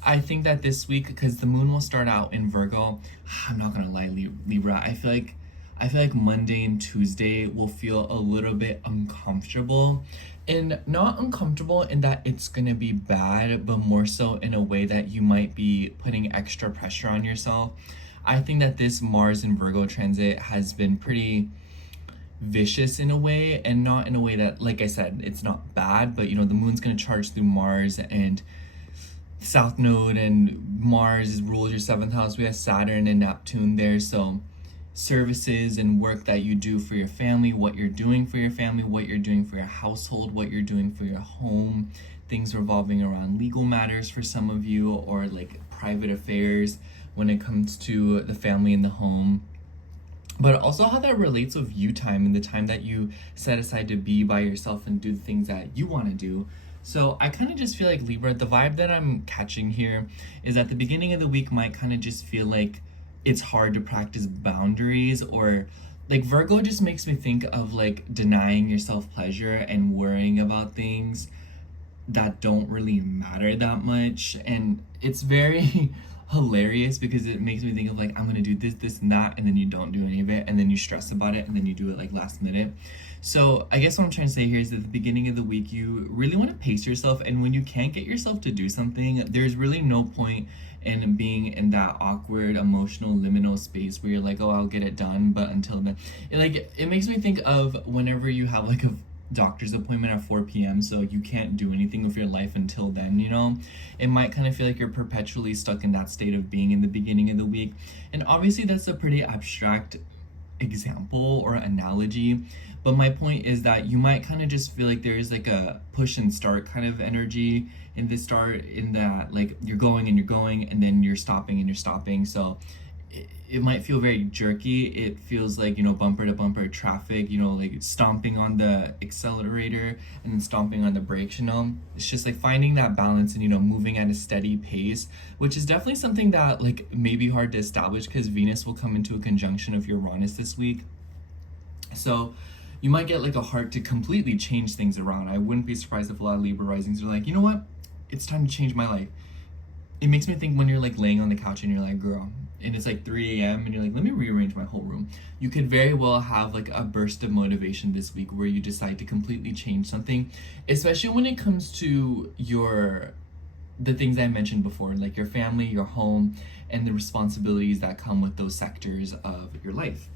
I think that this week, because the moon will start out in Virgo, I'm not gonna lie, Libra, I feel like Monday and Tuesday will feel a little bit uncomfortable, and not uncomfortable in that it's gonna be bad, but more so in a way that you might be putting extra pressure on yourself. I think that this Mars and Virgo transit has been pretty vicious in a way, and not in a way that, like I said, it's not bad, but you know, the moon's gonna charge through Mars and South Node, and Mars rules your 7th house. We have Saturn and Neptune there, so services and work that you do for your family, what you're doing for your family, what you're doing for your household, what you're doing for your home, things revolving around legal matters for some of you, or like private affairs when it comes to the family and the home. But also how that relates with you time and the time that you set aside to be by yourself and do the things that you want to do. So I kind of just feel like Libra, the vibe that I'm catching here is at the beginning of the week might kind of just feel like it's hard to practice boundaries, or like Virgo just makes me think of like denying yourself pleasure and worrying about things that don't really matter that much. And it's very hilarious because it makes me think of like, I'm gonna do this and that, and then you don't do any of it, and then you stress about it, and then you do it like last minute. So I guess what I'm trying to say here is that at the beginning of the week, you really want to pace yourself, and when you can't get yourself to do something, there's really no point in being in that awkward emotional liminal space where you're like, oh, I'll get it done, but until then, it makes me think of whenever you have like a doctor's appointment at 4 p.m. so you can't do anything with your life until then, you know. It might kind of feel like you're perpetually stuck in that state of being in the beginning of the week, and obviously that's a pretty abstract example or analogy, but my point is that you might kind of just feel like there's like a push and start kind of energy in the start, in that like you're going and then you're stopping, so it might feel very jerky. It feels like, you know, bumper to bumper traffic, you know, like stomping on the accelerator and then stomping on the brakes, you know. It's just like finding that balance and, you know, moving at a steady pace, which is definitely something that like may be hard to establish because Venus will come into a conjunction of Uranus this week. So you might get like a heart to completely change things around. I wouldn't be surprised if a lot of Libra risings are like, you know what? It's time to change my life. It makes me think when you're like laying on the couch and you're like, girl, and it's like 3 a.m. and you're like, let me rearrange my whole room. You could very well have like a burst of motivation this week where you decide to completely change something, especially when it comes to the things I mentioned before, like your family, your home, and the responsibilities that come with those sectors of your life.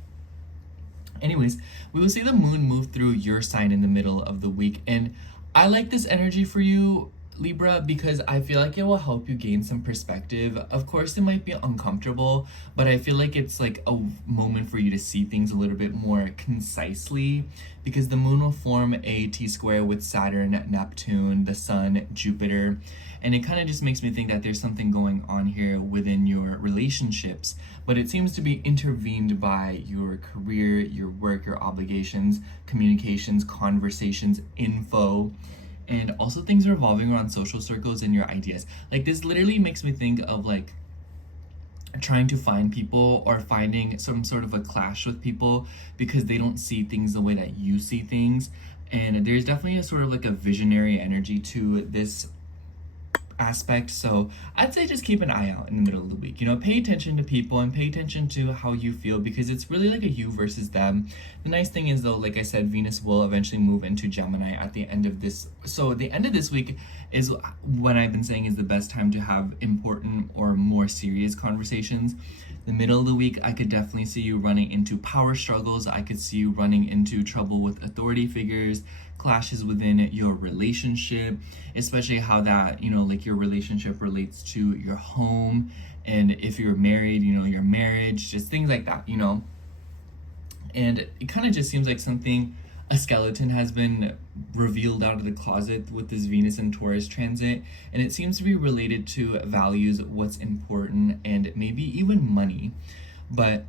Anyways, we will see the moon move through your sign in the middle of the week, and I like this energy for you, Libra, because I feel like it will help you gain some perspective. Of course, it might be uncomfortable, but I feel like it's like a moment for you to see things a little bit more concisely, because the moon will form a T-square with Saturn, Neptune, the sun, Jupiter, and it kind of just makes me think that there's something going on here within your relationships, but it seems to be intervened by your career, your work, your obligations, communications, conversations, info, and also things revolving around social circles and your ideas. Like, this literally makes me think of like trying to find people or finding some sort of a clash with people because they don't see things the way that you see things. And there's definitely a sort of like a visionary energy to this aspect. So I'd say just keep an eye out in the middle of the week. You know, pay attention to people and pay attention to how you feel, because it's really like a you versus them. The nice thing is though, like I said, Venus will eventually move into Gemini at the end of this. So the end of this week is when I've been saying is the best time to have important or more serious conversations. The middle of the week, I could definitely see you running into power struggles. I could see you running into trouble with authority figures, clashes within your relationship, especially how that, you know, like your relationship relates to your home, and if you're married, you know, your marriage, just things like that, you know. And it kind of just seems like something, a skeleton has been revealed out of the closet with this Venus and Taurus transit, and it seems to be related to values, what's important, and maybe even money. But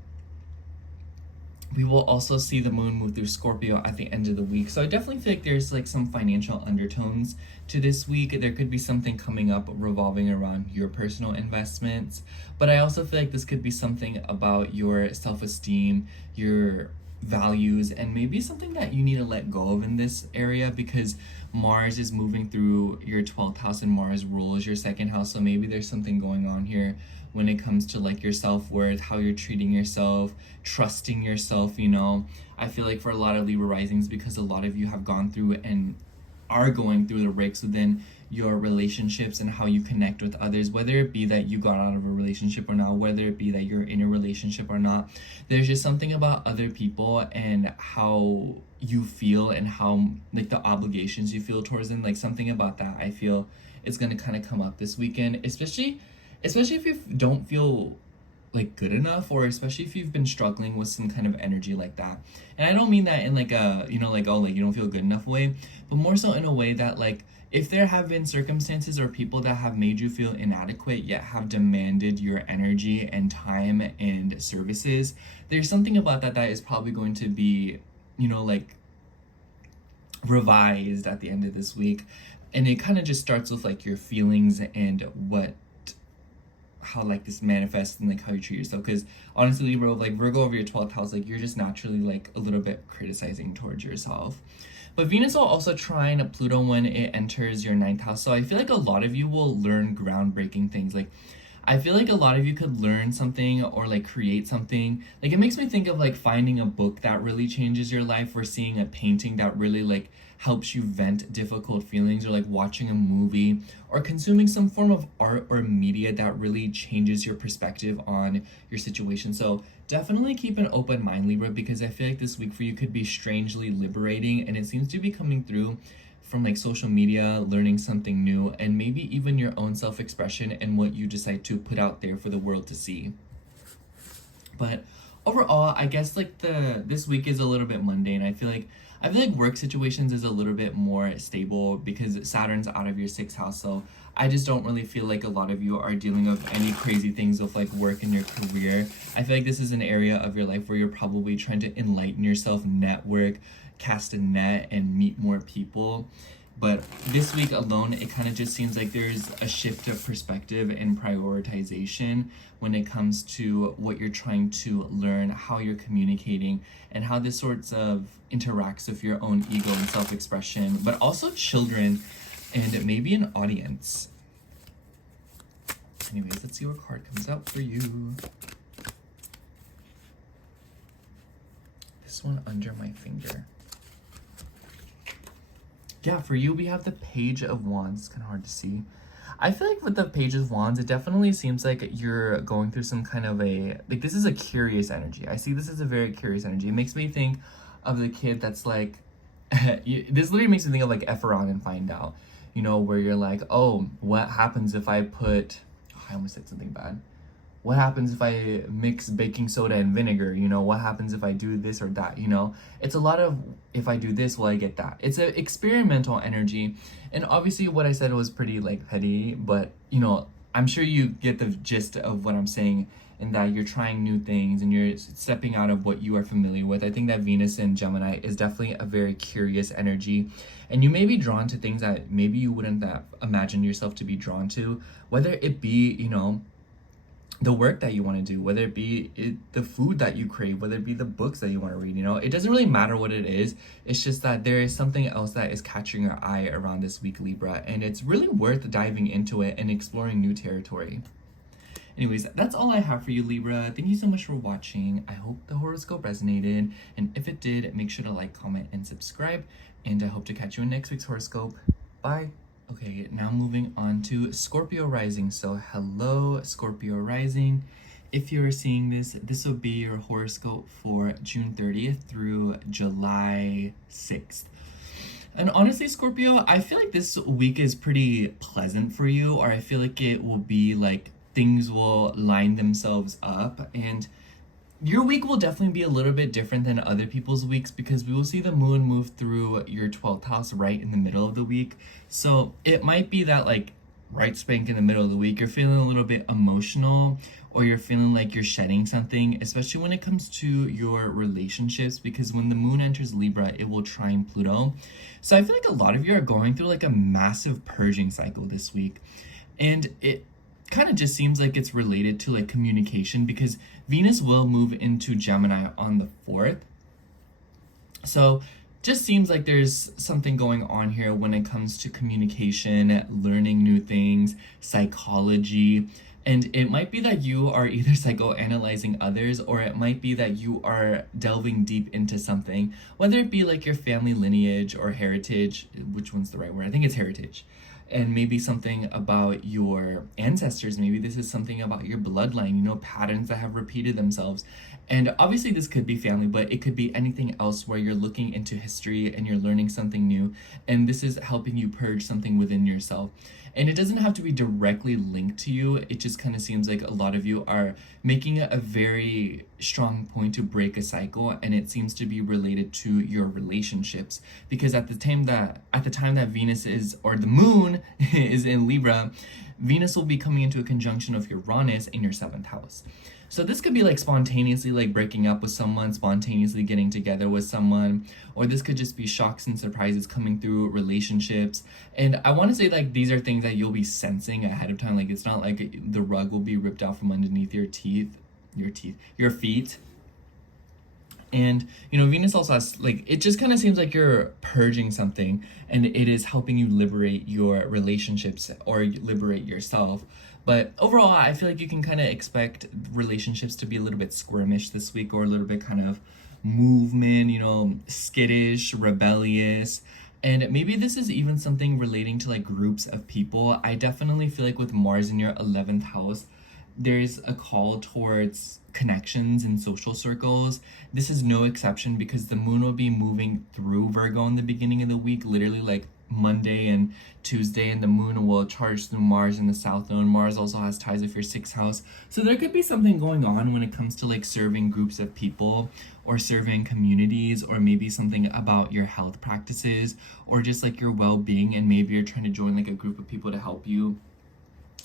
we will also see the moon move through Scorpio at the end of the week. So I definitely feel like there's like some financial undertones to this week. There could be something coming up revolving around your personal investments, but I also feel like this could be something about your self-esteem, your values, and maybe something that you need to let go of in this area, because Mars is moving through your 12th house and Mars rules your second house. So maybe there's something going on here when it comes to like your self-worth, how you're treating yourself, trusting yourself, you know. I feel like for a lot of Libra risings, because a lot of you have gone through and are going through the breaks within your relationships and how you connect with others, whether it be that you got out of a relationship or not, whether it be that you're in a relationship or not. There's just something about other people and how you feel and how like the obligations you feel towards them, like something about that I feel is going to kind of come up this weekend, especially if you don't feel like good enough, or especially if you've been struggling with some kind of energy like that. And I don't mean that in like a, you know, like, oh, like you don't feel good enough way, but more so in a way that like, if there have been circumstances or people that have made you feel inadequate yet have demanded your energy and time and services, there's something about that that is probably going to be, you know, like revised at the end of this week. And it kind of just starts with like your feelings and how like this manifests and like how you treat yourself. Because honestly, Libra, like Virgo over your 12th house, like you're just naturally like a little bit criticizing towards yourself. But Venus will also trine Pluto when it enters your 9th house. So I feel like a lot of you will learn groundbreaking things. Like I feel like a lot of you could learn something or like create something. Like it makes me think of like finding a book that really changes your life, or seeing a painting that really like helps you vent difficult feelings, or like watching a movie or consuming some form of art or media that really changes your perspective on your situation. So definitely keep an open mind, Libra, because I feel like this week for you could be strangely liberating, and it seems to be coming through from like social media, learning something new, and maybe even your own self-expression and what you decide to put out there for the world to see. But overall, I guess like this week is a little bit mundane. I feel like work situations is a little bit more stable because Saturn's out of your 6th house. So I just don't really feel like a lot of you are dealing with any crazy things with like work and your career. I feel like this is an area of your life where you're probably trying to enlighten yourself, network, cast a net, and meet more people. But this week alone, it kind of just seems like there's a shift of perspective and prioritization when it comes to what you're trying to learn, how you're communicating, and how this sorts of interacts with your own ego and self-expression, but also children and maybe an audience. Anyways, let's see what card comes out for you. This one under my finger. Yeah, for you, we have the Page of Wands. It's kind of hard to see. I feel like with the Page of Wands, it definitely seems like you're going through some kind of a, like, this is a curious energy. I see this as a very curious energy. It makes me think of the kid that's like, this literally makes me think of like F around and find out, you know, where you're like, oh, what happens if I put, oh, I almost said something bad. What happens if I mix baking soda and vinegar? You know, what happens if I do this or that? You know, it's a lot of, if I do this, will I get that? It's an experimental energy. And obviously what I said was pretty like petty, but you know, I'm sure you get the gist of what I'm saying, in that you're trying new things and you're stepping out of what you are familiar with. I think that Venus in Gemini is definitely a very curious energy. And you may be drawn to things that maybe you wouldn't have imagined yourself to be drawn to, whether it be, you know, the work that you want to do, whether it be the food that you crave, whether it be the books that you want to read, you know, it doesn't really matter what it is. It's just that there is something else that is catching your eye around this week, Libra, and it's really worth diving into it and exploring new territory. Anyways, that's all I have for you, Libra. Thank you so much for watching. I hope the horoscope resonated, and if it did, make sure to like, comment, and subscribe, and I hope to catch you in next week's horoscope. Bye. Okay, now moving on to Scorpio rising. So hello, Scorpio rising. If you're seeing this, this will be your horoscope for June 30th through July 6th. And honestly, Scorpio, I feel like this week is pretty pleasant for you, or I feel like it will be like things will line themselves up, and your week will definitely be a little bit different than other people's weeks, because we will see the moon move through your 12th house right in the middle of the week. So it might be that like right spank in the middle of the week, you're feeling a little bit emotional, or you're feeling like you're shedding something, especially when it comes to your relationships, because when the moon enters Libra, it will trine Pluto. So I feel like a lot of you are going through like a massive purging cycle this week. And it kind of just seems like it's related to like communication, because Venus will move into Gemini on the 4th. So just seems like there's something going on here when it comes to communication, learning new things, psychology. And it might be that you are either psychoanalyzing others, or it might be that you are delving deep into something, whether it be like your family lineage or heritage. Which one's the right word? I think it's heritage. And maybe something about your ancestors. Maybe this is something about your bloodline, you know, patterns that have repeated themselves. And obviously this could be family, but it could be anything else where you're looking into history and you're learning something new. And this is helping you purge something within yourself. And it doesn't have to be directly linked to you. It just kind of seems like a lot of you are making a very strong point to break a cycle, and it seems to be related to your relationships. Because at the time that Venus is, or the moon is in Libra, Venus will be coming into a conjunction of Uranus in your 7th house. So this could be like spontaneously like breaking up with someone, spontaneously getting together with someone, or this could just be shocks and surprises coming through relationships. And I want to say like these are things that you'll be sensing ahead of time. Like it's not like the rug will be ripped out from underneath your feet. And you know, Venus also has like, it just kind of seems like you're purging something, and it is helping you liberate your relationships or liberate yourself. But overall, I feel like you can kind of expect relationships to be a little bit squirmish this week, or a little bit kind of movement, you know, skittish, rebellious. And maybe this is even something relating to like groups of people. I definitely feel like with Mars in your 11th house, there's a call towards connections and social circles. This is no exception, because the moon will be moving through Virgo in the beginning of the week, literally like Monday and Tuesday, and the moon will charge through Mars in the South Node. Mars also has ties with your 6th house. So there could be something going on when it comes to like serving groups of people, or serving communities, or maybe something about your health practices, or just like your well-being, and maybe you're trying to join like a group of people to help you.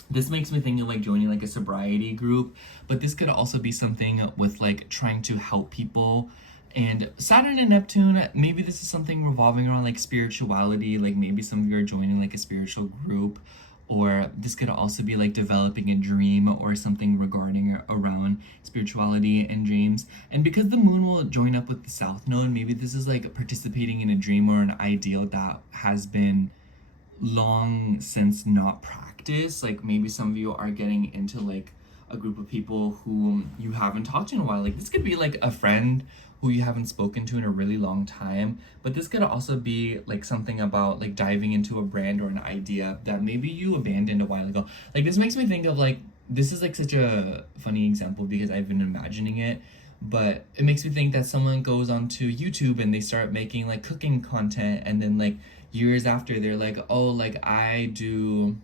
This makes me think of like joining like a sobriety group, but this could also be something with like trying to help people And Saturn and Neptune, maybe this is something revolving around like spirituality, like maybe some of you are joining like a spiritual group, or this could also be like developing a dream or something regarding around spirituality and dreams. And because the moon will join up with the south node, maybe this is like participating in a dream or an ideal that has been long since not practiced. Like maybe some of you are getting into like a group of people who you haven't talked to in a while. Like this could be like a friend who you haven't spoken to in a really long time, but this could also be like something about like diving into a brand or an idea that maybe you abandoned a while ago. Like this makes me think of like, this is like such a funny example because I've been imagining it, but it makes me think that someone goes onto YouTube and they start making like cooking content, and then like years after they're like, oh, like I do,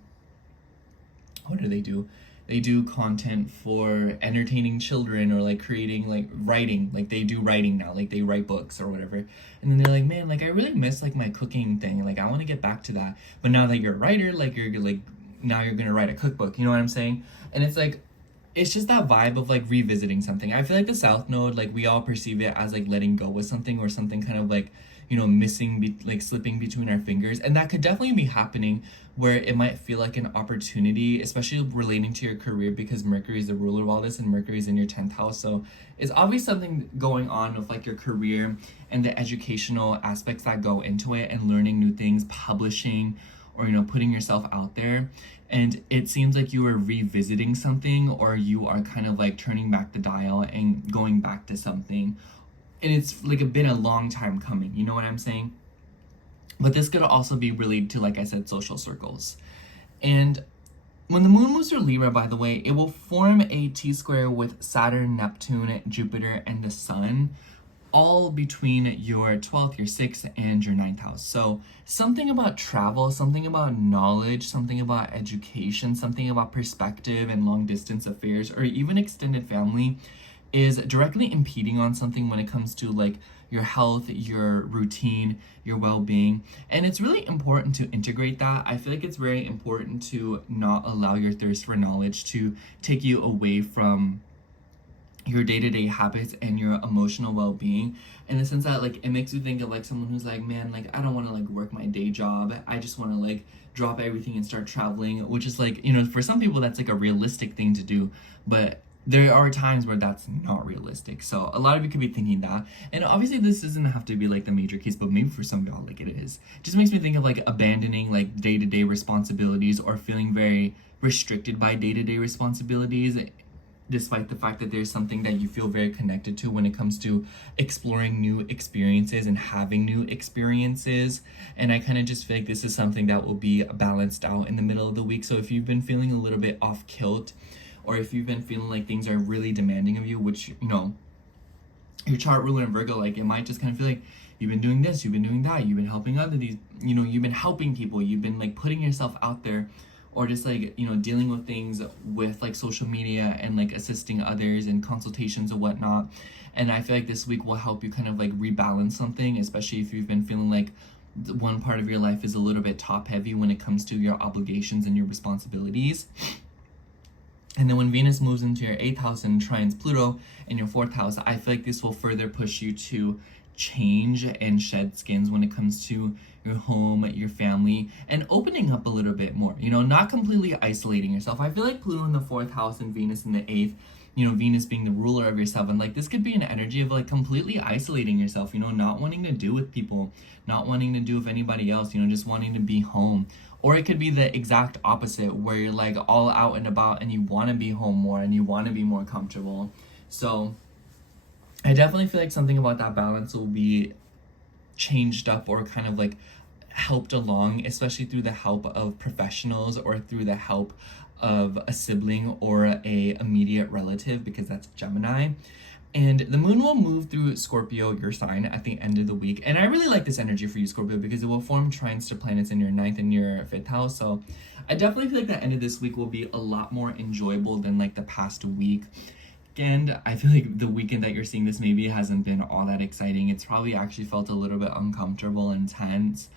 what do? They do content for entertaining children, or like creating like writing, like they do writing now, like they write books or whatever. And then they're like, man, like I really miss like my cooking thing, like I want to get back to that. But now that you're a writer, like you're like, now you're gonna write a cookbook, you know what I'm saying? And it's like, it's just that vibe of like revisiting something. I feel like the south node, like we all perceive it as like letting go of something, or something kind of like, you know, missing, like slipping between our fingers. And that could definitely be happening, where it might feel like an opportunity, especially relating to your career, because Mercury is the ruler of all this, and Mercury is in your 10th house. So it's obviously something going on with like your career and the educational aspects that go into it, and learning new things, publishing, or, you know, putting yourself out there. And it seems like you are revisiting something, or you are kind of like turning back the dial and going back to something. And it's like been a long time coming, you know what I'm saying? But this could also be related to, like I said, social circles. And when the moon moves through Libra, by the way, it will form a T-square with Saturn, Neptune, Jupiter, and the Sun, all between your 12th, your 6th, and your 9th house. So something about travel, something about knowledge, something about education, something about perspective and long distance affairs, or even extended family, is directly impeding on something when it comes to like your health, your routine, your well-being. And it's really important to integrate that. I feel like it's very important to not allow your thirst for knowledge to take you away from your day-to-day habits and your emotional well-being, in the sense that like it makes you think of like someone who's like, man, like I don't want to like work my day job, I just want to like drop everything and start traveling, which is like, you know, for some people that's like a realistic thing to do, but there are times where that's not realistic. So a lot of you could be thinking that. And obviously this doesn't have to be like the major case, but maybe for some of y'all like it is. It just makes me think of like abandoning like day-to-day responsibilities, or feeling very restricted by day-to-day responsibilities, despite the fact that there's something that you feel very connected to when it comes to exploring new experiences and having new experiences. And I kind of just feel like this is something that will be balanced out in the middle of the week. So if you've been feeling a little bit off kilt, or if you've been feeling like things are really demanding of you, which, you know, your chart ruler in Virgo, like it might just kind of feel like you've been doing this, you've been doing that, you've been helping others, you know, you've been helping people, you've been like putting yourself out there, or just like, you know, dealing with things with like social media and like assisting others and consultations and whatnot. And I feel like this week will help you kind of like rebalance something, especially if you've been feeling like one part of your life is a little bit top heavy when it comes to your obligations and your responsibilities. And then when Venus moves into your 8th house and trines Pluto in your 4th house, I feel like this will further push you to change and shed skins when it comes to your home, your family, and opening up a little bit more, you know, not completely isolating yourself. I feel like Pluto in the 4th house and Venus in the 8th, you know, Venus being the ruler of your 7, like this could be an energy of like completely isolating yourself, you know, not wanting to do with people, not wanting to do with anybody else, you know, just wanting to be home. Or it could be the exact opposite, where you're like all out and about and you want to be home more and you want to be more comfortable. So I definitely feel like something about that balance will be changed up, or kind of like helped along, especially through the help of professionals, or through the help of a sibling or a immediate relative, because that's Gemini. And the moon will move through Scorpio, your sign, at the end of the week. And I really like this energy for you, Scorpio, because it will form trines to planets in your 9th and your 5th house. So I definitely feel like the end of this week will be a lot more enjoyable than like the past week. And I feel like the weekend that you're seeing this maybe hasn't been all that exciting. It's probably actually felt a little bit uncomfortable and tense.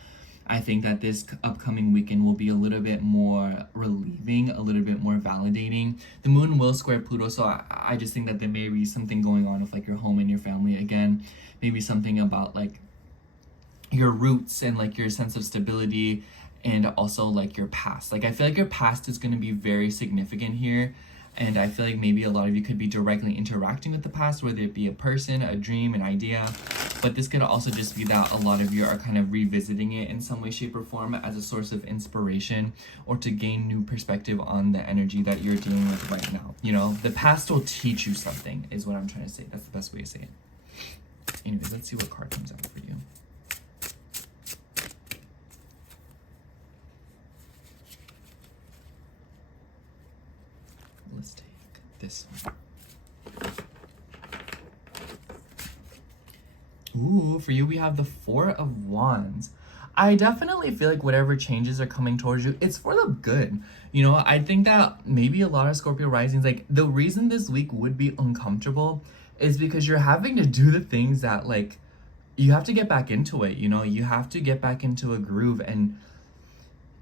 I think that this upcoming weekend will be a little bit more relieving, a little bit more validating. The moon will square Pluto, so I just think that there may be something going on with like your home and your family again. Maybe something about like your roots and like your sense of stability, and also like your past. Like I feel like your past is going to be very significant here, and I feel like maybe a lot of you could be directly interacting with the past, whether it be a person, a dream, an idea. But this could also just be that a lot of you are kind of revisiting it in some way, shape, or form as a source of inspiration, or to gain new perspective on the energy that you're dealing with right now. You know, the past will teach you something, is what I'm trying to say. That's the best way to say it. Anyways, let's see what card comes out for you. Let's take this one. Ooh, for you, we have the Four of Wands. I definitely feel like whatever changes are coming towards you, it's for the good. You know, I think that maybe a lot of Scorpio risings, like the reason this week would be uncomfortable is because you're having to do the things that like, you have to get back into it, you know, you have to get back into a groove. And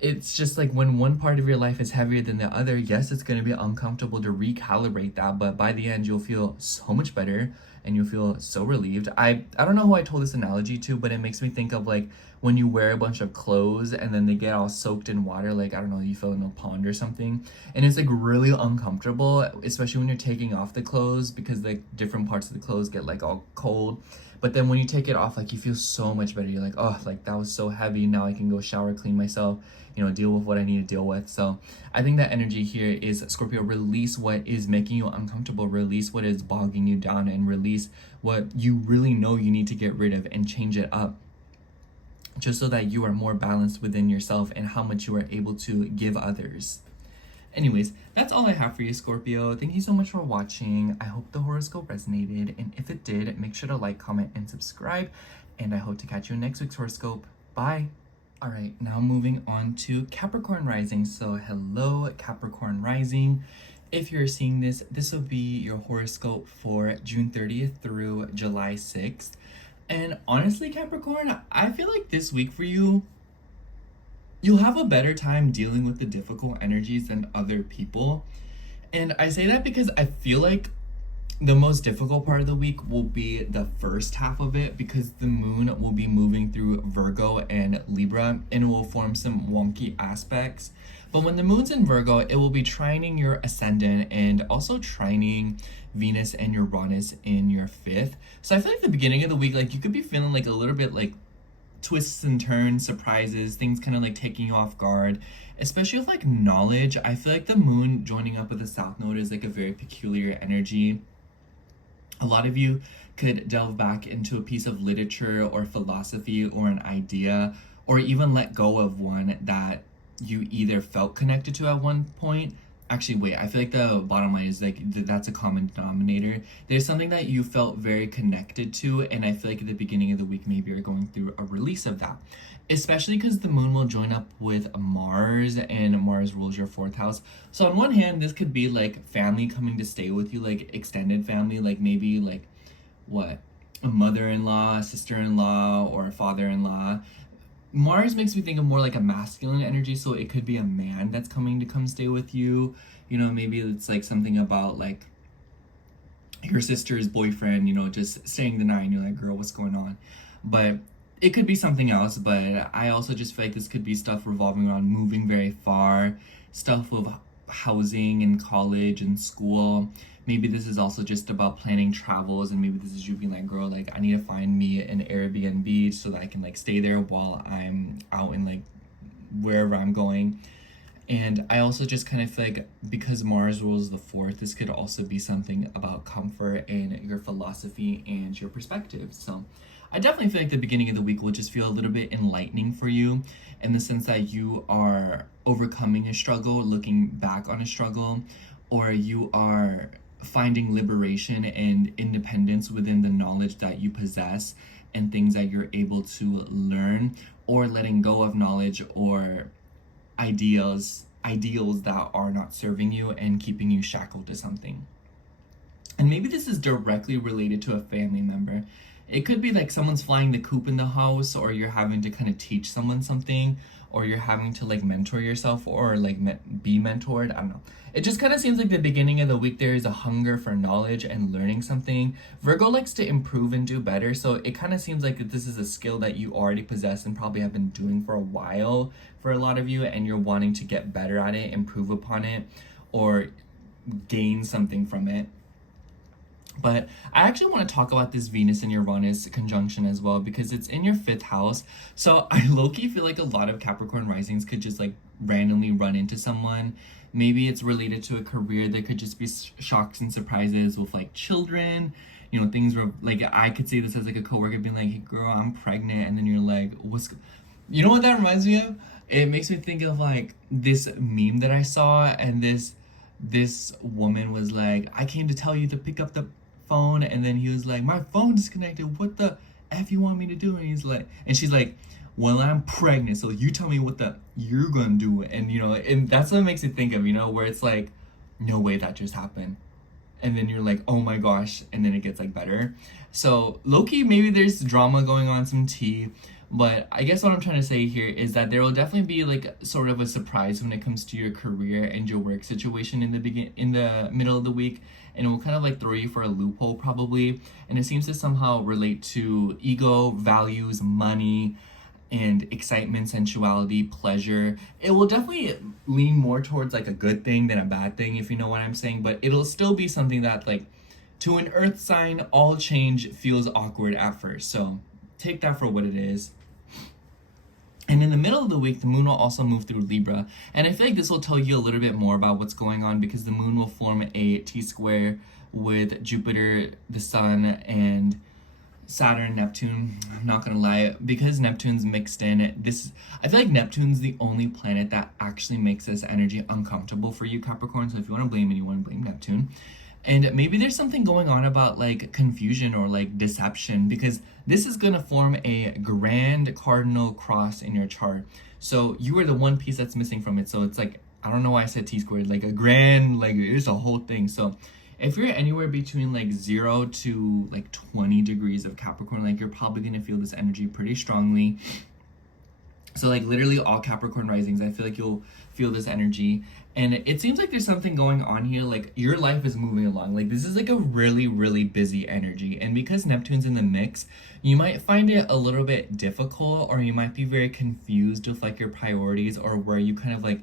it's just like when one part of your life is heavier than the other, yes, it's going to be uncomfortable to recalibrate that, but by the end you'll feel so much better and you'll feel so relieved. I don't know who I told this analogy to, but it makes me think of like when you wear a bunch of clothes and then they get all soaked in water, like I don't know, you fell in a pond or something, and it's like really uncomfortable, especially when you're taking off the clothes, because like different parts of the clothes get like all cold. But then when you take it off, like you feel so much better. You're like, oh, like that was so heavy. Now I can go shower, clean myself, you know, deal with what I need to deal with. So I think that energy here is, Scorpio, release what is making you uncomfortable, release what is bogging you down, and release what you really know you need to get rid of and change it up, just so that you are more balanced within yourself and how much you are able to give others. Anyways, that's all I have for you, Scorpio. Thank you so much for watching. I hope the horoscope resonated, and if it did, make sure to like, comment, and subscribe, and I hope to catch you in next week's horoscope. Bye! All right, now moving on to Capricorn rising. So hello, Capricorn rising. If you're seeing this, this will be your horoscope for June 30th through July 6th. And honestly, Capricorn, I feel like this week for you, you'll have a better time dealing with the difficult energies than other people. And I say that because I feel like the most difficult part of the week will be the first half of it, because the moon will be moving through Virgo and Libra and will form some wonky aspects. But when the moon's in Virgo, it will be trining your ascendant and also trining Venus and Uranus in your 5th. So I feel like the beginning of the week, like you could be feeling like a little bit like twists and turns, surprises, things kind of like taking you off guard, especially with like knowledge. I feel like the moon joining up with the South Node is like a very peculiar energy. A lot of you could delve back into a piece of literature or philosophy or an idea, or even let go of one that you either felt connected to at one point. Actually, wait, I feel like the bottom line is like that's a common denominator. There's something that you felt very connected to, and I feel like at the beginning of the week, maybe you're going through a release of that. Especially because the moon will join up with Mars, and Mars rules your 4th house. So on one hand, this could be like family coming to stay with you, like extended family, like maybe like what, a mother-in-law, a sister-in-law, or a father-in-law. Mars makes me think of more like a masculine energy, so it could be a man that's coming to come stay with you. You know, maybe it's like something about like your sister's boyfriend, you know, just staying the night, and you're like, girl, what's going on? But it could be something else. But I also just feel like this could be stuff revolving around moving very far, stuff with housing and college and school. Maybe this is also just about planning travels, and maybe this is you being like, girl, like I need to find me an Airbnb so that I can like stay there while I'm out in like wherever I'm going. And I also just kind of feel like because Mars rules the 4th, this could also be something about comfort and your philosophy and your perspective. So I definitely feel like the beginning of the week will just feel a little bit enlightening for you, in the sense that you are overcoming a struggle, looking back on a struggle, or you are finding liberation and independence within the knowledge that you possess and things that you're able to learn, or letting go of knowledge or ideals that are not serving you and keeping you shackled to something. And maybe this is directly related to a family member. It could be like someone's flying the coop in the house, or you're having to kind of teach someone something, or you're having to like mentor yourself, or like be mentored. I don't know. It just kind of seems like the beginning of the week there is a hunger for knowledge and learning something. Virgo likes to improve and do better, so it kind of seems like this is a skill that you already possess and probably have been doing for a while for a lot of you, and you're wanting to get better at it, improve upon it, or gain something from it. But I actually want to talk about this Venus and Uranus conjunction as well, because it's in your 5th house. So I low-key feel like a lot of Capricorn risings could just like randomly run into someone. Maybe it's related to a career. There could just be shocks and surprises with like children. You know, things were like, I could say this as like a coworker being like, hey girl, I'm pregnant. And then you're like, you know what that reminds me of? It makes me think of like this meme that I saw, and this woman was like, I came to tell you to pick up the phone, and then he was like, my phone disconnected, what the F you want me to do? And he's like, and she's like, well, I'm pregnant, so you tell me what the you're gonna do. And you know, and that's what it makes it think of, you know, where it's like, no way that just happened. And then you're like, oh my gosh, and then it gets like better. So low-key, maybe there's drama going on, some tea. But I guess what I'm trying to say here is that there will definitely be like sort of a surprise when it comes to your career and your work situation in the middle of the week, and it will kind of like throw you for a loophole probably. And it seems to somehow relate to ego, values, money, and excitement, sensuality, pleasure. It will definitely lean more towards like a good thing than a bad thing, if you know what I'm saying. But it'll still be something that, like, to an earth sign, all change feels awkward at first. So take that for what it is. And in the middle of the week, the moon will also move through Libra. And I feel like this will tell you a little bit more about what's going on, because the moon will form a T-square with Jupiter, the sun, and Saturn, Neptune. I'm not gonna lie, because Neptune's mixed in, I feel like Neptune's the only planet that actually makes this energy uncomfortable for you, Capricorn. So if you want to blame anyone, blame Neptune. And maybe there's something going on about like confusion or like deception, because this is going to form a grand cardinal cross in your chart. So you are the one piece that's missing from it. So it's like, I don't know why I said T squared, like a grand, like it's a whole thing. So if you're anywhere between like 0 to like 20 degrees of Capricorn, like you're probably going to feel this energy pretty strongly. So like literally all Capricorn risings, I feel like you'll feel this energy. And it seems like there's something going on here, like your life is moving along. Like this is like a really, really busy energy. And because Neptune's in the mix, you might find it a little bit difficult, or you might be very confused with like your priorities, or where you kind of like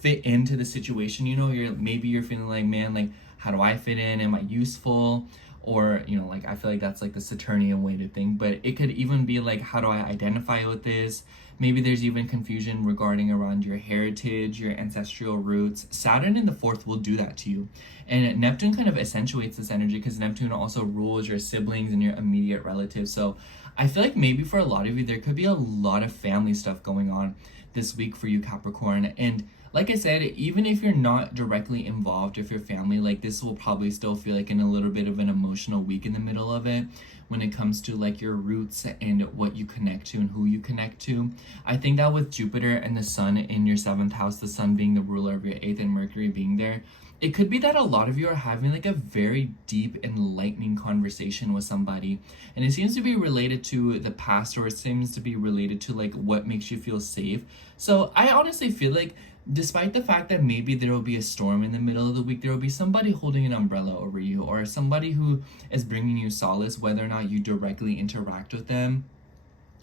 fit into the situation. You know, maybe you're feeling like, man, like how do I fit in? Am I useful? Or, you know, like I feel like that's like the Saturnian way to think. But it could even be like, how do I identify with this? Maybe there's even confusion regarding around your heritage, your ancestral roots. Saturn in the 4th will do that to you. And Neptune kind of accentuates this energy, because Neptune also rules your siblings and your immediate relatives. So I feel like maybe for a lot of you, there could be a lot of family stuff going on this week for you, Capricorn. And like I said, even if you're not directly involved with your family, like this will probably still feel like in a little bit of an emotional week in the middle of it, when it comes to like your roots and what you connect to and who you connect to. I think that with Jupiter and the sun in your 7th house, the sun being the ruler of your 8th and Mercury being there, it could be that a lot of you are having like a very deep, enlightening conversation with somebody. And it seems to be related to the past, or it seems to be related to like what makes you feel safe. So I honestly feel like, despite the fact that maybe there will be a storm in the middle of the week, there will be somebody holding an umbrella over you, or somebody who is bringing you solace, whether or not you directly interact with them.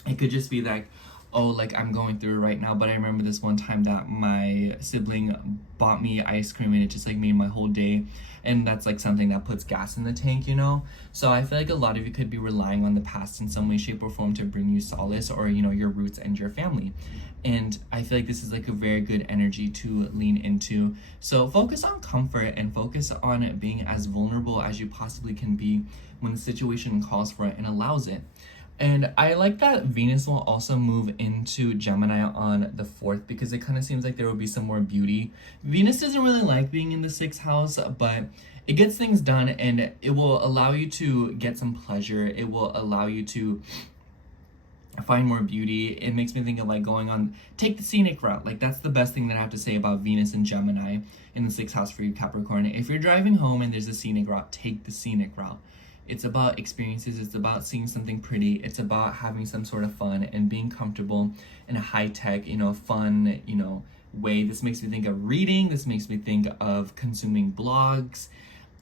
It could just be like, oh, like I'm going through it right now, but I remember this one time that my sibling bought me ice cream, and it just like made my whole day. And that's like something that puts gas in the tank, you know? So I feel like a lot of you could be relying on the past in some way, shape, or form to bring you solace, or, you know, your roots and your family. And I feel like this is like a very good energy to lean into. So focus on comfort and focus on being as vulnerable as you possibly can be when the situation calls for it and allows it. And I like that Venus will also move into Gemini on the 4th, because it kind of seems like there will be some more beauty. Venus doesn't really like being in the 6th house, but it gets things done, and it will allow you to get some pleasure. It will allow you to find more beauty. It makes me think of like take the scenic route. Like that's the best thing that I have to say about Venus and Gemini in the 6th house for you, Capricorn. If you're driving home and there's a scenic route, take the scenic route. It's about experiences. It's about seeing something pretty. It's about having some sort of fun and being comfortable in a high-tech, fun, way. This makes me think of reading. This makes me think of consuming blogs.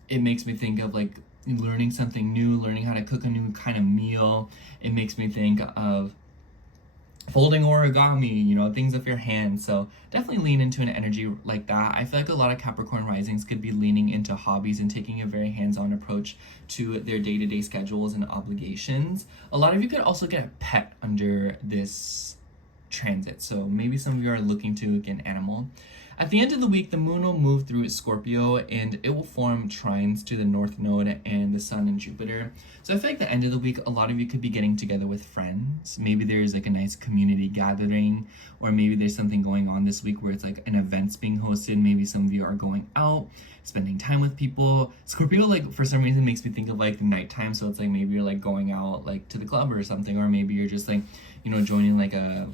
It makes me think of like learning something new, learning how to cook a new kind of meal. It makes me think of folding origami, things with your hands. So definitely lean into an energy like that. I feel like a lot of Capricorn risings could be leaning into hobbies and taking a very hands-on approach to their day-to-day schedules and obligations. A lot of you could also get a pet under this transit. So maybe some of you are looking to get an animal. At the end of the week, the moon will move through Scorpio and it will form trines to the North Node and the Sun and Jupiter. So I feel like the end of the week, a lot of you could be getting together with friends. Maybe there's like a nice community gathering, or maybe there's something going on this week where it's like an event's being hosted. Maybe some of you are going out, spending time with people. Scorpio, like for some reason, makes me think of like the nighttime. So it's like maybe you're like going out like to the club or something, or maybe you're just like, joining like a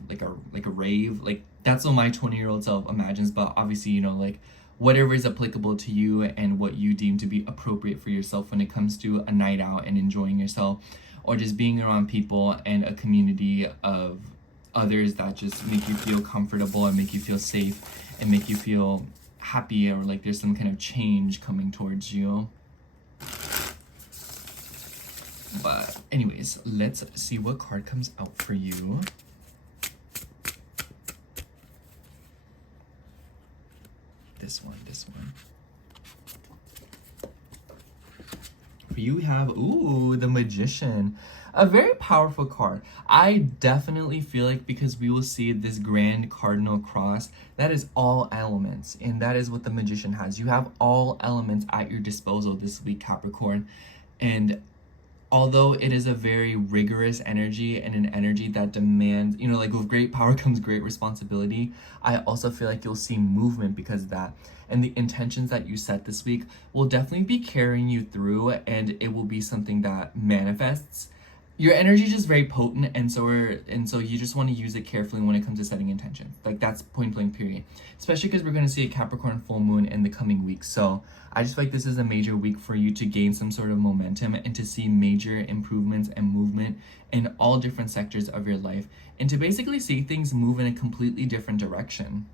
rave. Like that's what my 20-year-old self imagines, but obviously, like whatever is applicable to you and what you deem to be appropriate for yourself when it comes to a night out and enjoying yourself, or just being around people and a community of others that just make you feel comfortable and make you feel safe and make you feel happy, or like there's some kind of change coming towards you. But anyways, let's see what card comes out for you. This one. You have, the Magician. A very powerful card. I definitely feel like, because we will see this grand cardinal cross, that is all elements. And that is what the Magician has. You have all elements at your disposal this week, Capricorn. And although it is a very rigorous energy and an energy that demands, like with great power comes great responsibility, I also feel like you'll see movement because of that. And the intentions that you set this week will definitely be carrying you through, and it will be something that manifests. Your energy is just very potent, and so you just want to use it carefully when it comes to setting intention. Like that's point blank period. Especially because we're going to see a Capricorn full moon in the coming weeks. So I just feel like this is a major week for you to gain some sort of momentum and to see major improvements and movement in all different sectors of your life, and to basically see things move in a completely different direction.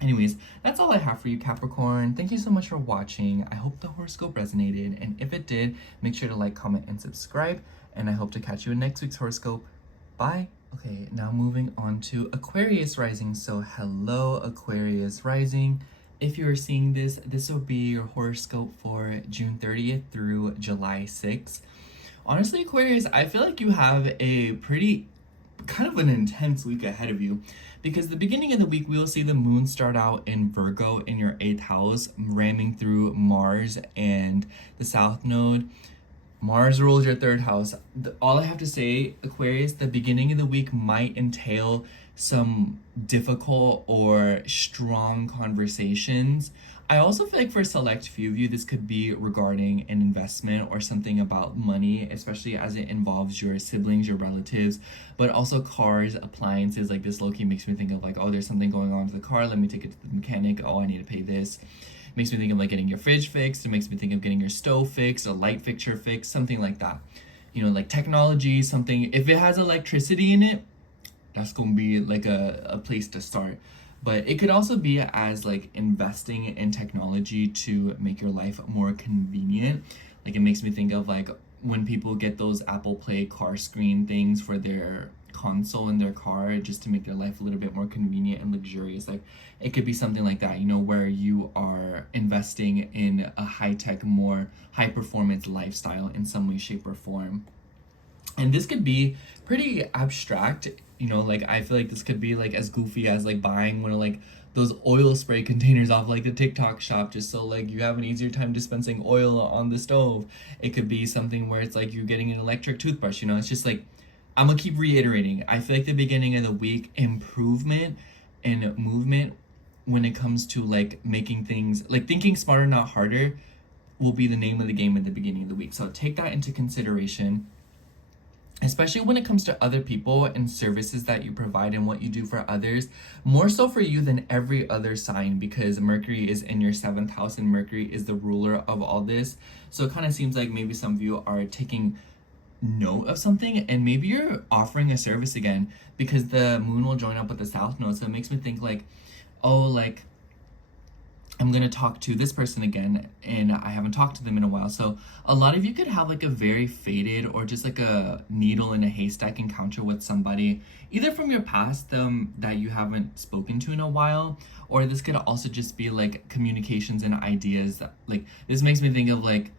Anyways, that's all I have for you, Capricorn. Thank you so much for watching. I hope the horoscope resonated, and if it did, make sure to like, comment, and subscribe, and I hope to catch you in next week's horoscope. Bye! Okay, now moving on to Aquarius rising. So hello, Aquarius rising. If you are seeing this, this will be your horoscope for June 30th through July 6th. Honestly, Aquarius, I feel like you have a pretty kind of an intense week ahead of you, because the beginning of the week we will see the moon start out in Virgo in your 8th house, ramming through Mars and the South Node. Mars rules your 3rd house. All I have to say, Aquarius, the beginning of the week might entail some difficult or strong conversations. I also feel like for a select few of you, this could be regarding an investment or something about money, especially as it involves your siblings, your relatives, but also cars, appliances. Like this low-key makes me think of like, oh, there's something going on with the car. Let me take it to the mechanic. Oh, I need to pay this. Makes me think of like getting your fridge fixed. It makes me think of getting your stove fixed, a light fixture fixed, something like that. Like technology, something. If it has electricity in it, that's gonna be like a place to start. But it could also be as like investing in technology to make your life more convenient. Like it makes me think of like when people get those Apple Play car screen things for their console in their car, just to make their life a little bit more convenient and luxurious. Like it could be something like that, where you are investing in a high-tech, more high-performance lifestyle in some way, shape, or form. And this could be pretty abstract, like I feel like this could be like as goofy as like buying one of like those oil spray containers off like the TikTok shop, just so like you have an easier time dispensing oil on the stove. It could be something where it's like you're getting an electric toothbrush, it's just like, I'm gonna keep reiterating. I feel like the beginning of the week, improvement and movement when it comes to like making things, like thinking smarter, not harder, will be the name of the game at the beginning of the week. So take that into consideration. especially when it comes to other people and services that you provide and what you do for others, more so for you than every other sign, because Mercury is in your 7th house and Mercury is the ruler of all this. So it kind of seems like maybe some of you are taking note of something, and maybe you're offering a service again, because the moon will join up with the south node. So it makes me think like, oh, like I'm gonna talk to this person again and I haven't talked to them in a while. So a lot of you could have like a very faded or just like a needle in a haystack encounter with somebody, either from your past that you haven't spoken to in a while, or this could also just be like communications and ideas that, like, this makes me think of like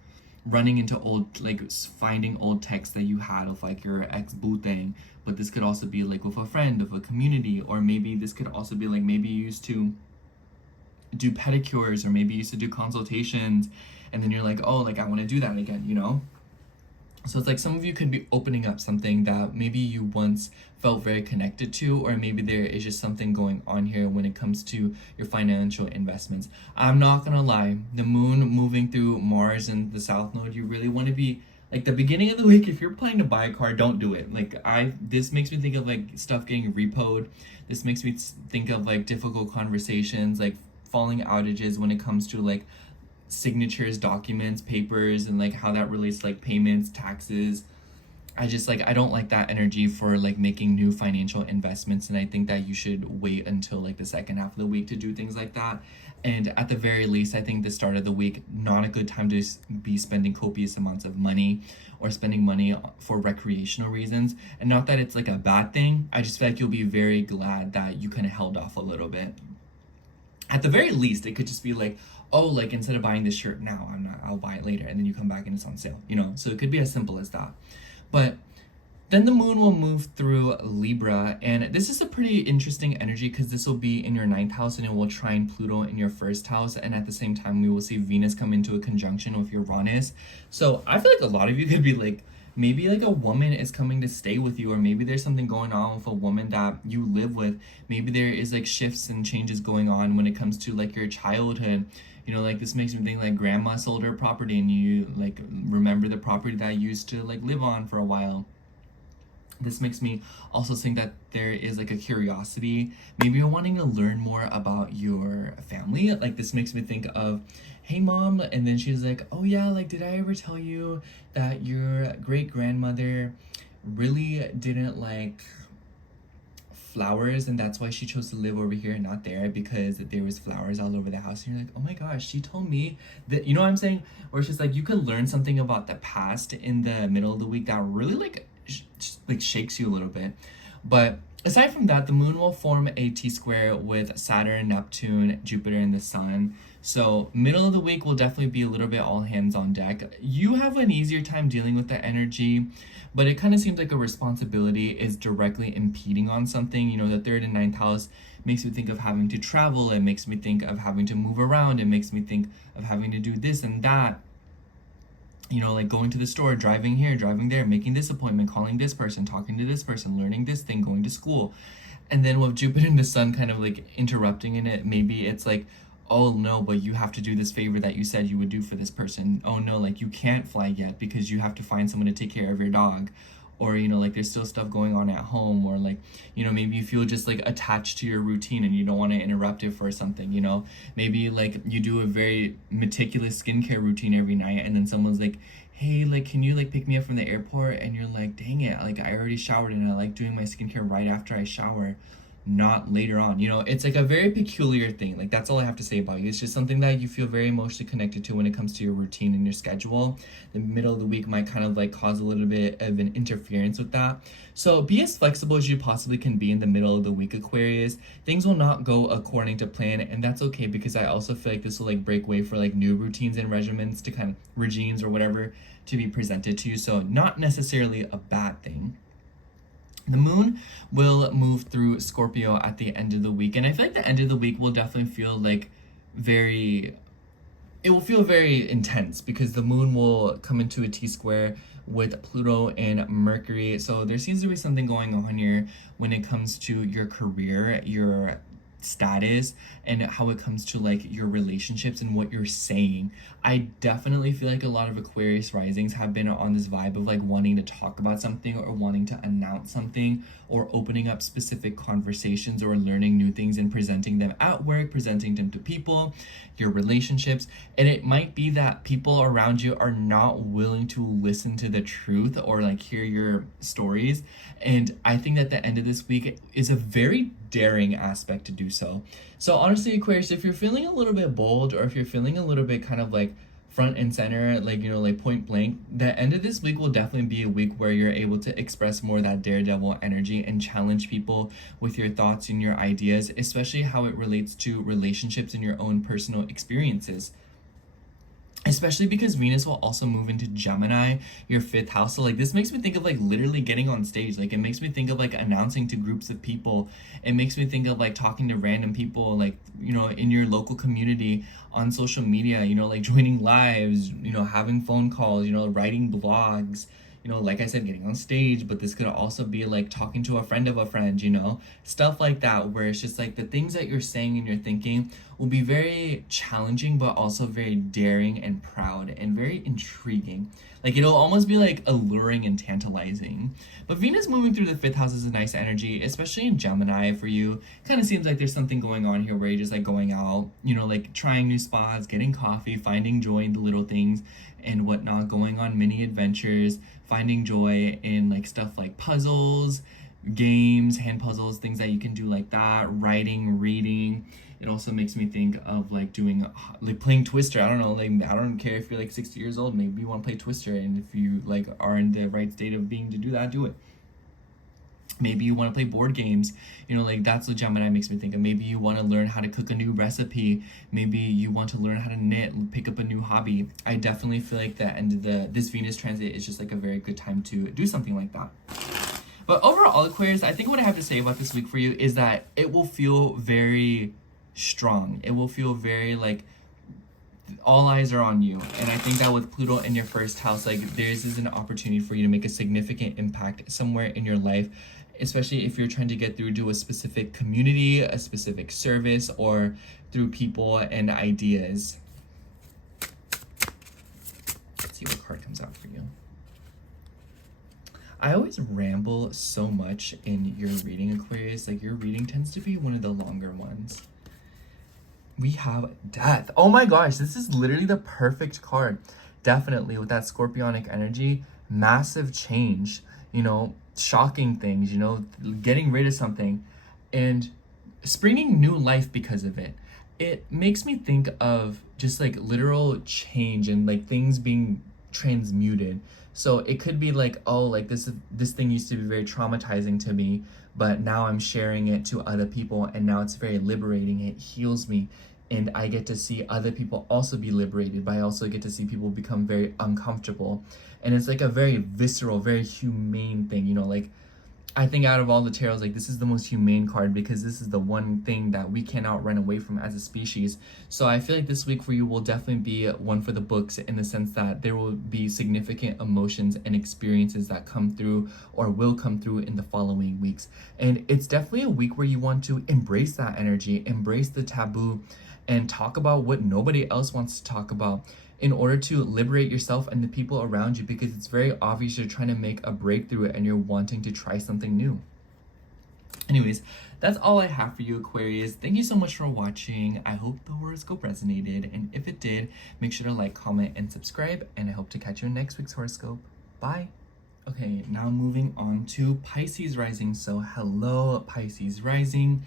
running into old, like finding old texts that you had of like your ex boo thing. But this could also be like with a friend of a community, or maybe this could also be like maybe you used to do pedicures, or maybe you used to do consultations, and then you're like, oh, like I want to do that again, you know? So it's like some of you could be opening up something that maybe you once felt very connected to, or maybe there is just something going on here when it comes to your financial investments. I'm not gonna lie, the moon moving through Mars and the south node, you really want to be like, the beginning of the week, if you're planning to buy a car, don't do it. Like this makes me think of like stuff getting repoed. This makes me think of like difficult conversations, like falling outages when it comes to like signatures, documents, papers, and like how that relates to like payments, taxes. I just like, I don't like that energy for like making new financial investments, and I think that you should wait until like the second half of the week to do things like that. And at the very least, I think the start of the week, not a good time to be spending copious amounts of money or spending money for recreational reasons. And not that it's like a bad thing, I just feel like you'll be very glad that you kind of held off a little bit. At the very least, it could just be like, oh, like instead of buying this shirt now, I'll buy it later, and then you come back and it's on sale, you know? So it could be as simple as that. But then the moon will move through Libra, and this is a pretty interesting energy because this will be in your 9th house and it will trine Pluto in your 1st house, and at the same time we will see Venus come into a conjunction with Uranus. So I feel like a lot of you could be like, maybe like a woman is coming to stay with you, or maybe there's something going on with a woman that you live with. Maybe there is like shifts and changes going on when it comes to like your childhood. You know, like this makes me think like grandma sold her property and you like remember the property that you used to like live on for a while. This makes me also think that there is like a curiosity. Maybe you're wanting to learn more about your family. Like this makes me think of, hey mom, and then she's like, oh yeah, like did I ever tell you that your great grandmother really didn't like flowers, and that's why she chose to live over here and not there, because there was flowers all over the house. And you're like, oh my gosh, she told me that, you know what I'm saying? Or it's just like you could learn something about the past in the middle of the week that really like shakes you a little bit. But aside from that, the moon will form a T-square with Saturn, Neptune, Jupiter, and the sun. So middle of the week will definitely be a little bit all hands on deck. You have an easier time dealing with the energy, but it kind of seems like a responsibility is directly impeding on something. You know, the 3rd and 9th house makes me think of having to travel. It makes me think of having to move around. It makes me think of having to do this and that. You know, like going to the store, driving here, driving there, making this appointment, calling this person, talking to this person, learning this thing, going to school. And then with Jupiter and the sun kind of like interrupting in it, maybe it's like, oh no, but you have to do this favor that you said you would do for this person. Oh no, like you can't fly yet because you have to find someone to take care of your dog. Or, you know, like there's still stuff going on at home, or like, you know, maybe you feel just like attached to your routine and you don't want to interrupt it for something, you know? Maybe like you do a very meticulous skincare routine every night, and then someone's like, hey, like, can you like pick me up from the airport? And you're like, dang it, like I already showered and I like doing my skincare right after I shower, not later on. You know, it's like a very peculiar thing. Like that's all I have to say about you. It's just something that you feel very emotionally connected to when it comes to your routine and your schedule. The middle of the week might kind of like cause a little bit of an interference with that. So be as flexible as you possibly can be in the middle of the week, Aquarius. Things will not go according to plan, and that's okay, because I also feel like this will like break way for like new routines and regimens to kind of regimes or whatever to be presented to you. So not necessarily a bad thing. The moon will move through Scorpio at the end of the week, and I feel like the end of the week will definitely feel like it will feel very intense, because the moon will come into a T-square with Pluto and Mercury. So there seems to be something going on here when it comes to your career, your status and how it comes to like your relationships and what you're saying. I definitely feel like a lot of Aquarius risings have been on this vibe of like wanting to talk about something or wanting to announce something or opening up specific conversations or learning new things and presenting them at work, presenting them to people, your relationships. And it might be that people around you are not willing to listen to the truth or like hear your stories. And I think that the end of this week is a very daring aspect to do so. So honestly, Aquarius, if you're feeling a little bit bold or if you're feeling a little bit kind of like front and center, like, you know, like point blank, the end of this week will definitely be a week where you're able to express more of that daredevil energy and challenge people with your thoughts and your ideas, especially how it relates to relationships and your own personal experiences. Especially because Venus will also move into Gemini, your 5th house. So like this makes me think of like literally getting on stage. Like it makes me think of like announcing to groups of people. It makes me think of like talking to random people, like, you know, in your local community, on social media, you know, like joining lives, you know, having phone calls, you know, writing blogs, you know, like I said, getting on stage. But this could also be like talking to a friend of a friend, you know, stuff like that, where it's just like the things that you're saying and you're thinking will be very challenging, but also very daring and proud and very intriguing. Like it'll almost be like alluring and tantalizing. But Venus moving through the 5th house is a nice energy, especially in Gemini for you. Kind of seems like there's something going on here where you're just like going out, you know, like trying new spots, getting coffee, finding joy in the little things and whatnot, going on mini adventures, finding joy in like stuff like puzzles, games, hand puzzles, things that you can do like that, writing, reading. It also makes me think of like doing, like playing Twister. I don't know, like I don't care if you're like 60 years old, maybe you want to play Twister, and if you like are in the right state of being to do that, do it. Maybe you want to play board games, you know, like that's what Gemini makes me think of. Maybe you want to learn how to cook a new recipe. Maybe you want to learn how to knit, pick up a new hobby. I definitely feel like the end of this Venus transit is just like a very good time to do something like that. But overall, Aquarius, I think what I have to say about this week for you is that it will feel very strong. It will feel very like all eyes are on you. And I think that with Pluto in your 1st house, like there's an opportunity for you to make a significant impact somewhere in your life, especially if you're trying to get through to a specific community, a specific service, or through people and ideas. Let's see what card comes out for you. I always ramble so much in your reading, Aquarius. Like your reading tends to be one of the longer ones. We have Death. Oh my gosh, this is literally the perfect card. Definitely with that Scorpionic energy, massive change, you know, shocking things, you know, getting rid of something and springing new life because of it. It makes me think of just like literal change and like things being transmuted. So it could be like, oh, like this thing used to be very traumatizing to me, but now I'm sharing it to other people and now it's very liberating. It heals me and I get to see other people also be liberated, but I also get to see people become very uncomfortable. And it's like a very visceral, very humane thing, you know, like I think out of all the tarots, like this is the most humane card because this is the one thing that we cannot run away from as a species. So I feel like this week for you will definitely be one for the books in the sense that there will be significant emotions and experiences that come through or will come through in the following weeks. And it's definitely a week where you want to embrace that energy, embrace the taboo, and talk about what nobody else wants to talk about in order to liberate yourself and the people around you, because it's very obvious you're trying to make a breakthrough and you're wanting to try something new. Anyways, that's all I have for you, Aquarius. Thank you so much for watching. I hope the horoscope resonated, and if it did, make sure to like, comment, and subscribe, and I hope to catch you in next week's horoscope. Bye. Okay, now moving on to Pisces rising. So hello, Pisces rising.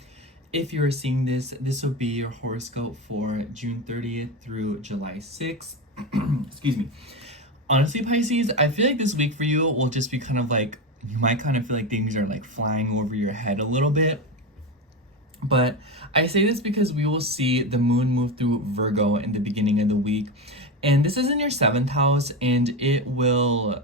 If you're seeing this, this will be your horoscope for June 30th through July 6th. Excuse me. Honestly, Pisces, I feel like this week for you will just be kind of like, you might kind of feel like things are like flying over your head a little bit. But I say this because we will see the moon move through Virgo in the beginning of the week. And this is in your 7th house, and it will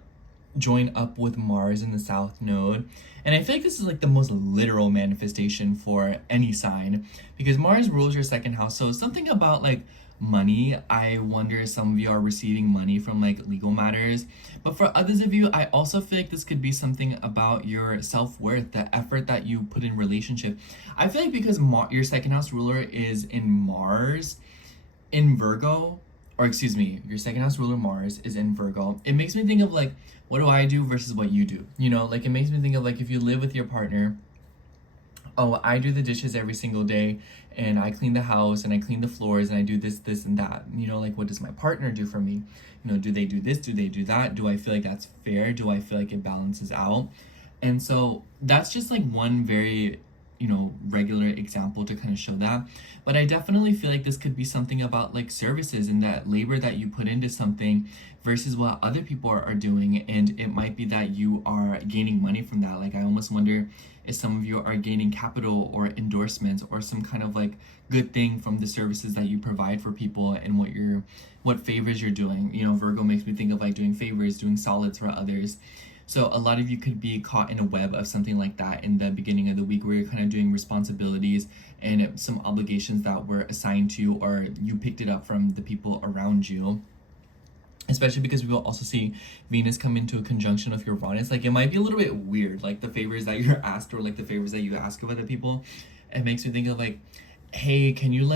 join up with Mars in the South Node. And I feel like this is like the most literal manifestation for any sign because Mars rules your second house. So something about like money. I wonder if some of you are receiving money from like legal matters. But for others of you, I also feel like this could be something about your self-worth, the effort that you put in relationship. I feel like because your second house ruler is in Mars, in Virgo, or excuse me, your second house ruler Mars is in Virgo, it makes me think of like, what do I do versus what you do? You know, like it makes me think of like if you live with your partner, oh, I do the dishes every single day and I clean the house and I clean the floors and I do this, this, and that. You know, like what does my partner do for me? You know, do they do this? Do they do that? Do I feel like that's fair? Do I feel like it balances out? And so that's just like one very, you know, regular example to kind of show that. But I definitely feel like this could be something about like services and that labor that you put into something versus what other people are doing. And it might be that you are gaining money from that. Like I almost wonder if some of you are gaining capital or endorsements or some kind of like good thing from the services that you provide for people and what favors you're doing. You know, Virgo makes me think of like doing favors, doing solids for others. So a lot of you could be caught in a web of something like that in the beginning of the week where you're kind of doing responsibilities and some obligations that were assigned to you or you picked it up from the people around you. Especially because we will also see Venus come into a conjunction of Uranus. Like it might be a little bit weird, like the favors that you're asked or like the favors that you ask of other people. It makes me think of like, hey, can you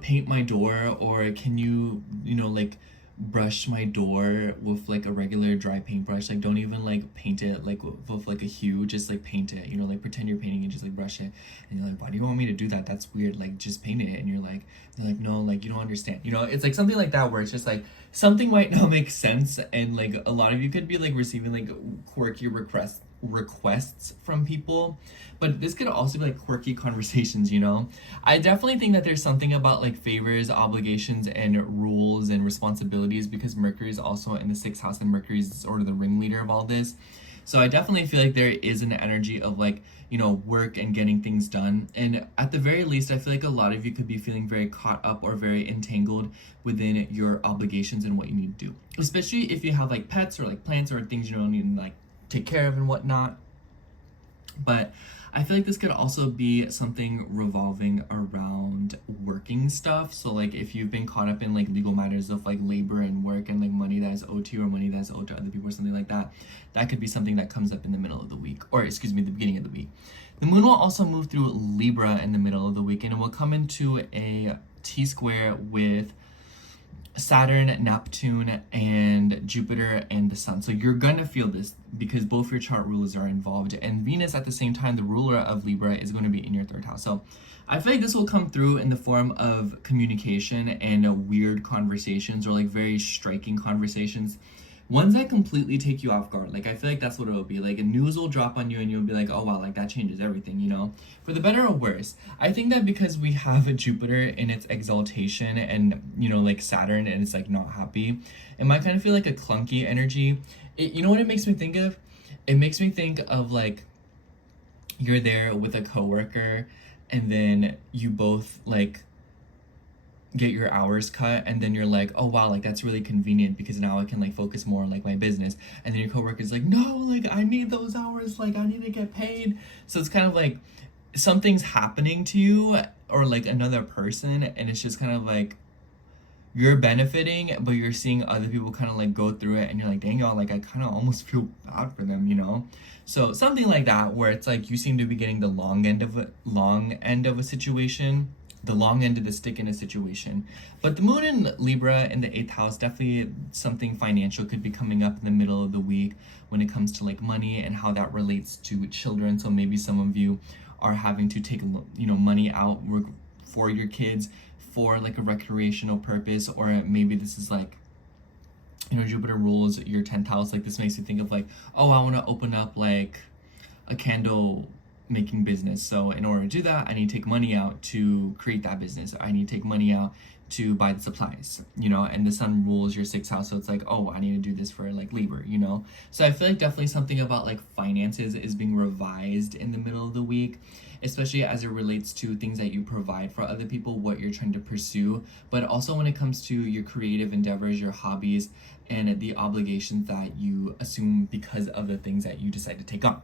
paint my door, or can you, you know, like brush my door with like a regular dry paintbrush? Like don't even like paint it like with like a hue, just like paint it, you know, like pretend you're painting and just like brush it. And you're like, why do you want me to do that? That's weird. Like just paint it. And you're like, they're like, no, like you don't understand, you know. It's like something like that where it's just like something might not make sense and like a lot of you could be like receiving like quirky requests from people, but this could also be like quirky conversations, you know. I definitely think that there's something about like favors, obligations, and rules and responsibilities because Mercury is also in the 6th house and Mercury is sort of the ringleader of all this. So I definitely feel like there is an energy of like, you know, work and getting things done. And at the very least, I feel like a lot of you could be feeling very caught up or very entangled within your obligations and what you need to do. Especially if you have like pets or like plants or things you don't need to like take care of and whatnot. But I feel like this could also be something revolving around working stuff. So like if you've been caught up in like legal matters of like labor and work and like money that is owed to you or money that is owed to other people or something like that, that could be something that comes up in the middle of the week, or excuse me, the beginning of the week. The moon will also move through Libra in the middle of the week and it will come into a T-square with Saturn, Neptune, and Jupiter and the Sun. So you're gonna feel this because both your chart rulers are involved. And Venus at the same time, the ruler of Libra, is going to be in your 3rd house. So I feel like this will come through in the form of communication and weird conversations or like very striking conversations. Ones that completely take you off guard. Like I feel like that's what it'll be. Like a news will drop on you and you'll be like, oh wow, like that changes everything, you know? For the better or worse. I think that because we have a Jupiter in its exaltation and, you know, like Saturn and it's like not happy, it might kind of feel like a clunky energy. You know what it makes me think of? It makes me think of like you're there with a coworker and then you both like get your hours cut and then you're like, oh wow, like that's really convenient because now I can like focus more on like my business. And then your coworker's like, no, like I need those hours, like I need to get paid. So it's kind of like something's happening to you or like another person and it's just kind of like you're benefiting but you're seeing other people kind of like go through it and you're like, dang y'all, like I kind of almost feel bad for them, you know. So something like that where it's like you seem to be getting the long end of a situation, the long end of the stick in a situation. But the moon in Libra in the 8th house, definitely something financial could be coming up in the middle of the week when it comes to like money and how that relates to children. So maybe some of you are having to take, you know, money out for your kids for like a recreational purpose, or maybe this is like, you know, Jupiter rules your 10th house. Like this makes you think of like, oh, I want to open up like a candle making business. So in order to do that, I need to take money out to create that business. I need to take money out to buy the supplies, you know, and the sun rules your 6th house. So it's like, oh, I need to do this for like Libra, you know? So I feel like definitely something about like finances is being revised in the middle of the week. especially as it relates to things that you provide for other people, what you're trying to pursue, but also when it comes to your creative endeavors, your hobbies, and the obligations that you assume because of the things that you decide to take on.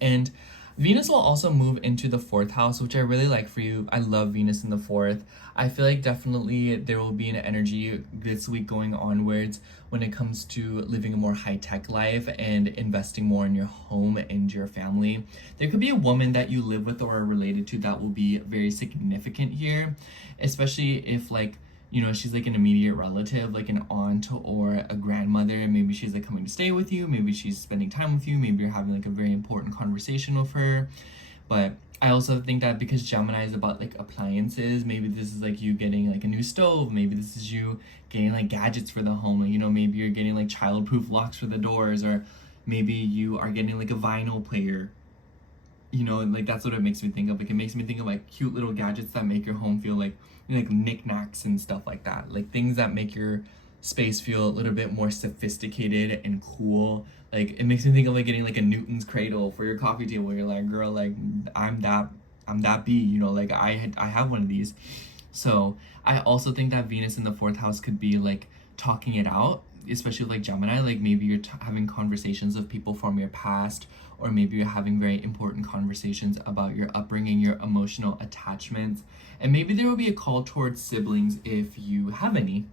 And Venus will also move into the 4th house, which I really like for you. I love Venus in the 4th. I feel like definitely there will be an energy this week going onwards when it comes to living a more high-tech life and investing more in your home and your family. There could be a woman that you live with or are related to that will be very significant here, especially if like, you know, she's like an immediate relative, like an aunt or a grandmother. Maybe she's like coming to stay with you. Maybe she's spending time with you. Maybe you're having like a very important conversation with her. But I also think that because Gemini is about like appliances, maybe this is like you getting like a new stove. Maybe this is you getting like gadgets for the home. Like, you know, maybe you're getting like child-proof locks for the doors, or maybe you are getting like a vinyl player. You know, like that's what it makes me think of. Like it makes me think of like cute little gadgets that make your home feel like, you know, like knickknacks and stuff like that. Like things that make your space feel a little bit more sophisticated and cool. Like it makes me think of like getting like a Newton's cradle for your coffee table. You're like, girl, like I'm that bee, you know, like I have one of these. So I also think that Venus in the 4th house could be like talking it out, especially like Gemini. Like maybe you're having conversations with people from your past, or maybe you're having very important conversations about your upbringing, your emotional attachments, and maybe there will be a call towards siblings if you have any.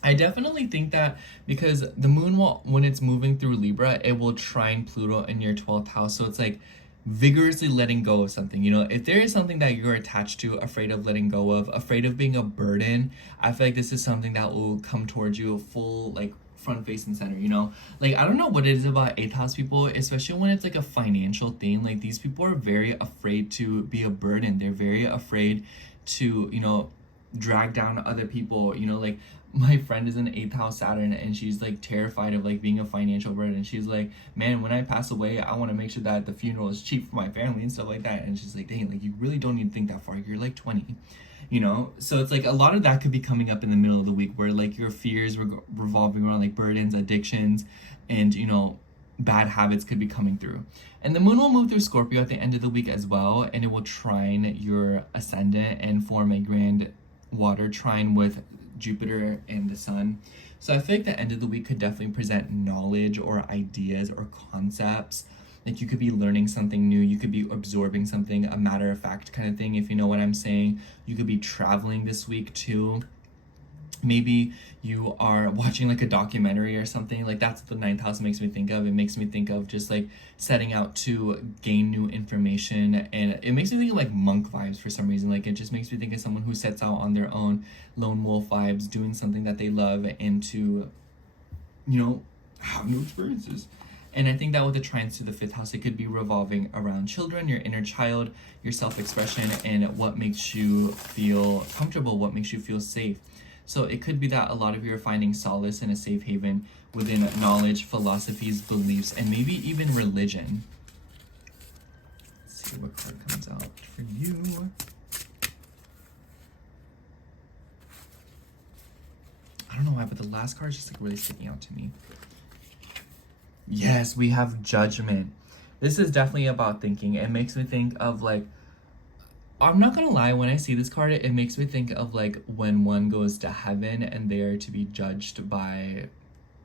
I definitely think that because the moon will, when it's moving through Libra, it will trine Pluto in your 12th house. So it's like vigorously letting go of something. You know, if there is something that you're attached to, afraid of letting go of, afraid of being a burden, I feel like this is something that will come towards you full, like, front, face, and center, you know? Like, I don't know what it is about 8th house people, especially when it's like a financial thing. Like, these people are very afraid to be a burden. They're very afraid to, you know, drag down other people. You know, like my friend is in 8th house Saturn, and she's like terrified of like being a financial burden. She's like, man, when I pass away, I want to make sure that the funeral is cheap for my family and stuff like that. And she's like, dang, like you really don't need to think that far. You're like 20, you know? So it's like a lot of that could be coming up in the middle of the week, where like your fears revolving around like burdens, addictions, and, you know, bad habits could be coming through. And the moon will move through Scorpio at the end of the week as well, and it will trine your ascendant and form a grand water trine with Jupiter and the sun. So I feel like the end of the week could definitely present knowledge or ideas or concepts. Like you could be learning something new, you could be absorbing something, a matter of fact kind of thing, if you know what I'm saying. You could be traveling this week too. Maybe you are watching like a documentary or something. Like that's what the 9th house makes me think of. It makes me think of just like setting out to gain new information, and it makes me think of like monk vibes for some reason. Like it just makes me think of someone who sets out on their own, lone wolf vibes, doing something that they love and to, you know, have new experiences. And I think that with the trines to the 5th house, it could be revolving around children, your inner child, your self-expression, and what makes you feel comfortable, what makes you feel safe. So it could be that a lot of you are finding solace in a safe haven within knowledge, philosophies, beliefs, and maybe even religion. Let's see what card comes out for you. I don't know why, but the last card is just like really sticking out to me. Yes, we have Judgment. This is definitely about thinking. It makes me think of like, I'm not gonna lie, when I see this card, it makes me think of like when one goes to heaven and they are to be judged by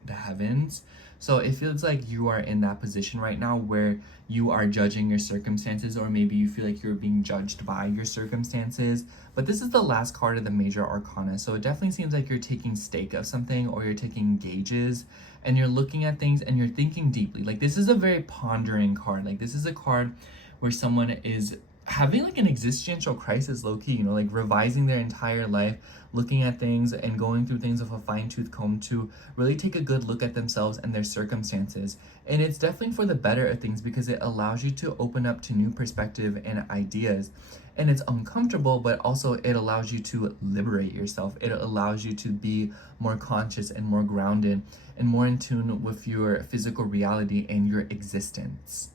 the heavens. So it feels like you are in that position right now where you are judging your circumstances, or maybe you feel like you're being judged by your circumstances. But this is the last card of the major arcana, so it definitely seems like you're taking stake of something, or you're taking gauges, and you're looking at things and you're thinking deeply. Like this is a very pondering card. Like this is a card where someone is having like an existential crisis, low-key, you know, like revising their entire life, looking at things and going through things with a fine-tooth comb to really take a good look at themselves and their circumstances. And it's definitely for the better of things, because it allows you to open up to new perspective and ideas. And it's uncomfortable, but also it allows you to liberate yourself. It allows you to be more conscious and more grounded and more in tune with your physical reality and your existence.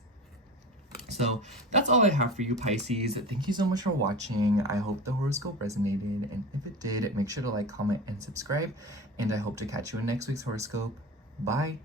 So that's all I have for you, Pisces. Thank you so much for watching. I hope the horoscope resonated, and if it did, make sure to like, comment, and subscribe, and I hope to catch you in next week's horoscope. Bye.